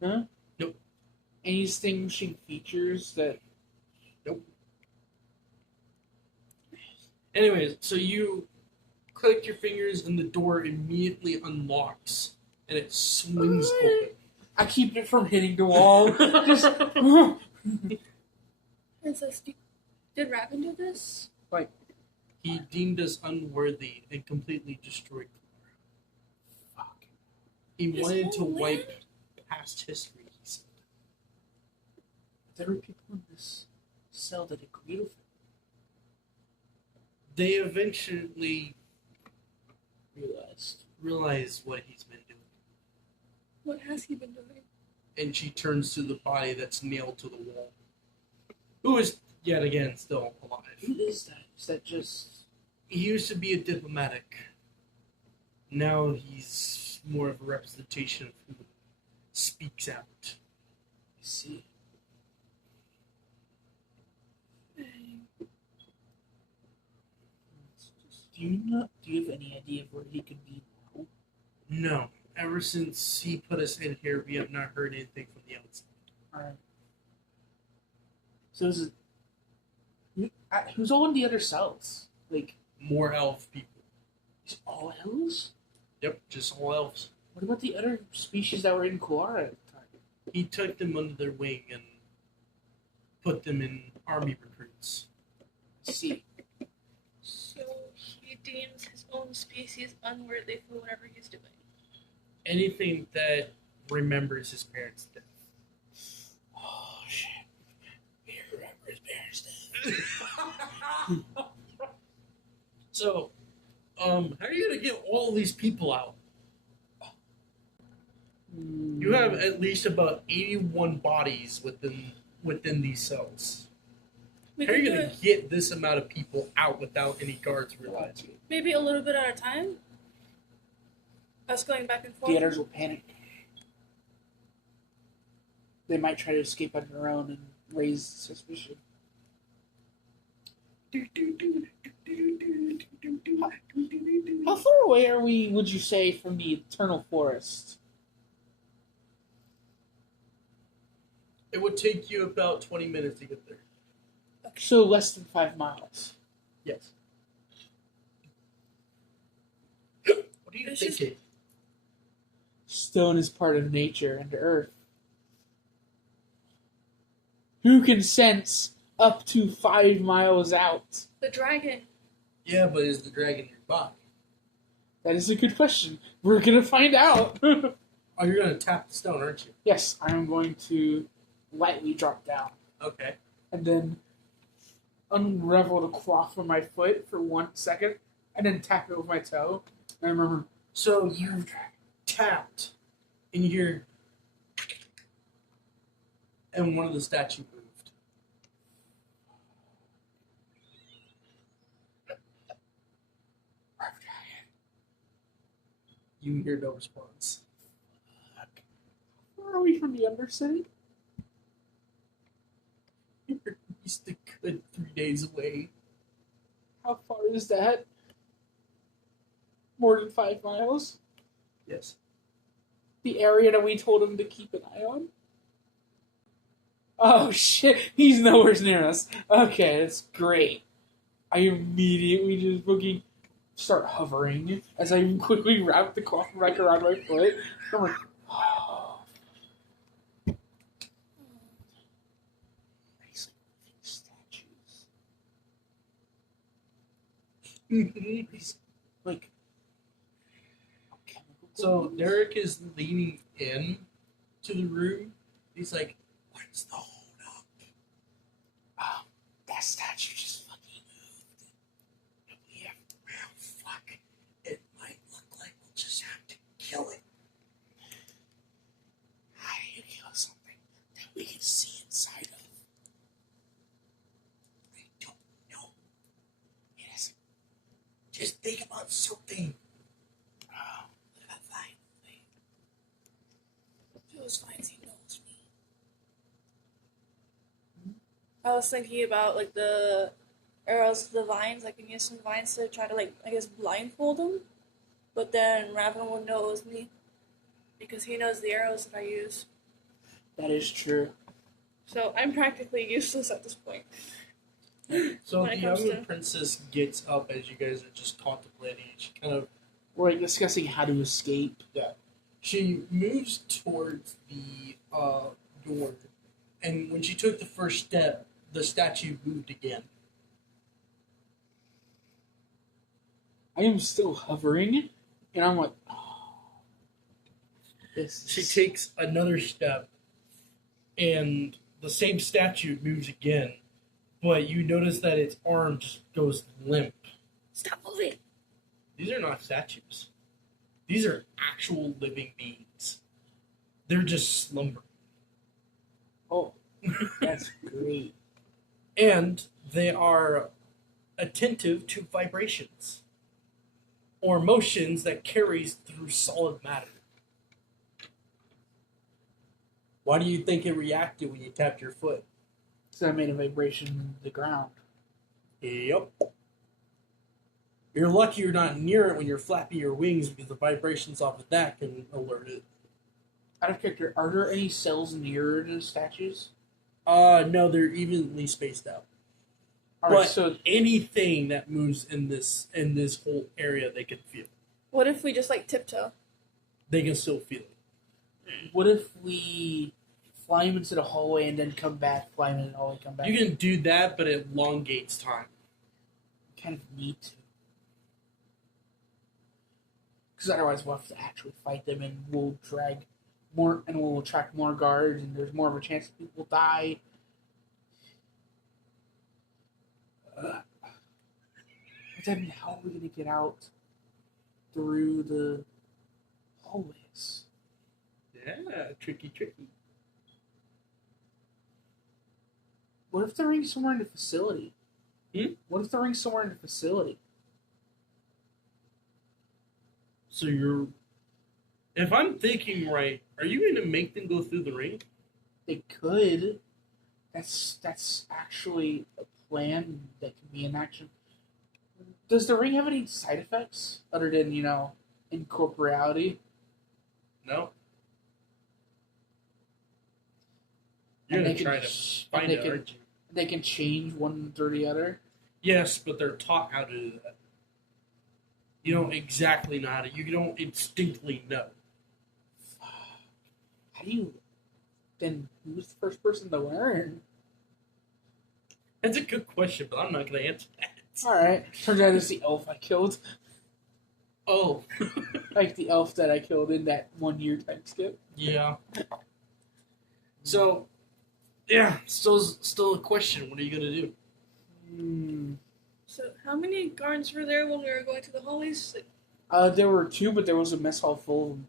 No? Nope. Any distinguishing features that... Anyways, so you click your fingers, and the door immediately unlocks, and it swings open. I keep it from hitting the wall. Just... Princess, did Raven do this? He deemed us unworthy and completely destroyed. Fuck. He His wanted to whole wipe land? past history, he said. There were people in this cell that agreed with it. They eventually Realized. realized what he's been doing. What has he been doing? And she turns to the body that's nailed to the wall. Who is, yet again, still alive. Who is that? Is that just... He used to be a diplomatic. Now he's more of a representation of who speaks out. I see. Do you have any idea of where he could be now? No. Ever since he put us in here, we have not heard anything from the outside. Alright. So is it... Who's all in the other cells? Like, More elf people. is it all elves? Yep, just all elves. What about the other species that were in Kuara at the time? He took them under their wing and put them in army recruits. I see. So he deems his own species unworthy for whatever he's doing. Anything that remembers his parents' death. Oh, shit. He remembers parents' death. So, how are you gonna get all these people out? You have at least about 81 bodies within these cells. We How are can you do gonna it get this amount of people out without any guards realizing it? maybe a little bit at a time. Us going back and forth. The others will panic. They might try to escape on their own and raise suspicion. How far away are we, would you say, from the Eternal Forest? It would take you about 20 minutes to get there. So less than 5 miles. Yes. What are you It's just- thinking? Stone is part of nature and earth. Who can sense up to 5 miles out? The dragon. Yeah, but is the dragon nearby? That is a good question. We're gonna find out. Oh, you're gonna tap the stone, aren't you? Yes, I'm going to lightly drop down Okay. and then unravel the cloth from my foot for 1 second and then tap it with my toe. And I remember, So you tapped, and you hear, and one of the statues moved. You hear no response. where are we from the Undercity? You're at least a good 3 days away. Is that more than 5 miles? Yes. The area that we told him to keep an eye on? Oh shit, he's nowhere near us. Okay, that's great. I immediately just fucking start hovering as I quickly wrap the cloth back around my foot. I'm like, oh. Nice statues. He's like, So Derek is leaning in to the room. He's like, "What's the hold up?" That statue just fucking moved. Yeah, well, fuck. It might look like we'll just have to kill it. How do you kill something that we can see inside of? I don't know. Yes. Just think about something. Fine. Jules finds he knows me. I was thinking about like the arrows, the vines. I can use some vines to try to like I guess blindfold him, but then Raven would know it was me because he knows the arrows that I use. That is true. So I'm practically useless at this point. So When the it comes young to- princess gets up as you guys are just contemplating. She kind of We're like discussing how to escape. she moves towards the door, and when she took the first step, the statue moved again. I am still hovering, and I'm like, oh. She takes another step, and the same statue moves again, but you notice that its arm just goes limp. Stop moving! These are not statues. These are actual living beings. They're just slumbering. Oh, that's great. And they are attentive to vibrations or motions that carries through solid matter. Why do you think it reacted when you tapped your foot? So I made a vibration in the ground. Yep. You're lucky you're not near it when you're flapping your wings because the vibrations off of that can alert it. Out of character, are there any cells near the statues? No, they're evenly spaced out. Alright, But so anything that moves in this whole area, they can feel. What if we just like tiptoe? They can still feel it. what if we fly him into the hallway and then come back, fly him into the hallway, come back? You can do that, but it elongates time. kind of need to. Because otherwise we'll have to actually fight them and we'll drag more and we'll attract more guards and there's more of a chance that people die. But then how are we going to get out through the hallways? Yeah, tricky. What if the ring's somewhere in the facility? Hmm? What if the ring's somewhere in the facility? So you're... If I'm thinking right, are you going to make them go through the ring? They could. That's actually a plan that can be in action. Does the ring have any side effects other than, incorporeality? No? You're And going they to try can to find it, aren't you? They can change one or the other. Yes, but they're taught how to do that. You don't exactly know how to. You don't instinctively know. How do you? Then who's the first person to learn? That's a good question, but I'm not going to answer that. All right. Turns out it's the elf I killed, Oh. like the elf that I killed in that 1 year time skip. Yeah. So, yeah, still a question. What are you going to do? So how many guards were there when we were going to the hallways? There were 2, but there was a mess hall full of them.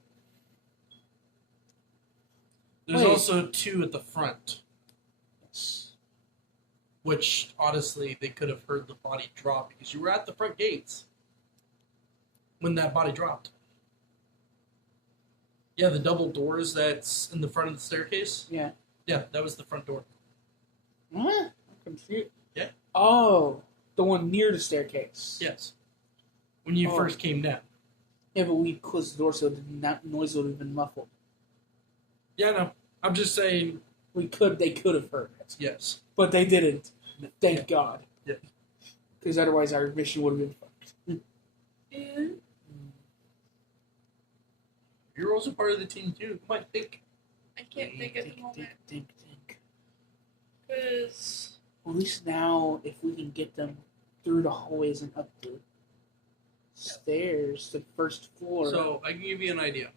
There's Wait. also 2 at the front, Yes. which, honestly, they could have heard the body drop because you were at the front gates when that body dropped. Yeah, the double doors that's in the front of the staircase. Yeah. Yeah, that was the front door. What? I'm confused. Yeah. Oh. The one near the staircase. Yes. When you first came down. Yeah, but we closed the door so the noise would have been muffled. Yeah, no. I'm just saying. They could have heard it. Yes. But they didn't. Thank God. Yeah. Because otherwise our mission would have been fucked. Yeah. You're also part of the team too. Come on, think. I can't think at the moment. Think. Because At least now, if we can get them through the hallways and up the stairs to the first floor. So I can give you an idea.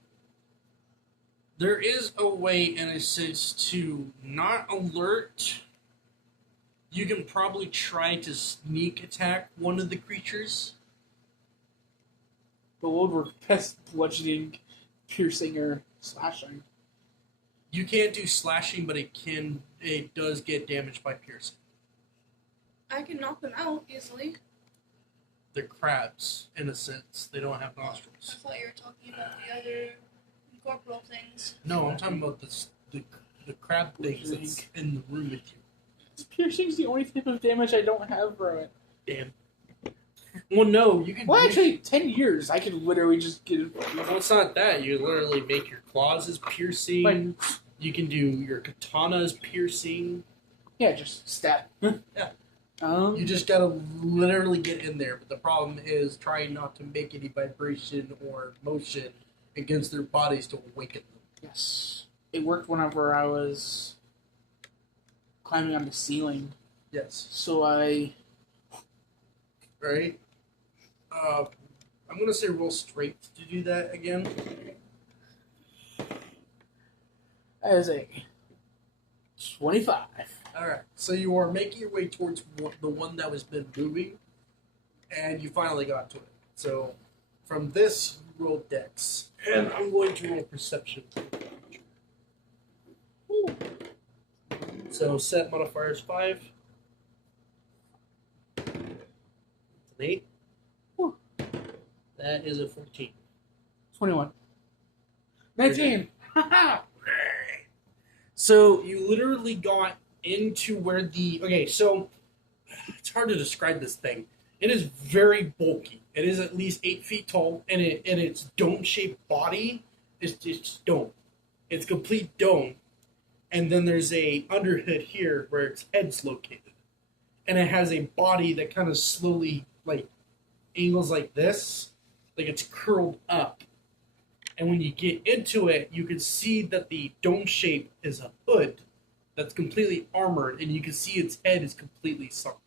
There is a way, in a sense, to not alert. You can probably try to sneak attack one of the creatures. But what would work best? Bludgeoning, piercing, or slashing? You can't do slashing, but it does get damaged by piercing. I can knock them out easily. They're crabs, in a sense. They don't have I nostrils. thought you were talking about the other corporal things. No, I'm talking about the crab things that's in the room with you. Piercing's the only type of damage I don't have from it. Damn. Well, no, you can. Well, actually, 10 years, I could literally just get it. Well, it's not that. You literally make your claws as piercing. Like, You can do your katana as piercing. yeah, just stab. Yeah. You just gotta literally get in there. But the problem is trying not to make any vibration or motion against their bodies to awaken them. Yes. It worked whenever I was climbing on the ceiling. Yes. So I... Right? I'm gonna say roll strength to do that again. As a 25. Alright, so you are making your way towards the one that was been moving, and you finally got to it. So, from this, you roll dex, and I'm going to roll perception. So, set modifier is 5. It's an 8. Whew. That is a 14. 21. 19! Haha! So, you literally got into where the... Okay, so, it's hard to describe this thing. It is very bulky. It is at least 8 feet tall, and its dome-shaped body is just dome. It's complete dome. And then there's a underhood here where its head's located. And it has a body that kind of slowly, like, angles like this. Like it's curled up. And when you get into it, you can see that the dome shape is a hood that's completely armored, and you can see its head is completely sunk.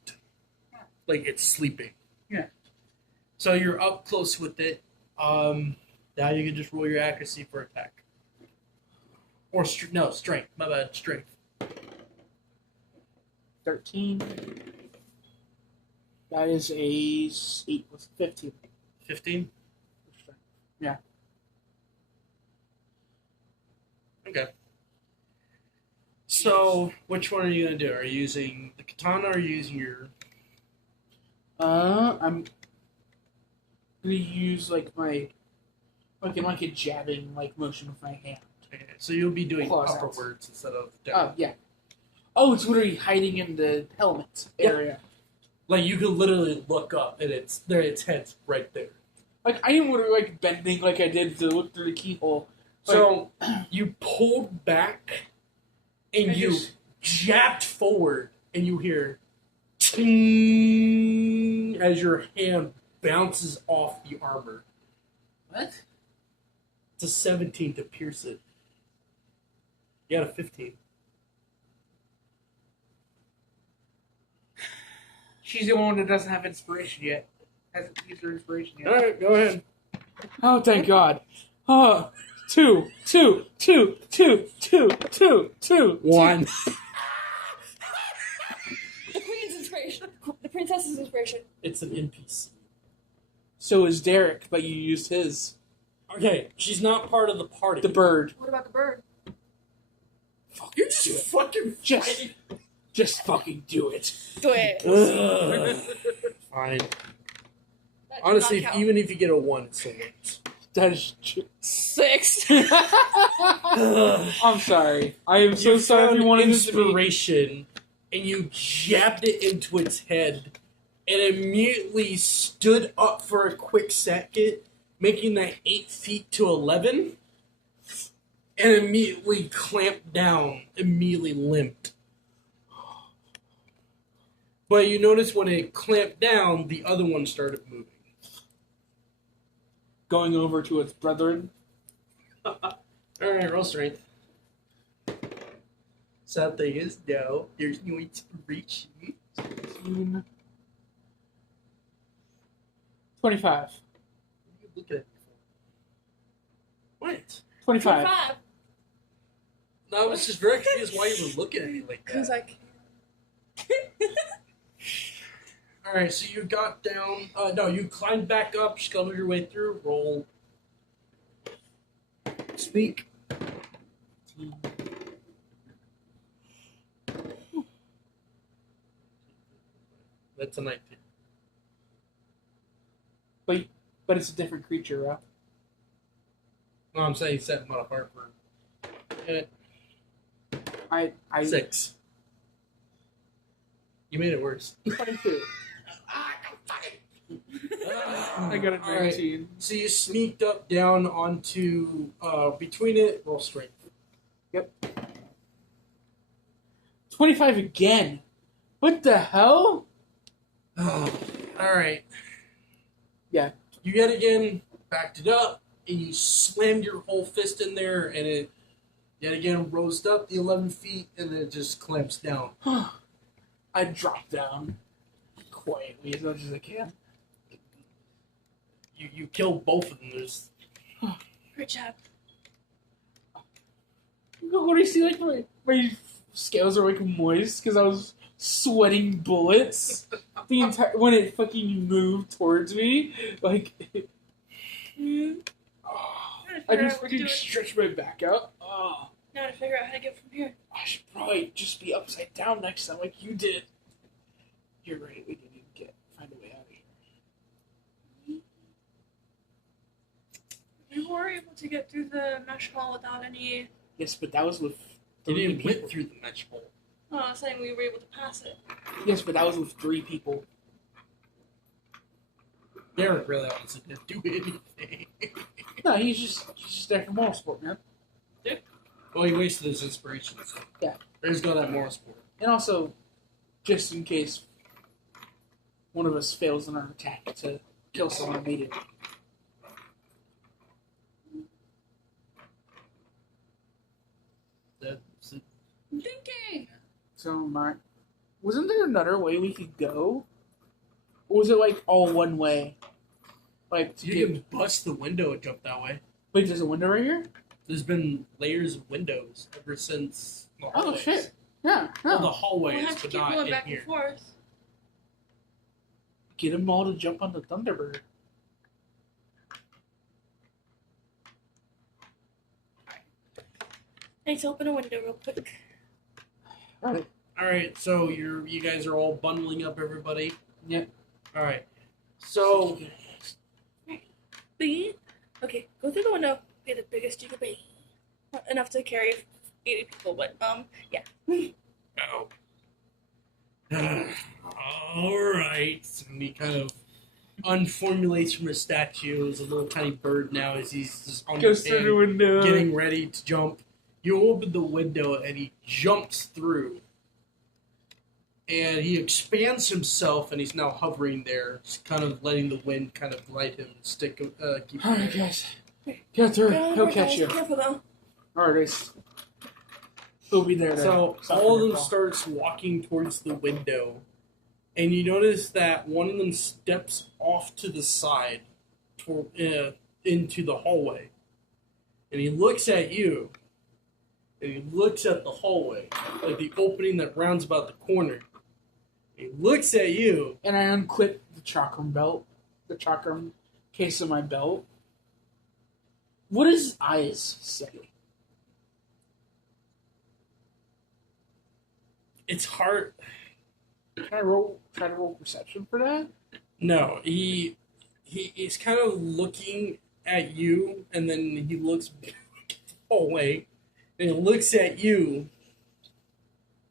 Like it's sleeping. Yeah. So you're up close with it. Now you can just roll your accuracy for attack. Or, strength. My bad, strength. 13. That is a 8 plus 15. 15? Yeah. Okay. So, which one are you going to do? Are you using the katana or are you using your... I'm gonna use like a jabbing motion with my hand. Okay, so you'll be doing Claws upperwards instead of down. Oh yeah. Oh, it's literally hiding in the helmet area. Like you could literally look up and its head's right there. Like I am literally bending like I did to look through the keyhole. So you pulled back and you jabbed forward and you hear ting as your hand bounces off the armor. What? It's a 17 to pierce it. You got a 15. She's the one that doesn't have inspiration yet. Hasn't used her inspiration yet. Alright, go ahead. Oh, thank God. Oh, 2, 2, 2, 2, 2, 2, 2. 1. The queen's inspiration. The princess's inspiration. It's an NPC. So is Derek, but you used his. Okay, she's not part of the party. The bird. What about the bird? You're just fucking fighting. Just fucking do it. Do it. Fine. That did Honestly, not count. even if you get a 1, it's still works. That is true. 6. I'm sorry. I am so sorry if you wanted this to be. inspiration, and you jabbed it into its head, It immediately stood up for a quick second, making that 8 feet to 11, and immediately clamped down, immediately limped. But you notice when it clamped down, the other one started moving. Going over to its brethren. Alright, roll strength. Something is no. There's no inspiration. 16. 25. What are you looking at me for? What? 25. 5. No, I was just very confused why you were looking at me like Because that. I can. Alright, so you got down. No, you climbed back up, scuttled your way through, roll. Speak. That's a 19. But it's a different creature, right? No, I'm saying set modifier for I 6. You made it worse. 22. I got a Alright, 19. so you sneaked up down onto between it. Roll strength. 25 again. What the hell? Oh, all right. Yeah. You yet again backed it up, and you slammed your whole fist in there, and it yet again rose up the 11 feet, and then it just clamps down. I drop down quietly as much as I can. You killed both of them. There's Great job. What do you see? Like my scales are like moist because I was sweating bullets the entire when it fucking moved towards me. Like I just freaking stretched my back out. Oh, Now to figure out how to get from here. I should probably just be upside down next time, like you did. You're right. We didn't even find a way out of here. We were able to get through the mesh hall without any. Yes, but that was with you 3 didn't people. went through the mesh hole. Oh, I was saying we were able to pass it. Yes, but that was with 3 people. Derek really honestly didn't do anything. No, he's just there for moral support, man. Well, he wasted his inspiration. So. Yeah. He's got that moral support. And also, just in case one of us fails in our attack to kill someone immediately. That's it. I'm thinking. So, wasn't there another way we could go? Or was it like all one way? Like, to You get. can bust the window and jump that way. Wait, there's a window right here? There's been layers of windows ever since the Oh, hallways. shit. Yeah, Well, the no. hallways, We'll have to but keep not going in back here. and forth. Get them all to jump on the Thunderbird. Let's open a window real quick. Alright. All right, so you guys are all bundling up everybody. Yep. All right, so B. Okay, go through the window. Be the biggest you can be. Not enough to carry 80 people, but yeah. oh. All right, and he kind of unformulates from his statue as a little tiny bird now as he's just on Goes his through hand, the window. getting ready to jump. You open the window and he jumps through. And he expands himself and he's now hovering there, just kind of letting the wind kind of glide him and keep him Alright, there. guys. Get through. Go, He'll guys, catch you. Careful though. Alright, guys. He'll be there. So to all of them stop him. starts walking towards the window, and you notice that one of them steps off to the side, into the hallway, and he looks at you, and he looks at the hallway, like the opening that rounds about the corner. He looks at you. And I unclip the chakram belt, the chakram case of my belt. What does his eyes say? It's hard. Try to roll perception for that? No, he's kind of looking at you, and then he looks back at the hallway, and he looks at you.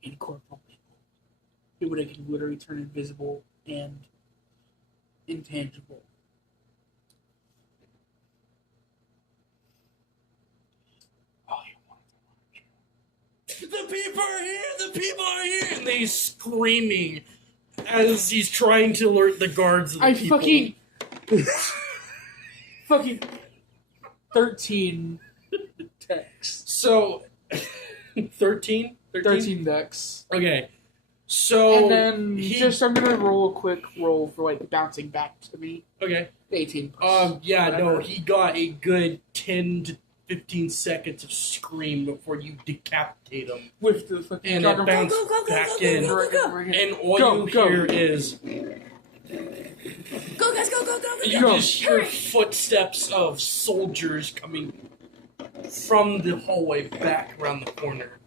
Incorporeal people. People that can literally turn invisible and intangible. Oh, you want The people are here! The people are here! And he's screaming as he's trying to alert the guards of the people. fucking 13 decks. So, 13? 13 decks. Okay. So, And then I'm gonna roll a quick roll for like bouncing back to me. Okay. 18. Yeah, Whatever. no, he got a good 10 to 15 seconds of scream before you decapitate him. With the fucking And juggernaut. it bounced back in. And all you hear is... Go, guys, go, go, go, go. You Go. just hear footsteps of soldiers coming from the hallway back around the corner.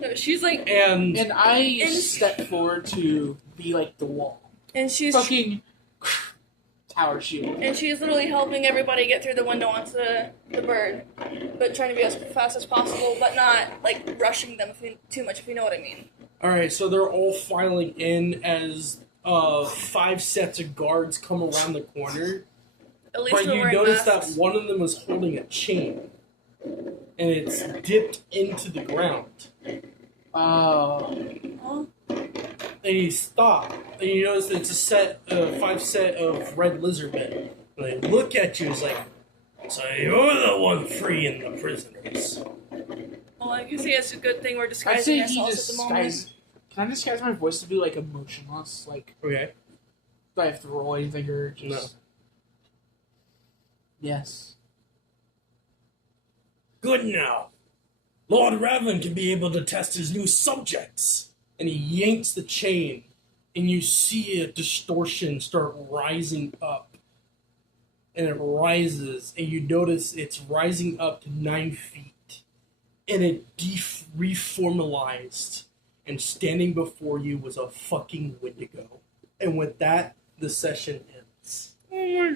No, she's like, And And step forward to be like the wall. and she's Fucking tower shield. and she's literally helping everybody get through the window onto the bird, but trying to be as fast as possible, but not like rushing them too much, if you know what I mean. alright, so they're all filing in as 5 sets of guards come around the corner. At least But we're you wearing notice masks. that one of them is holding a chain. And it's dipped into the ground. Huh? And you stop. And you notice that it's a 5 set of red lizardmen. And they look at you as like, so you're the one freeing the prisoners. Well, I can see it's a good thing we're I'd say disguising he ourselves at the moment. disguised. Can I disguise my voice to be like emotionless? Like, Okay. do I have to roll anything or just. No. Yes. Good now. Lord Raven can be able to test his new subjects. And he yanks the chain, and you see a distortion start rising up. And it rises, and you notice it's rising up to 9 feet. And it reformalized. And standing before you was a fucking Wendigo. And with that, the session ends. Oh my